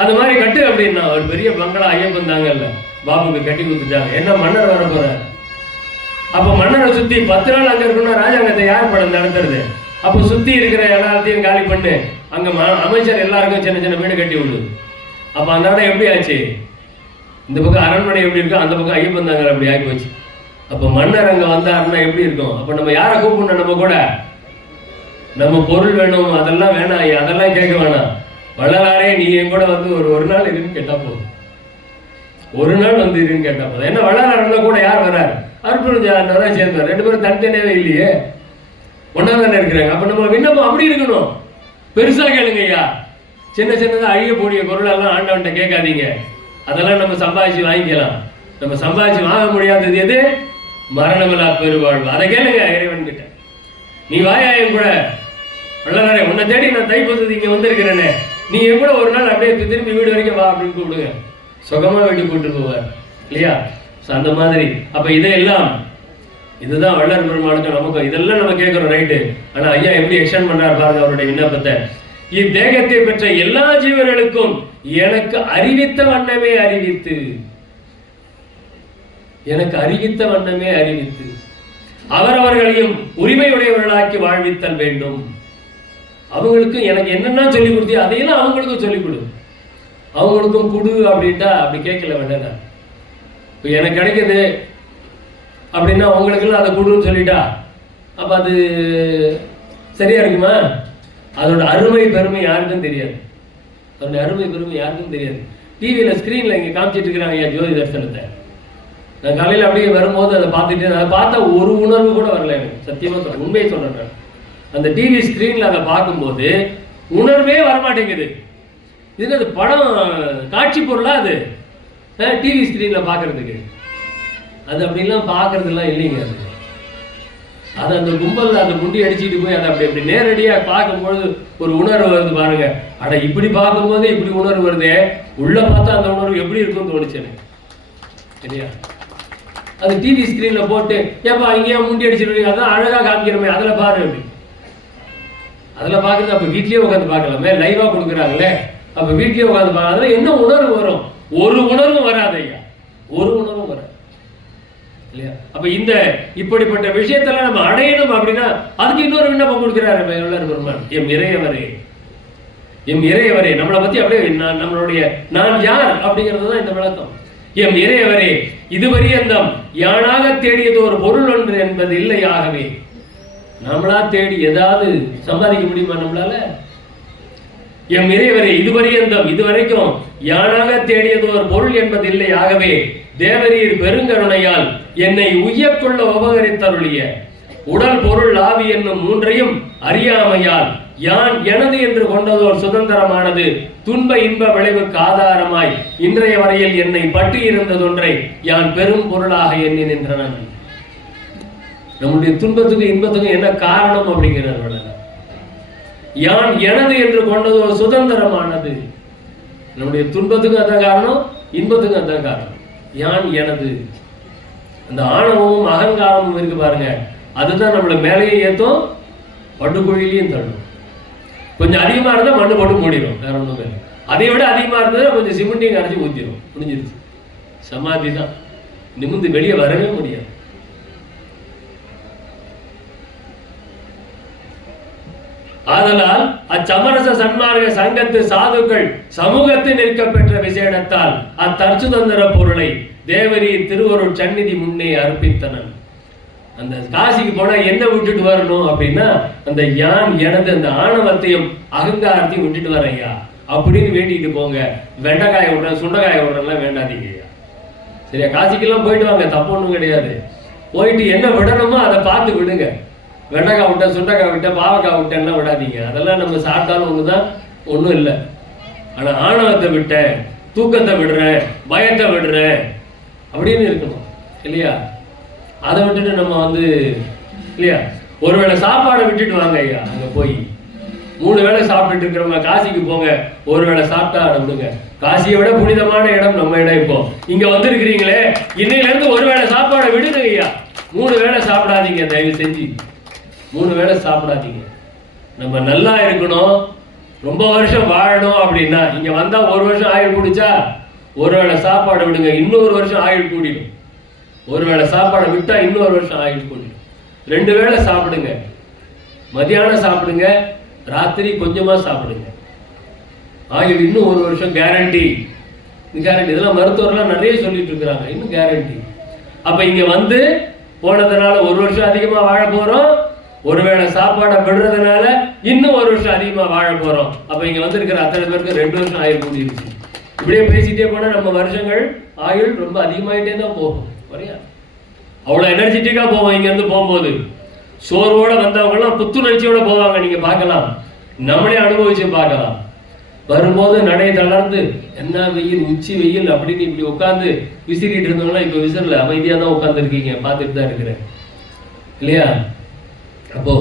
அது மாதிரி கட்டு அப்படின்னா ஒரு பெரிய பங்களா ஐயப்பன் தாங்கல்ல பாபுக்கு கட்டி கொடுத்துட்டாங்க. என்ன மன்னர் வர போற? அப்ப மன்னரை சுத்தி 10 நாள் அங்க இருக்கணும். ராஜாங்கத்தை யார் படம் நடத்துறது? அப்ப சுத்தி இருக்கிற எல்லாத்தையும் காலி பண்ணு. அங்க அமைச்சர் எல்லாருக்கும் சின்ன சின்ன வீடு கட்டி விடு. அப்ப அந்த இடம் எப்படி ஆச்சு? இந்த பக்கம் அரண்மனை எப்படி இருக்கும், அந்த பக்கம் ஐயப்பன் தாங்கல் அப்படி ஆகி போச்சு. அப்ப மன்னர் அங்க வந்தாருன்னா எப்படி இருக்கும்? அப்ப நம்ம யாரை கூப்பிடணும்? நம்ம கூட நம்ம பொருள் வேணும், அதெல்லாம் வேணாம், அதெல்லாம் கேட்க வேணாம். வள்ளலாரே நீ என் கூட வந்து ஒரு நாள் இருக்குன்னு கேட்டா போதும். ஒரு நாள் வந்து இருக்குன்னு கேட்டா போதும். என்ன வள்ளலார் கூட யார் வர்றாரு? அருட்பெருஞ்சோதி சேர்ந்தார். 2 பேரும் தனித்தனியாவே இல்லையே, ஒன்னா தானே இருக்கிறாங்க. அப்ப நம்ம விண்ணப்பம் அப்படி இருக்கணும். பெருசா கேளுங்க ஐயா, சின்ன சின்னதா அழியக்கூடிய பொருள் எல்லாம் ஆண்டவன்ட்ட கேட்காதீங்க. அதெல்லாம் நம்ம சம்பாதிச்சு வாங்கிக்கலாம். நம்ம சம்பாதிச்சு வாங்க முடியாதது எது? மரணமில்லா பெருவாழ்வு. அதை கேளுங்க இறைவன் கிட்ட. நீ வாயா என் கூட, வள்ளலாரே உன்னை தேடி நான் தைப்பூசத்துக்கு இங்க வந்திருக்கிறேனே, நீ என் கூட ஒரு நாள் அப்படியே திரும்பி வீடு வரைக்கும் வா அப்படின்னு கூப்பிடுங்க. சுகமா வீட்டுக்கு கூப்பிட்டு போவார் இல்லையா? அந்த மாதிரி அப்ப இதையெல்லாம் இதுதான் வள்ளல் பெருமானுக்கு நமக்கு இதெல்லாம் நம்ம கேட்கிறோம் ரைட்டு. ஆனா ஐயா எப்படி எக்ஸ்டெண்ட் பண்றாரு பாருங்க அவருடைய விண்ணப்பத்தை. இத்தேகத்தை பெற்ற எல்லா ஜீவர்களுக்கும் எனக்கு அறிவித்த வண்ணமே அறிவித்து, எனக்கு அறிவித்த வண்ணமே அறிவித்து அவரவர்களையும் உரிமையுடையவர்களாக்கி வாழ்வித்தல் வேண்டும். அவங்களுக்கு எனக்கு என்னென்ன சொல்லிக் கொடுத்தியோ அதையெல்லாம் அவங்களுக்கும் சொல்லிக் கொடு, அவங்களுக்கும் கொடு அப்படின்ட்டா அப்படி கேட்கல வேண்டாம். இப்போ எனக்கு கிடைக்குது அப்படின்னா அவங்களுக்கெல்லாம் அதை கொடுன்னு சொல்லிட்டா அப்போ அது சரியா இருக்குமா? அதோட அருமை பெருமை யாருக்கும் தெரியாது. அதோட அருமை பெருமை யாருக்கும் தெரியாது. டிவியில் ஸ்க்ரீனில் இங்கே காமிச்சிட்டு இருக்கிறாங்க ஐயா ஜோதி தரிசனத்தை. நான் காலையில் அப்படியே வரும்போது அதை பார்த்துட்டு அதை பார்த்தா ஒரு உணர்வு கூட வரல எனக்கு. சத்தியமாக சொல்கிறேன், உண்மையை சொல்கிறேன். அந்த டிவி ஸ்க்ரீனில் அதை பார்க்கும்போது உணர்வே வரமாட்டேங்குது. இது அது படம் காட்சி பொருளாக அது டிவி ஸ்க்ரீனில் பார்க்குறதுக்கு. அது அப்படிலாம் பார்க்குறதுலாம் இல்லைங்க. அது அந்த கும்பலில் அந்த முண்டி அடிச்சுட்டு போய் அதை அப்படி நேரடியாக பார்க்கும்போது ஒரு உணர்வு வருது பாருங்க. அட இப்படி பார்க்கும்போது இப்படி உணர்வு வருதே, உள்ளே பார்த்தா அந்த உணர்வு எப்படி இருக்குன்னு தோணுச்சு எனக்கு இல்லையா? அது டிவி ஸ்க்ரீனில் போட்டு ஏப்பா இங்கேயா முண்டி அடிச்சுட்டு அதான் அழகாக காமிக்கிறோமே அதில் பாரு அப்படி. அதில் பார்க்குறது அப்போ வீட்லேயே உட்காந்து பார்க்கலாமே, லைவாக கொடுக்குறாங்களே, அப்போ வீட்லேயே உட்காந்து பார்க்க. அதில் என்ன உணர்வு வரும்? ஒரு உணர்வும் வராது ஐயா, ஒரு உணர்வும் வராது இல்லையா? அப்போ இந்த இப்படிப்பட்ட விஷயத்தெல்லாம் நம்ம அடையணும் அப்படின்னா அதுக்கு இன்னொரு விண்ணப்பம் கொடுக்கிறாரு வள்ளல் பெருமான். எம் இறையவரே, எம் இறையவரே. நம்மளை பற்றி அப்படியே நம்மளுடைய நான் யார் அப்படிங்கிறது தான் இந்த விளக்கம். எம் இறையவரே, இதுவரையந்தம் யானாக தேடியது ஒரு பொருள் ஒன்று என்பது இல்லை. ஆகவே நம்மளா தேடி ஏதாவது சம்பாதிக்க முடியுமா நம்மளால? எம் இறைவரே, இதுவரையந்தம் இதுவரைக்கும் யானாக தேடியது ஒரு பொருள் என்பது இல்லை. ஆகவே தேவரீர் பெருங்கருணையால் என்னை உய்யக்கொள்ள உபகரித்தருளிய உடல் பொருள் ஆவி என்னும் மூன்றையும் அறியாமையால் யான் எனது என்று கொண்டதோர் சுதந்திரமானது துன்ப இன்ப விளைவுக்கு ஆதாரமாய் இன்றைய வரையில் என்னை பற்றி இருந்ததொன்றை யான் பெரும் பொருளாக எண்ணி நின்றன. நம்முடைய துன்பத்துக்கு இன்பத்துக்கும் என்ன காரணம் அப்படிங்கிறார். யான் எனது என்று கொண்டதோர் சுதந்திரமானது. நம்முடைய துன்பத்துக்கும் அதான் காரணம், இன்பத்துக்கும் அதான் காரணம். யான் எனது. அந்த ஆணவமும் அகங்காரமும் இருக்கு பாருங்க, அதுதான் நம்மளை மேலேயே ஏற்றும் படுகொழிலையும் தள்ளும். கொஞ்சம் அதிகமாக இருந்தால் மண்ணு போட்டு மூடிடும், வேற ஒன்றும் இல்லை. அதை விட அதிகமாக இருந்ததுன்னா கொஞ்சம் சிமெண்டையும் கரைச்சி ஊற்றிடும், முடிஞ்சிருச்சு. சமாதி தான், நிமிந்து வெளியே வரவே முடியாது. ஆதலால் அச்சமரச சன்மார்க்க சங்கத்து சாதுக்கள் சமூகத்தில் நிற்க பெற்ற விசேடத்தால் அத்தற்சுதந்திர பொருளை தேவரீர் திருவருட் சந்நிதி முன்னே அர்ப்பித்தனன். அந்த காசிக்கு போனா என்ன விட்டுட்டு வரணும் அப்படின்னா, அந்த யான் எனது அந்த ஆணவத்தையும் அகங்காரத்தையும் விட்டுட்டு வரையா அப்படின்னு வேண்டிட்டு போங்க. வெண்டைக்காயை விடுறேன் சுண்டைக்காயை விடுறேன்லாம் வேண்டாதீங்க ஐயா. சரியா? காசிக்கெல்லாம் போயிட்டு வாங்க, தப்பு ஒன்றும் கிடையாது. போயிட்டு என்ன விடணுமோ அதை பார்த்து விடுங்க. வெண்டைக்காய் விட்ட சுண்டைக்காய் விட்ட பாவக்காய் விட்டேன்னா விடாதீங்க. அதெல்லாம் நம்ம சாப்பிட்டாலும் ஒண்ணுதான், ஒன்றும் இல்லை. ஆனா ஆணவத்தை விட்டேன், தூக்கத்தை விடுறேன், பயத்தை விடுறேன் அப்படின்னு இருக்கணும் இல்லையா? அதை விட்டுட்டு நம்ம இல்லையா, ஒருவேளை சாப்பாடை விட்டுட்டு வாங்க ஐயா. அங்க போய் 3 வேளை சாப்பிட்டுட்டு இருக்கிறவங்க காசிக்கு போங்க, ஒருவேளை சாப்பிட்டா விடுங்க. காசியை விட புனிதமான இடம் நம்ம இடம். இப்போ இங்க வந்திருக்கிறீங்களே, இன்னையில இருந்து ஒருவேளை சாப்பாடை விடுங்க ஐயா. 3 வேளை சாப்பிடாதீங்க, தயவு செஞ்சு 3 வேளை சாப்பிடாதீங்க. நம்ம நல்லா இருக்கணும், ரொம்ப வருஷம் வாழணும் அப்படின்னா இங்க வந்தா 1 வருஷம் ஆயுள் கூடிச்சா ஒருவேளை சாப்பாடை விடுங்க, இன்னொரு வருஷம் ஆயுள் கூடிடும். ஒருவேளை சாப்பாடை விட்டா இன்னொரு வருஷம் ஆயுள் கூடிடும். 2 வேளை சாப்பிடுங்க. மதியானம் சாப்பிடுங்க, ராத்திரி கொஞ்சமா சாப்பிடுங்க. ஆயுள் இன்னும் 1 வருஷம் கேரண்டி. கேரண்டி இதெல்லாம் மருத்துவர்லாம் நிறைய சொல்லிட்டு இருக்கிறாங்க, இன்னும் கேரண்டி. அப்ப இங்க போனதுனால 1 வருஷம் அதிகமா வாழ போறோம், ஒருவேளை சாப்பாடை விடுறதுனால இன்னும் 1 வருஷம் அதிகமா வாழ போறோம். அப்ப இங்க இருக்கிற அத்தனை பேருக்கு 2 வருஷம் ஆயுள் கூடிருச்சு. இப்படியே பேசிட்டே போனா நம்ம வருஷங்கள் ஆயுள் ரொம்ப அதிகமாயிட்டே தான் போகும். அவ்வளவு எனர்ஜெட்டிக்கா போவோம். இங்க இருந்து போகும்போது சோர்வோட வந்தவங்க எல்லாம் புத்துணர்ச்சியோட போவாங்க. நீங்க பார்க்கலாம், நம்மளே அனுபவிச்சு பார்க்கலாம். வரும்போது நடை தளர்ந்து என்ன வெயில், உச்சி வெயில் அப்படின்னு இப்படி உட்காந்து விசிறிட்டு இருந்தவங்களாம் இப்ப விசிறல, அமைதியா தான் உட்கார்ந்து இருக்கீங்க, பார்த்துட்டு தான் இருக்கிறேன் இல்லையா? அப்போ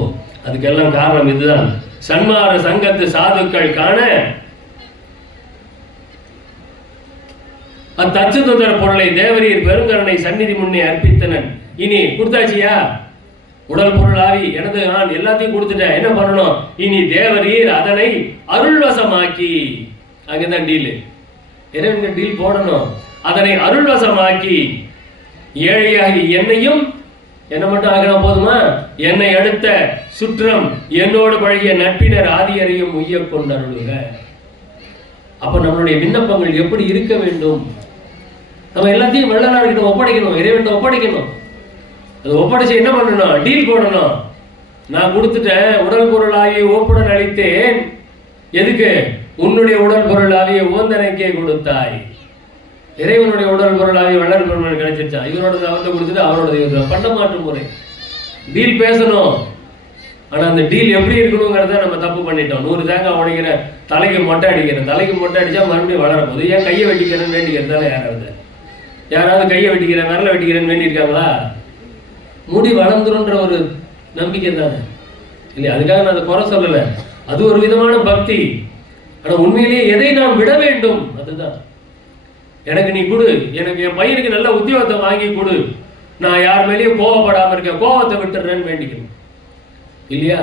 அதுக்கெல்லாம் காரணம் இதுதான். சன்மார சங்கத்து சாதுக்கள் காண அத்தச்சுதந்திர பொருளை தேவரீர் பெருங்கருணை சந்நிதி முன்னே அர்ப்பித்தனன். இனி கொடுத்தாச்சியா, உடல் பொருள் ஆவி எனது நான் எல்லாத்தையும் கொடுத்துட்டேன், என்ன பண்ணணும்? இனி தேவரீர் அதனை அருள்வசமாக்கி, அங்கதான் டீல், என்ன டீல் போடணும்? அதனை அருள்வசமாக்கி ஏழையாகி என்னையும், என்ன மட்டும் ஆகினா போதுமா? என்னை அடுத்த சுற்றம் என்னோடு பழகிய நட்பினர் ஆதியரையும் உய்ய கொண்டருளுக. அப்ப நம்மளுடைய விண்ணப்பங்கள் எப்படி இருக்க வேண்டும்? நம்ம எல்லாத்தையும் வள்ளலார்கிட்ட ஒப்படைக்கணும், இறைவன் ஒப்படைக்கணும். அது ஒப்படைச்சு என்ன பண்ணணும்? டீல் போடணும். நான் கொடுத்துட்டேன், உடல் பொருளாகிய ஓப்புடன் அளித்தேன். எதுக்கு? உன்னுடைய உடல் பொருளாகிய ஓந்தனைக்கே கொடுத்தாய். இறைவனுடைய உடல் பொருளாகிய வள்ளல் பெருமான் கிடைச்சிருச்சா? இவரோட அவர்கிட்ட கொடுத்துட்டு அவரோட பண்ண மாற்று முறை. டீல் பேசணும். ஆனா அந்த டீல் எப்படி இருக்கணுங்கிறத நம்ம தப்பு பண்ணிட்டோம். 100 தேங்காய் உடைக்கிறேன், தலைக்கு மொட்டை அடிக்கிறேன், தலைக்கு மொட்டை அடிச்சா மறுபடியும் வளர போகுது. ஏன் கையை வெட்டிக்கிறேன்னு வேண்டிக்கிறதால யாராவது கையை வெட்டிக்கிறேன் விரலை வெட்டிக்கிறேன்னு வேண்டியிருக்காங்களா? முடி வளர்ந்துருன்ற ஒரு நம்பிக்கை தானே இல்லையா? அதுக்காக நான் அதை குறை சொல்லலை, அது ஒரு விதமான பக்தி. ஆனா உண்மையிலேயே எதை நாம் விட வேண்டும் அதுதான். எனக்கு நீ கொடு, எனக்கு என் பையனுக்கு நல்ல உத்தியோகத்தை வாங்கி கொடு, நான் யார் மேலேயும் கோவப்படாம இருக்கேன், கோவத்தை விட்டுறேன்னு வேண்டிக்கணும் இல்லையா?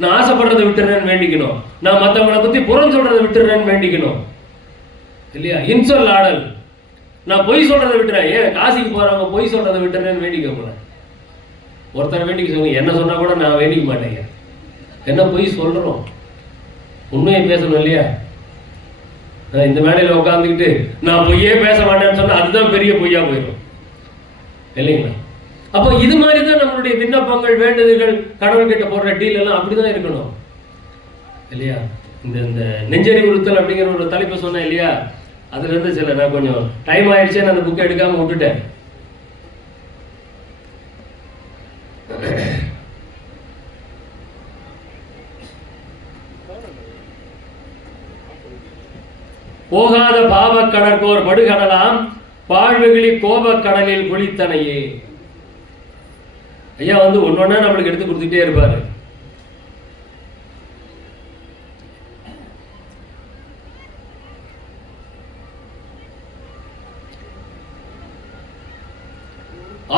நான் ஆசைப்படுறதை விட்டுறேன்னு வேண்டிக்கணும், நான் மற்றவங்களை பத்தி புறம் சொல்றதை விட்டுறேன்னு வேண்டிக்கணும் இல்லையா? இன்சொல் ஆடல், நான் பொய் சொல்றதை விட்டுறேன். ஏன் காசிக்கு போறவங்க பொய் சொல்றதை விட்டுறேன்னு வேண்டிக்க போறேன். ஒருத்தர் வேண்டிக்க சொல்லுங்க, என்ன சொன்னா கூட நான் வேண்டிக்க மாட்டேங்க. என்ன பொய் சொல்றோம்? உண்மையை பேசணும் இல்லையா? இந்த மேடையில் உட்காந்துக்கிட்டு நான் பொய்யே பேச மாட்டேன்னு சொன்னா அதுதான் பெரிய பொய்யா போயிடும் இல்லைங்களா? அப்போ இது மாதிரி தான் நம்மளுடைய விண்ணப்பங்கள், வேண்டுதல்கள், கடவுள்கிட்ட போடுற டீல் எல்லாம் அப்படிதான் இருக்கணும் இல்லையா? இந்த நெஞ்சறிவுறுத்தல் அப்படிங்கிற ஒரு தலைப்பை சொன்னேன் இல்லையா? அதுல இருந்து சில நான் கொஞ்சம் டைம் ஆயிடுச்சு, நான் அந்த புக்கை எடுக்காம விட்டுட்டேன். போகாத பாவக் கடற்கோர் படுகடலாம், பாழ்வெளி கோபக் கடலில் குளித்தனையே. ஐயா ஒன்னொன்னா நம்மளுக்கு எடுத்து கொடுத்துட்டே இருப்பாரு.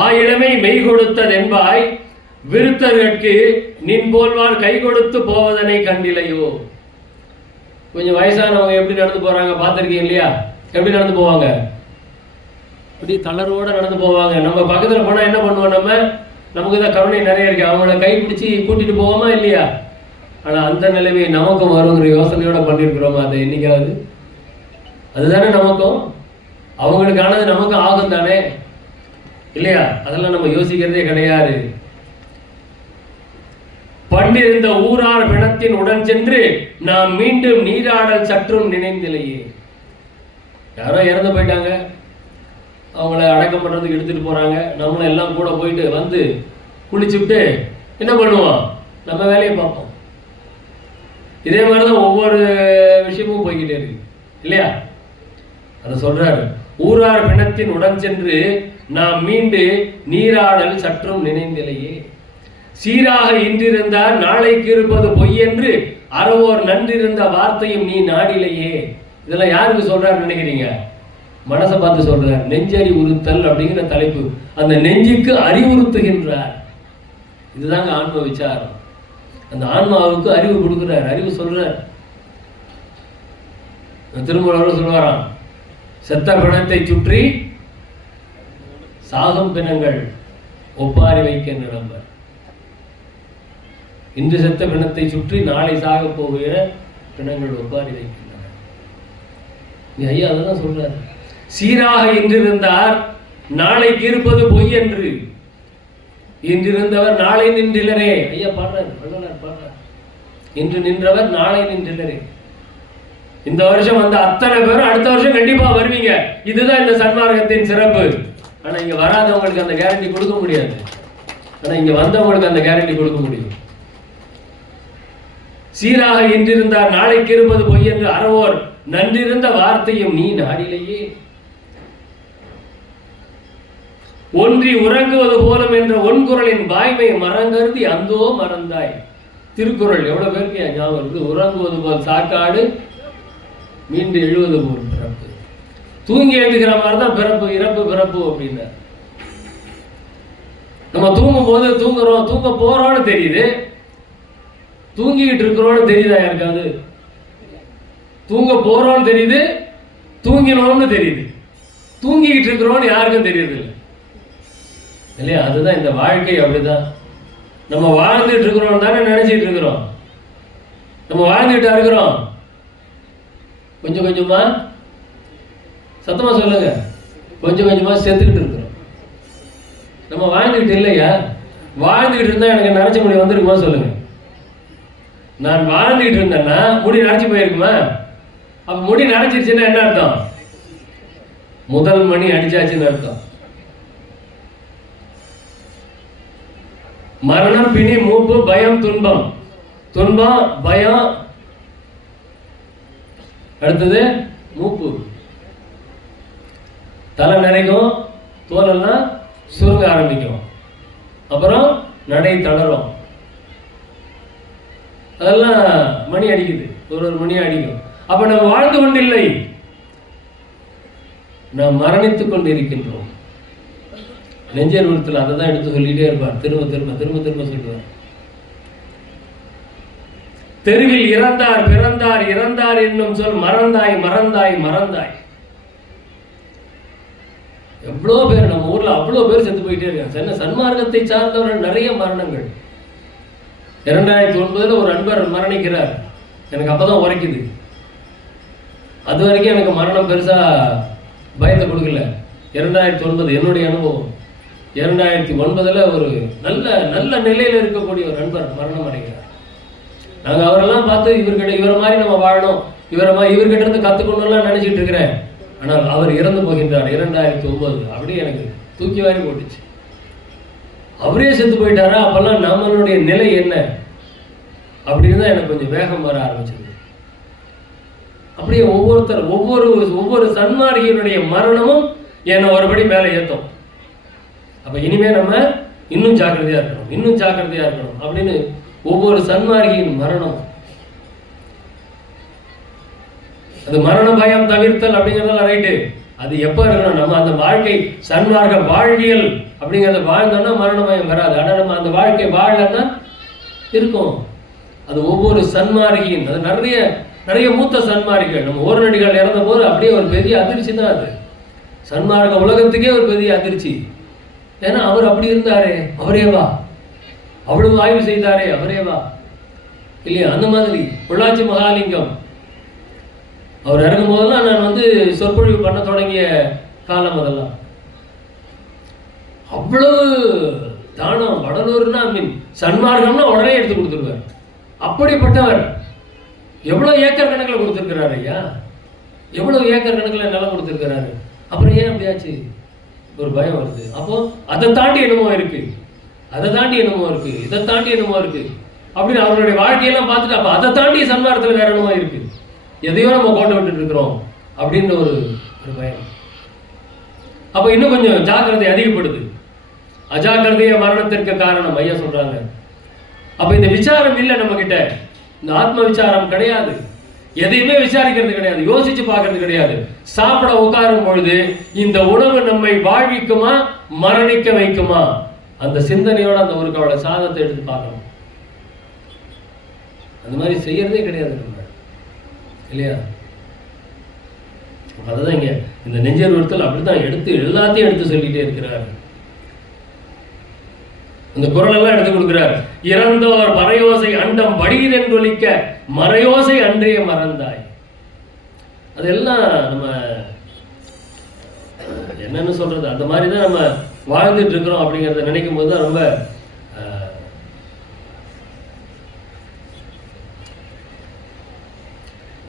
ஆயிடமை மெய் கொடுத்ததென்பாய், விருத்தர்கட்கு நின் போல்வார் கை கொடுத்து போவதனை கண்டிலையோ. கொஞ்சம் வயசானவங்க எப்படி நடந்து போறாங்க பார்த்துருக்கீங்க இல்லையா? எப்படி நடந்து போவாங்க? அப்படி தளர்வோட நடந்து போவாங்க. நம்ம பக்கத்துல போனா என்ன பண்ணுவோம்? நமக்கு தான் கருணை நிறைய இருக்கு, அவங்கள கை பிடிச்சி கூட்டிட்டு போவோமா இல்லையா? ஆனால் அந்த நிலைமையை நமக்கும் வருங்கிற யோசனையோட பண்ணியிருக்கிறோமா? அதை என்னைக்காவது? அதுதானே நமக்கும், அவங்களுக்கானது நமக்கும் ஆகும் தானே, இல்லையா? அதெல்லாம் நம்ம யோசிக்கிறதே கிடையாது. பண்டிருந்த ஊரார் பிணத்தின் உடன் சென்று நாம் மீண்டும் நீராடல் சற்றும் நினைந்திலையே. யாரோ இறந்து போயிட்டாங்க, அவங்கள அடக்கம் பண்ணுறதுக்கு எடுத்துகிட்டு போகிறாங்க, நம்மளும் எல்லாம் கூட போயிட்டு வந்து குளிச்சுட்டு என்ன பண்ணுவோம்? நம்ம வேலையை பார்ப்போம். இதே மாதிரி தான் ஒவ்வொரு விஷயமும் போய்கிட்டே இருக்கு, இல்லையா? அதை சொல்றாரு, ஊரார் பிணத்தின் உடன் சென்று நாம் மீண்டு நீராடல் சற்றும் நினைந்திலையே. சீராக இன்றிருந்தார் நாளைக்கு இருப்பது பொய் என்று அறவோர் நன்றிருந்த வார்த்தையும் நீ நாடிலையே. இதெல்லாம் யாருக்கு சொல்றாரு நினைக்கிறீங்க? மனசை பார்த்து சொல்றார். நெஞ்சறி உறுத்தல் அப்படிங்கிற தலைப்பு. அந்த நெஞ்சுக்கு அறிவுறுத்துகின்றார். இதுதாங்க ஆன்ம விசாரம். அந்த ஆன்மாவுக்கு அறிவு கொடுக்கிறார், அறிவு சொல்றார். திருமூலர் சொல்வாராம், செத்த பிணத்தை சுற்றி சாகும் பிணங்கள் ஒப்பாரி வைக்கின்ற நம்பர். இன்று செத்த பிணத்தை சுற்றி நாளை சாக போகிற பிணங்கள் ஒப்பாரி வைக்கின்றன. ஐயா அதான் சொல்றாரு. சீராக இன்றிருந்தார் நாளைக்கு இருப்பது பொய் என்று, இன்றிருந்தவர் நாளை நின்றிலரே. ஐயா பாடுறாரு, வள்ளலார் பாடுறார். இன்று நின்றவர் நாளை நின்றிலரே. இந்த வருஷம் வந்த அத்தனை பேரும் அடுத்த வருஷம் கண்டிப்பா வருவீங்க. இதுதான் இந்த சன்மார்க்கத்தின் சிறப்பு. ஆனா இங்க வராதவங்களுக்கு அந்த கேரண்டி கொடுக்க முடியாது. ஆனா இங்க வந்தவங்களுக்கு அந்த கேரண்டி கொடுக்க முடியும். சீராக இன்றிருந்தார் நாளைக்கு இருப்பது பொய் என்று அறவோர் நன்றிருந்த வார்த்தையும் நீ நாடிலேயே. ஒன்றி உறங்குவது போலும் என்ற ஒன்குரலின் வாய்மை மறங்கருதி அந்தோ மறந்தாய். திருக்குறள் எவ்வளவு பேருக்கு ஞாபகம் இருக்குது? உறங்குவது போல் சாக்காடு, மீண்டு எழுவது போல் பிறப்பு. தூங்கி எழுதுகிற மாதிரி தான் பிறப்பு, இறப்பு பிறப்பு அப்படின்னா. நம்ம தூங்கும் போது தூங்குறோம், தூங்க போறோம்னு தெரியுது, தூங்கிக்கிட்டு இருக்கிறோம்னு தெரியுதா யாருக்காவது? தூங்க போறோம்னு தெரியுது, தூங்கினோம்னு தெரியுது, தூங்கிக்கிட்டு இருக்கிறோம்னு யாருக்கும் தெரியுது இல்லை, இல்லையா? அதுதான் இந்த வாழ்க்கை. அப்படிதான் நம்ம வாழ்ந்துட்டு இருக்கிறோம் தானே நினைச்சிட்டு இருக்கிறோம். நம்ம வாழ்ந்துட்டா இருக்கிறோம், கொஞ்சம் கொஞ்சமா, சத்தமா சொல்லுங்க, கொஞ்சம் கொஞ்சமா செத்துக்கிட்டு இருக்கிறோம். நம்ம வாழ்ந்துக்கிட்டு இல்லையா? வாழ்ந்துக்கிட்டு இருந்தா எனக்கு நரைச்ச முடி வந்திருக்குமா சொல்லுங்க? நான் வாழ்ந்துகிட்டு இருந்தேன்னா முடி நரைச்சி போயிருக்குமா? அப்ப முடி நரைச்சிருச்சுன்னா என்ன அர்த்தம்? முதல் மணி அடிச்சாச்சுன்னு அர்த்தம். மரணம், பிணி, மூப்பு, பயம், துன்பம். துன்பம், பயம், அடுத்தது மூப்பு. தலை நிறைக்கும், தோலெல்லாம் சுருங்க ஆரம்பிக்கும், அப்புறம் நடை தளரும். அதெல்லாம் மணி அடிக்குது, ஒரு மணி அடிக்கும். அப்ப நம்ம வாழ்ந்து கொண்டில்லை, நாம் மரணித்துக் கொண்டு இருக்கின்றோம். நெஞ்சர் உறுத்தல் அதை தான் எடுத்து சொல்லிட்டே இருப்பார், திரும்ப திரும்ப திரும்ப திரும்ப சொல்லுவார். தெருவில் இறந்தார் பிறந்தார் இறந்தார் என்னும் சொல் மறந்தாய் மறந்தாய் மறந்தாய். எவ்வளோ பேர் நம்ம ஊர்ல அவ்வளோ பேர் செத்து போயிட்டே இருக்காங்க. சன்மார்க்கத்தை சார்ந்தவர்கள் நிறைய மரணங்கள். 2009 ஒரு அன்பர் மரணிக்கிறார். எனக்கு அப்பதான் உரைக்குது. அது வரைக்கும் எனக்கு மரணம் பெருசா பயத்தை கொடுக்கல. 2009 என்னுடைய அனுபவம். 2009 ஒரு நல்ல நல்ல நிலையில இருக்கக்கூடிய ஒரு நண்பர் மரணம் அடைகிறார். நாங்க அவரெல்லாம் பார்த்து இவரை மாதிரி நம்ம வாழணும், இவர்கிட்ட இருந்து கத்துக்கணும்லாம் நினைச்சிட்டு இருக்கிறேன். ஆனால் அவர் இறந்து போகின்றார் 2009. அப்படியே எனக்கு தூக்கி வாரி போட்டுச்சு. அவரே செத்து போயிட்டாரா? அப்பெல்லாம் நம்மளுடைய நிலை என்ன அப்படின்னு தான் எனக்கு கொஞ்சம் வேகம் வர ஆரம்பிச்சது. அப்படியே ஒவ்வொரு சன்மார்க்கியனுடைய மரணமும் என்னை ஒருபடி மேலே ஏற்றும். அப்ப இனிமே நம்ம இன்னும் ஜாக்கிரதையா இருக்கணும் அப்படின்னு ஒவ்வொரு சன்மார்க்கியின் மரணம், அது மரண பயம் தவிர்த்தல் அப்படிங்கிறதெல்லாம் ரைட்டு. அது எப்போ இருக்கணும்? நம்ம அந்த வாழ்க்கை சன்மார்க்க வாழ்வியல் அப்படிங்கிறத வாழ்ந்தோம்னா மரண பயம் வராது. ஆனால் நம்ம அந்த வாழ்க்கை வாழலன்னா இருக்கும். அது ஒவ்வொரு சன்மார்க்கியின், அது நிறைய மூத்த சன்மார்க்கிகள். நம்ம ஓரநடிகள் இறந்த போது அப்படியே ஒரு பெரிய அதிர்ச்சி தான் அது. சன்மார்க்க உலகத்துக்கே ஒரு பெரிய அதிர்ச்சி. ஏன்னா அவர் அப்படி இருந்தாரே, அவரேவா, அவ்வளவு ஆய்வு செய்தாரே, அவரேவா. இல்லையா? அந்த மாதிரி பொள்ளாச்சி மகாலிங்கம் அவர் இறங்கும் போதெல்லாம் நான் சொற்பொழிவு பண்ண தொடங்கிய காலம் அதெல்லாம். அவ்வளவு தானம். வடலூர்னா சன்மார்க்கம்னா உடனே எடுத்து கொடுத்துருவார். அப்படிப்பட்டவர் எவ்வளவு ஏக்கர் கணக்கில் கொடுத்துருக்கிறாரு ஐயா, எவ்வளவு ஏக்கர் கணக்கில் நிலம் கொடுத்துருக்கிறாரு. அப்புறம் ஏன் அப்படியாச்சு? ஒரு பயம் வருது. அப்போ அதை தாண்டி என்னமோ இருக்கு, அதை தாண்டி என்னமோ இருக்கு, இதை தாண்டி என்னமோ இருக்கு அப்படின்னு அவருடைய வாழ்க்கையெல்லாம் பார்த்துட்டு அப்போ அதை தாண்டி சன்மார்க்கத்தில் வேற என்னமோ இருக்கு, எதையோ நம்ம கோட்டை விட்டுட்டு இருக்கிறோம் அப்படின்ற ஒரு பயம். அப்போ இன்னும் கொஞ்சம் ஜாக்கிரதை அதிகப்படுது. அஜாக்கிரதைய மரணத்திற்கு காரணம் ஐயா சொல்றாங்க. அப்ப இந்த விசாரம் இல்லை நம்ம கிட்ட, இந்த ஆத்ம விசாரம் கிடையாது, எதையுமே விசாரிக்கிறது கிடையாது, யோசிச்சு பார்க்கறது கிடையாது. சாப்பிட உட்காரும் பொழுது இந்த உணவு நம்மை வாழ்விக்குமா மரணிக்க வைக்குமா, அந்த சிந்தனையோட அந்த ஒரு கவலை சாதத்தை எடுத்து பார்க்கணும். அந்த மாதிரி செய்யறதே கிடையாது நம்ம, இல்லையா? அதுதான் இங்க இந்த நெஞ்சறிவுறுத்தல் அப்படித்தான் எடுத்து எல்லாத்தையும் எடுத்து சொல்லிட்டே இருக்கிறார். அந்த குரல் எல்லாம் எடுத்து கொடுக்கிறார். இறந்தோர் பறையோசை அண்டம் வடிகிறென்றொலிக்க மறையோசை அன்றைய மறந்தாய். அதெல்லாம் நம்ம என்னன்னு சொல்றது, அந்த மாதிரிதான் நம்ம வாழ்ந்துட்டு இருக்கிறோம் அப்படிங்கிறத நினைக்கும் போது தான் ரொம்ப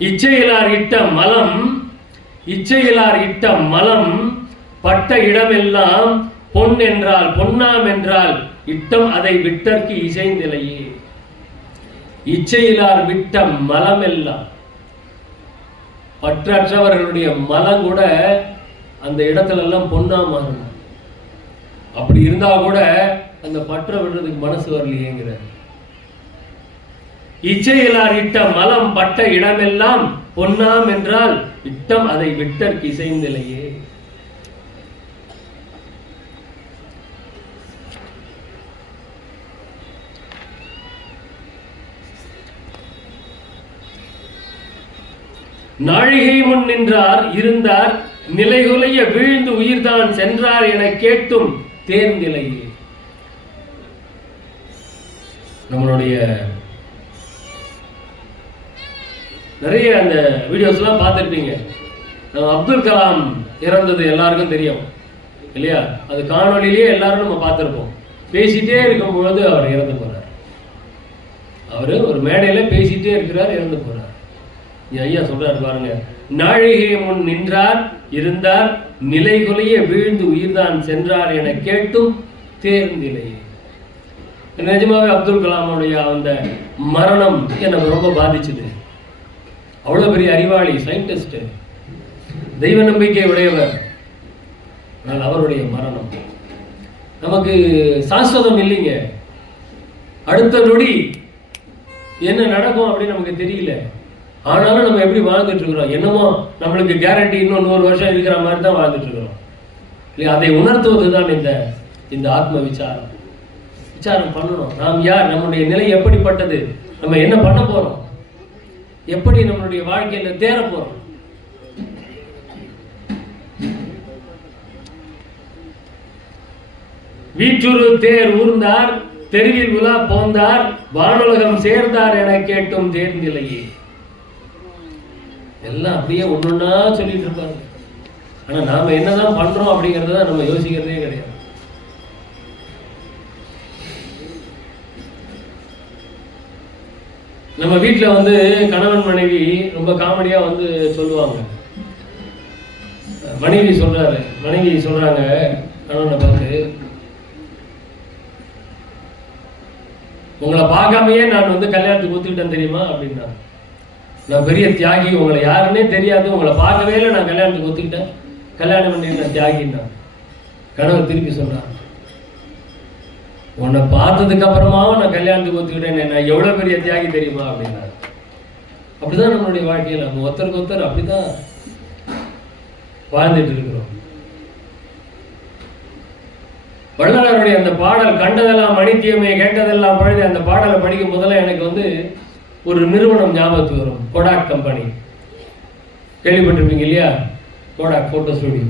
இச்சையிலார் இட்ட மலம், இச்சையிலார் இட்ட மலம் பட்ட இடமெல்லாம் பொன் என்றால் பொன்னாம் என்றால் இட்டம் அதை விட்டற்கு இசைந்திலையே. இச்சையிலார் விட்ட மலம் எல்லாம், பற்றற்றவர்களுடைய மலம் கூட அந்த இடத்துல எல்லாம் பொன்னா மாறும். அப்படி இருந்தா கூட அந்த பற்ற விடுறதுக்கு மனசு வரலையேங்கிற. இச்சையிலார் இட்ட மலம் பட்ட இடமெல்லாம் பொன்னாம் என்றால் இட்டம் அதை விட்டற்கு இசைந்திலையே. நாழிகை முன் நின்றார் இருந்தார் நிலைகுலைய வீழ்ந்து உயிர்தான் சென்றார் என கேட்டும் தேர்நிலையே. நம்மளுடைய நிறைய அந்த வீடியோஸ் எல்லாம் பார்த்துருப்பீங்க. அப்துல் கலாம் இறந்தது எல்லாருக்கும் தெரியும் இல்லையா? அது காணொலியிலேயே எல்லாரும் நம்ம பார்த்துருப்போம். பேசிட்டே இருக்கும்பொழுது அவர் இறந்து போறார். அவரு ஒரு மேடையில பேசிட்டே இருக்கிறார், இறந்து போறார். ஐயா சொல்றாரு பாருங்க, நாழிகை முன் நின்றார் இருந்தார் நிலைகுலைய வீழ்ந்து உயிர்தான் சென்றார் என கேட்டும் தேர்ந்திலையே. நிஜமாவே அப்துல் கலாமுடைய அந்த மரணம் எனக்கு ரொம்ப பாதிச்சுது. அவ்வளவு பெரிய அறிவாளி, சயின்டிஸ்ட், தெய்வ நம்பிக்கை உடையவர். ஆனால் அவருடைய மரணம் நமக்கு சாஸ்வதம் இல்லைங்க. அடுத்த நொடி என்ன நடக்கும் அப்படின்னு நமக்கு தெரியல. ஆனாலும் நம்ம எப்படி வாழ்ந்துட்டு இருக்கிறோம், என்னமோ நம்மளுக்கு கேரண்டி இன்னும் 100 வருஷம் இருக்கிற மாதிரி தான் வாழ்ந்துட்டு இருக்கிறோம் இல்லையா? அதை உணர்த்துவது தான் இந்த ஆத்ம விசாரம். விசாரம் பண்ணணும். நாம் யார், நம்முடைய நிலை எப்படிப்பட்டது, நம்ம என்ன பண்ண போறோம், எப்படி நம்மளுடைய வாழ்க்கையில தேர போறோம். வீற்றுரு தேர் ஊர்ந்தார் தெருவில் உலா போந்தார் வானுலகம் சேர்ந்தார் என கேட்டும் தேர்நிலையே. எல்லாம் அப்படியே ஒன்னொன்னா சொல்லிட்டு இருப்பாங்க. ஆனா நாம என்னதான் பண்றோம் அப்படிங்கறத நம்ம யோசிக்கிறதே கிடையாது. நம்ம வீட்டுல கணவன் மனைவி ரொம்ப காமெடியா சொல்லுவாங்க. மனைவி சொல்றாங்க கணவனை பார்த்து, உங்களை பார்க்காமையே நான் கல்யாணத்துக்கு ஒத்துக்கிட்டேன் தெரியுமா அப்படின்னா. நான் பெரிய தியாகி, உங்களை யாருன்னே தெரியாது, உங்களை பார்க்கவே இல்லை, நான் கல்யாணத்துக்கு ஒத்துக்கிட்டேன், கல்யாணம் பண்ணி நான் தியாகின்னா. கணவர் திருப்பி சொன்னார், உன்னை பார்த்ததுக்கு அப்புறமாவும் நான் கல்யாணத்துக்கு ஒத்துக்கிட்டேன், நான் எவ்வளவு பெரிய தியாகி தெரியுமா அப்படின்னா. அப்படிதான் நம்மளுடைய வாழ்க்கையில் நம்ம ஒருத்தருக்கு ஒருத்தர் அப்படிதான் வாழ்ந்துட்டு இருக்கிறோம். வள்ளலாருடைய அந்த பாடல் கண்டதெல்லாம் மணித்தியமே கேட்டதெல்லாம் பழுது, அந்த பாடலை படிக்கும் போதெல்லாம் எனக்கு ஒரு நிறுவனம் ஞாபகத்துக்கு வரும். கோடாக் கம்பெனி கேள்விப்பட்டிருப்பீங்க இல்லையா? Kotak photo studio.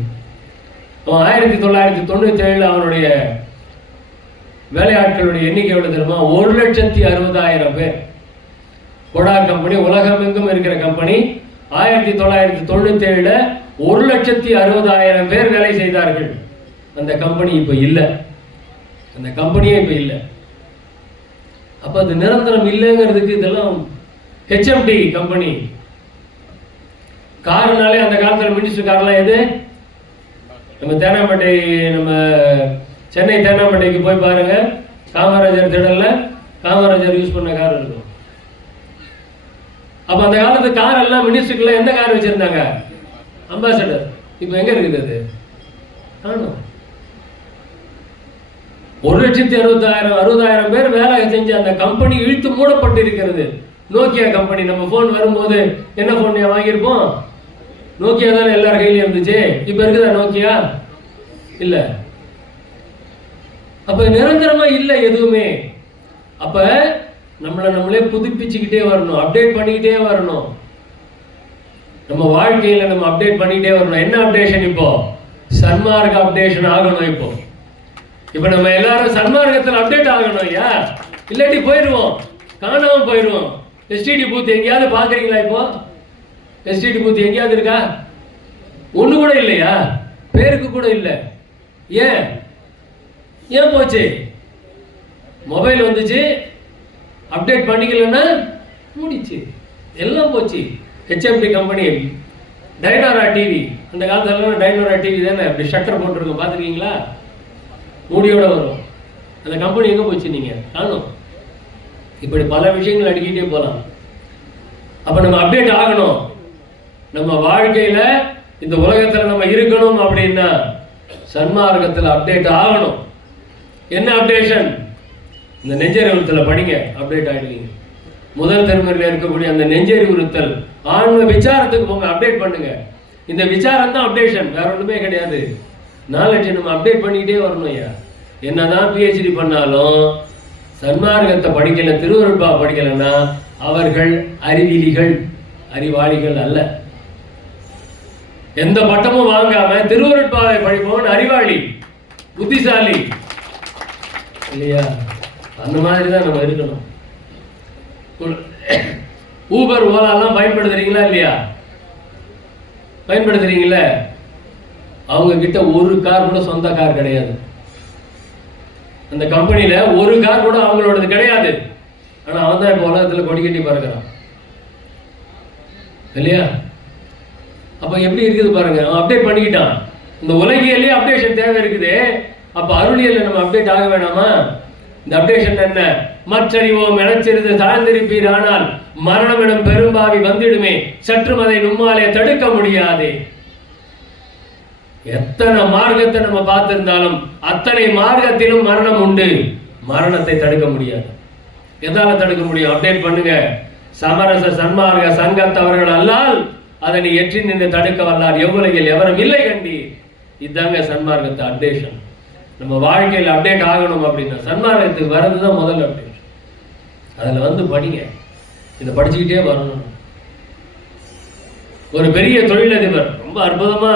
அவன் 1997 அவனுடைய வேலையாட்களுடைய எண்ணிக்கை எவ்வளவு தெரியுமா? 1,60,60,000 பேர். கொடா கம்பெனி உலகமெங்கும் இருக்கிற கம்பெனி. 1997 1,60,60,000 பேர் வேலை செய்தார்கள். அந்த கம்பெனி இப்ப இல்லை, அந்த கம்பெனியே இப்ப இல்லை. அப்ப அது நிரந்தரம் இல்லைங்கிறதுக்கு இதெல்லாம் HMT கம்பெனி. காருனாலே அந்த காலத்தில் மினிஸ்டர் கார்லாம் எது? நம்ம தேனாம்பேட்டை, நம்ம சென்னை தேனாம்பேட்டைக்கு போய் பாருங்க, காமராஜர் திடல்ல காமராஜர் யூஸ் பண்ண கார் இருக்கும். அப்ப அந்த காலத்து கார் எல்லாம் மினிஸ்டருக்குள்ள என்ன கார் வச்சிருந்தாங்க? அம்பாசடர். இப்ப எங்க இருக்குது அது? காணும். 1,60,000 பேர் வேலை செஞ்ச அந்த கம்பெனி இழுத்து மூடப்பட்டு இருக்கிறது. Nokia company. நம்ம போன் வரும்போது என்ன போன் வாங்கியிருப்போம்? நோக்கியா தானே எல்லார் கையிலும் இருந்துச்சு. இப்ப இருக்குதா நோக்கியா? இல்ல. அப்ப நிரந்தரமா இல்லை எதுவுமே. அப்ப நம்மளே புதுப்பிச்சுக்கிட்டே வரணும், அப்டேட் பண்ணிக்கிட்டே வரணும். நம்ம வாழ்க்கையில நம்ம அப்டேட் பண்ணிக்கிட்டே வரணும். என்ன அப்டேஷன்? இப்போ சன்மார்க்க அப்டேஷன் ஆகணும். இப்போ நம்ம எல்லாரும் சன்மார்க்கத்தில் அப்டேட் ஆகணும் ஐயா, இல்லாட்டி போயிடுவோம், காணாம போயிடுவோம். STD பூத் எங்கேயாவது பாக்குறீங்களா? இப்போ STD பூத் எங்கேயாவது இருக்கா? ஒண்ணு கூட இல்லையா? பேருக்கு கூட இல்லை. ஏன் போச்சு? மொபைல் வந்துச்சு, அப்டேட் பண்ணிக்கலன்னா முடிச்சு, எல்லாம் போச்சு. HMT company, Dynora TV. அந்த காலத்துல டைனோரா டிவி தானே அப்படி ஷட்டர் போட்டுருக்கோம், பார்த்துருக்கீங்களா? மூடியோட வரும். அந்த கம்பெனி எங்கே போச்சு? நீங்கள் காணும். இப்படி பல விஷயங்கள் அடிக்கிட்டே போகலாம். அப்போ நம்ம அப்டேட் ஆகணும். நம்ம வாழ்க்கையில் இந்த உலகத்தில் நம்ம இருக்கணும் அப்படின்னா சன்மார்க்கத்தில் அப்டேட் ஆகணும். என்ன அப்டேஷன்? இந்த நெஞ்சறிவுறுத்தலை படிங்க, அப்டேட் ஆகிடுவீங்க. முதல் திருமுறையில் இருக்கக்கூடிய அந்த நெஞ்சறிவுறுத்தல், ஆன்ம விசாரத்துக்கு போங்க, அப்டேட் பண்ணுங்க. இந்த விசாரம் தான் அப்டேஷன், வேற ஒன்றுமே கிடையாது. நாலேஜ் நம்ம அப்டேட் பண்ணிக்கிட்டே வரணும் ஐயா. என்னதான் PhD பண்ணாலும் சன்மார்க்கத்தை படிக்கல, திருவருட்பா படிக்கலைன்னா அவர்கள் அறிவிலிகள், அறிவாளிகள் அல்ல. எந்த பட்டமும் வாங்காம திருவருட்பாவை படிப்பவன் அறிவாளி, புத்திசாலி இல்லையா? அந்த மாதிரி தான் நம்ம இருக்கணும். ஊபர், ஓலாலாம் பயன்படுத்துறீங்களா இல்லையா? பயன்படுத்துறீங்களா? அவங்க கிட்ட ஒரு கார் கூட சொந்த கார் கிடையாது. அந்த கம்பெனியில ஒரு கார் கூட அவங்களோடது கிடையாது. ஆனா அவன் தான் இப்ப உலகத்துல கொடி கட்டி பறக்கிறான் இல்லையா? அப்ப எப்படி இருக்குது பாருங்க. அவன் அப்டேட் பண்ணிக்கிட்டான். இந்த உலகியலே அப்டேஷன் தேவை இருக்குது. அப்ப அருளியல்ல நம்ம அப்டேட் ஆக வேணாமா? இந்த அப்டேஷன் என்ன? மற்றறிவோம் எனச்சிறிது தாழ்ந்திருப்பீர், ஆனால் மரணம் எனும் பெரும்பாவி வந்திடுமே, சற்றும் அதை நம்மாலே தடுக்க முடியாதே. எத்தனை மார்க்கத்தை நம்ம பார்த்திருந்தாலும் அத்தனை மார்க்கத்திலும் மரணம் உண்டு. மரணத்தை தடுக்க முடியாது. எதால தடுக்க முடியும்? அப்டேட் பண்ணுங்க. சமரச சன்மார்க்க சங்கத்தவர்கள் அல்லால் அதனை எற்றி நின்று தடுக்க வல்லார் எவ்வுலகில் எவரும் இல்லை கண்டீர். இதுதாங்க சன்மார்க்கத்தை அப்டேஷன். நம்ம வாழ்க்கையில் அப்டேட் ஆகணும் அப்படின்னா சன்மார்க்கத்துக்கு வர்றதுதான் முதல் அப்டேஷன். அதில் வந்து படிங்க, இதை படிச்சுக்கிட்டே வரணும். ஒரு பெரிய தொழிலதிபர், ரொம்ப அற்புதமா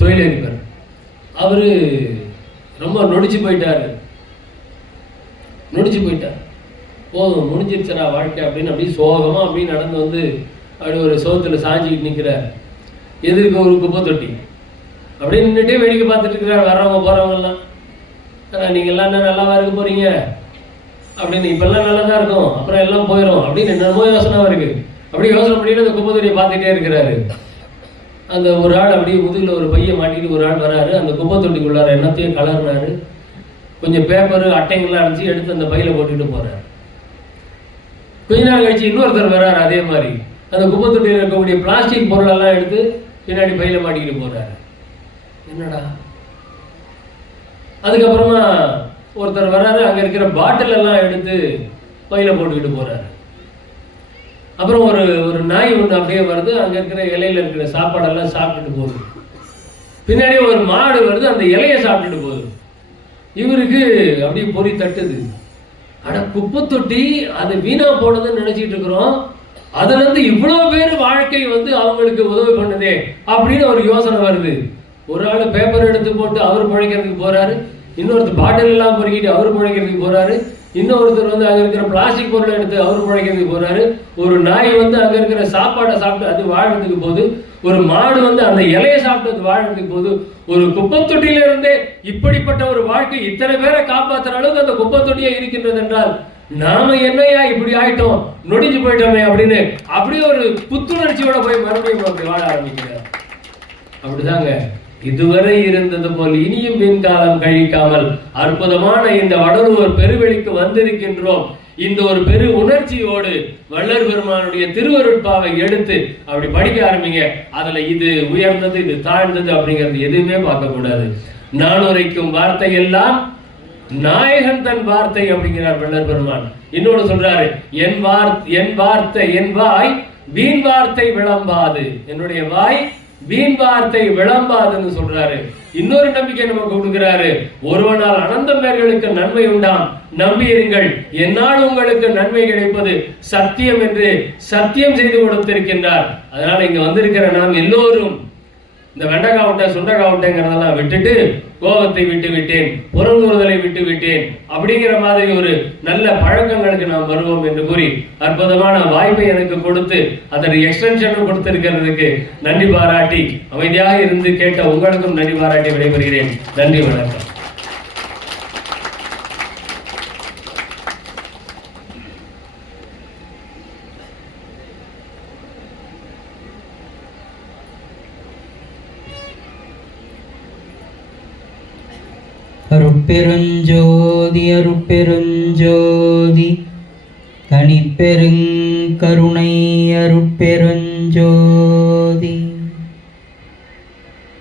தொழிலதிபர், அவரு ரொம்ப நொடிச்சு போயிட்டார். போதும், முடிஞ்சிருச்சரா வாழ்க்கை அப்படின்னு அப்படி சோகமா அப்படி நடந்து வந்து அப்படி ஒரு சோத்துல சாஞ்சிக்கிட்டு நிற்கிறார். எதிர்க்க ஒரு குப்பை தொட்டி அப்படியே நின்றுட்டே வேடிக்கை பார்த்துட்டு இருக்கிறார். வர்றவங்க போறவங்க எல்லாம், நீங்க எல்லாம் என்ன நல்லாவா இருக்க போறீங்க அப்படின்னு, இப்பெல்லாம் நல்லா தான் இருக்கும், அப்புறம் எல்லாம் போயிடும் அப்படின்னு என்னமோ யோசனை இருக்கு. அப்படி யோசனை பண்ணிட்டு அந்த குப்பை தொட்டியை பார்த்துட்டே இருக்கிறாரு. அந்த ஒரு ஆள் அப்படியே முதுகில் ஒரு பையை மாட்டிட்டு ஒரு ஆள் வராரு. அந்த குப்பை தொட்டிக்குள்ளார என்னத்தையும் கலர்னாரு. கொஞ்சம் பேப்பரு அட்டைங்கள்லாம் அடிச்சு எடுத்து அந்த பையில போட்டுக்கிட்டு போறாரு. கொஞ்ச நாள் கழிச்சு இன்னொருத்தர் வர்றாரு. அதே மாதிரி அந்த குப்பை தொட்டியில் இருக்கக்கூடிய பிளாஸ்டிக் பொருளெல்லாம் எடுத்து பின்னாடி பையில மாட்டிக்கிட்டு போறாரு. என்னடா? அதுக்கப்புறமா ஒருத்தர் வர்றாரு. அங்க இருக்கிற பாட்டில் எல்லாம் எடுத்து பையில போட்டுக்கிட்டு போறாரு. அப்புறம் ஒரு நாய் ஒன்று அப்படியே வருது. அங்க இருக்கிற இலையில இருக்கிற சாப்பாடெல்லாம் சாப்பிட்டுட்டு போகுது. பின்னாடி ஒரு மாடு வருது, அந்த இலையை சாப்பிட்டுட்டு போகுது. இவருக்கு அப்படியே பொறி தட்டுது. ஆனா குப்பை தொட்டி அது வீணா போனதுன்னு நினைச்சிட்டு இருக்கிறோம். அதுல இருந்து இவ்வளவு பேர் வாழ்க்கை வந்து அவங்களுக்கு உதவி பண்ணுதே அப்படின்னு ஒரு யோசனை வருது. ஒரு ஆள் பேப்பர் எடுத்து போட்டு அவர் பிழைக்கிறதுக்கு போறாரு. இன்னொருத்தர் பாட்டில் எல்லாம் பொறுக்கிட்டு அவர் பிழைக்கிறதுக்கு போறாரு. இன்னொருத்தர் வந்து அங்கே இருக்கிற பிளாஸ்டிக் பொருளை எடுத்து அவர் பிழைக்கிறதுக்கு போகிறாரு. ஒரு நாய் வந்து அங்கே இருக்கிற சாப்பாடை சாப்பிட்டு அது வாழறதுக்கு போகுது. ஒரு மாடு வந்து அந்த இலையை சாப்பிட்டு அது வாழறதுக்கு போகுது. ஒரு குப்பத்தொட்டியில இருந்தே இப்படிப்பட்ட ஒரு வாழ்க்கை இத்தனை பேரை காப்பாற்றுற அளவுக்கு அந்த குப்பத்தொட்டியே இருக்கின்றது என்றால் நாம என்னையா இப்படி ஆயிட்டோம், நொடிஞ்சு போயிட்டோமே அப்படின்னு அப்படியே ஒரு புத்துணர்ச்சியோட போய் மறுபடியும் அப்படி வாழ ஆரம்பிக்கிறார். அப்படிதாங்க இதுவரை இருந்தது போல் இனியும் பின்காலம் கழிக்காமல் அற்புதமான இந்த வடலூர் பெருவெளிக்கு வந்திருக்கின்றோம். இந்த ஒரு பெரு உணர்ச்சியோடு வள்ளல் பெருமானுடைய திருவருட்பாவை எடுத்து அப்படி படிக்க ஆரம்பிங்க. அதுல இது உயர்ந்தது இது தாழ்ந்தது அப்படிங்கிறது எதுவுமே பார்க்க கூடாது. நான் உரைக்கும் வார்த்தை எல்லாம் நாயகன் தன் வார்த்தை அப்படிங்கிறார் வள்ளல் பெருமான். இன்னொன்று சொல்றாரு, என் வார்த்தை என் வாய் வீண் வார்த்தை விளம்பாது, என்னுடைய வாய் வீண் வார்த்தை விளம்பாதுன்னு சொல்றாரு. இன்னொரு நம்பிக்கை நமக்கு கொடுக்கிறாரு, ஒருவனால் அனந்தம் பேர்களுக்கு நன்மை உண்டாம், நம்பியிருங்கள், என்னால் உங்களுக்கு நன்மை கிடைப்பது சத்தியம் என்று சத்தியம் செய்து கொடுத்திருக்கின்றார். அதனால இங்க வந்திருக்கிற நாம் எல்லோரும் இந்த வெண்டைக்காவட்டை சுண்டைக்காவட்டைங்கிறதெல்லாம் விட்டுட்டு கோபத்தை விட்டு விட்டேன், புறங்கூறுதலை விட்டு விட்டேன் அப்படிங்கிற மாதிரி ஒரு நல்ல பழக்கங்களுக்கு நாம் வருவோம் என்று கூறி அற்புதமான வாய்ப்பை எனக்கு கொடுத்து அதற்கு எக்ஸ்டென்ஷனும் கொடுத்திருக்கிறதுக்கு நன்றி பாராட்டி அமைதியாக இருந்து கேட்ட உங்களுக்கும் நன்றி பாராட்டி விடைபெறுகிறேன். நன்றி, வணக்கம். அருட்பெருஞ்சோதி அருட்பெருஞ்சோதி தனிப்பெருங்கருணை அருட்பெருஞ்சோதி.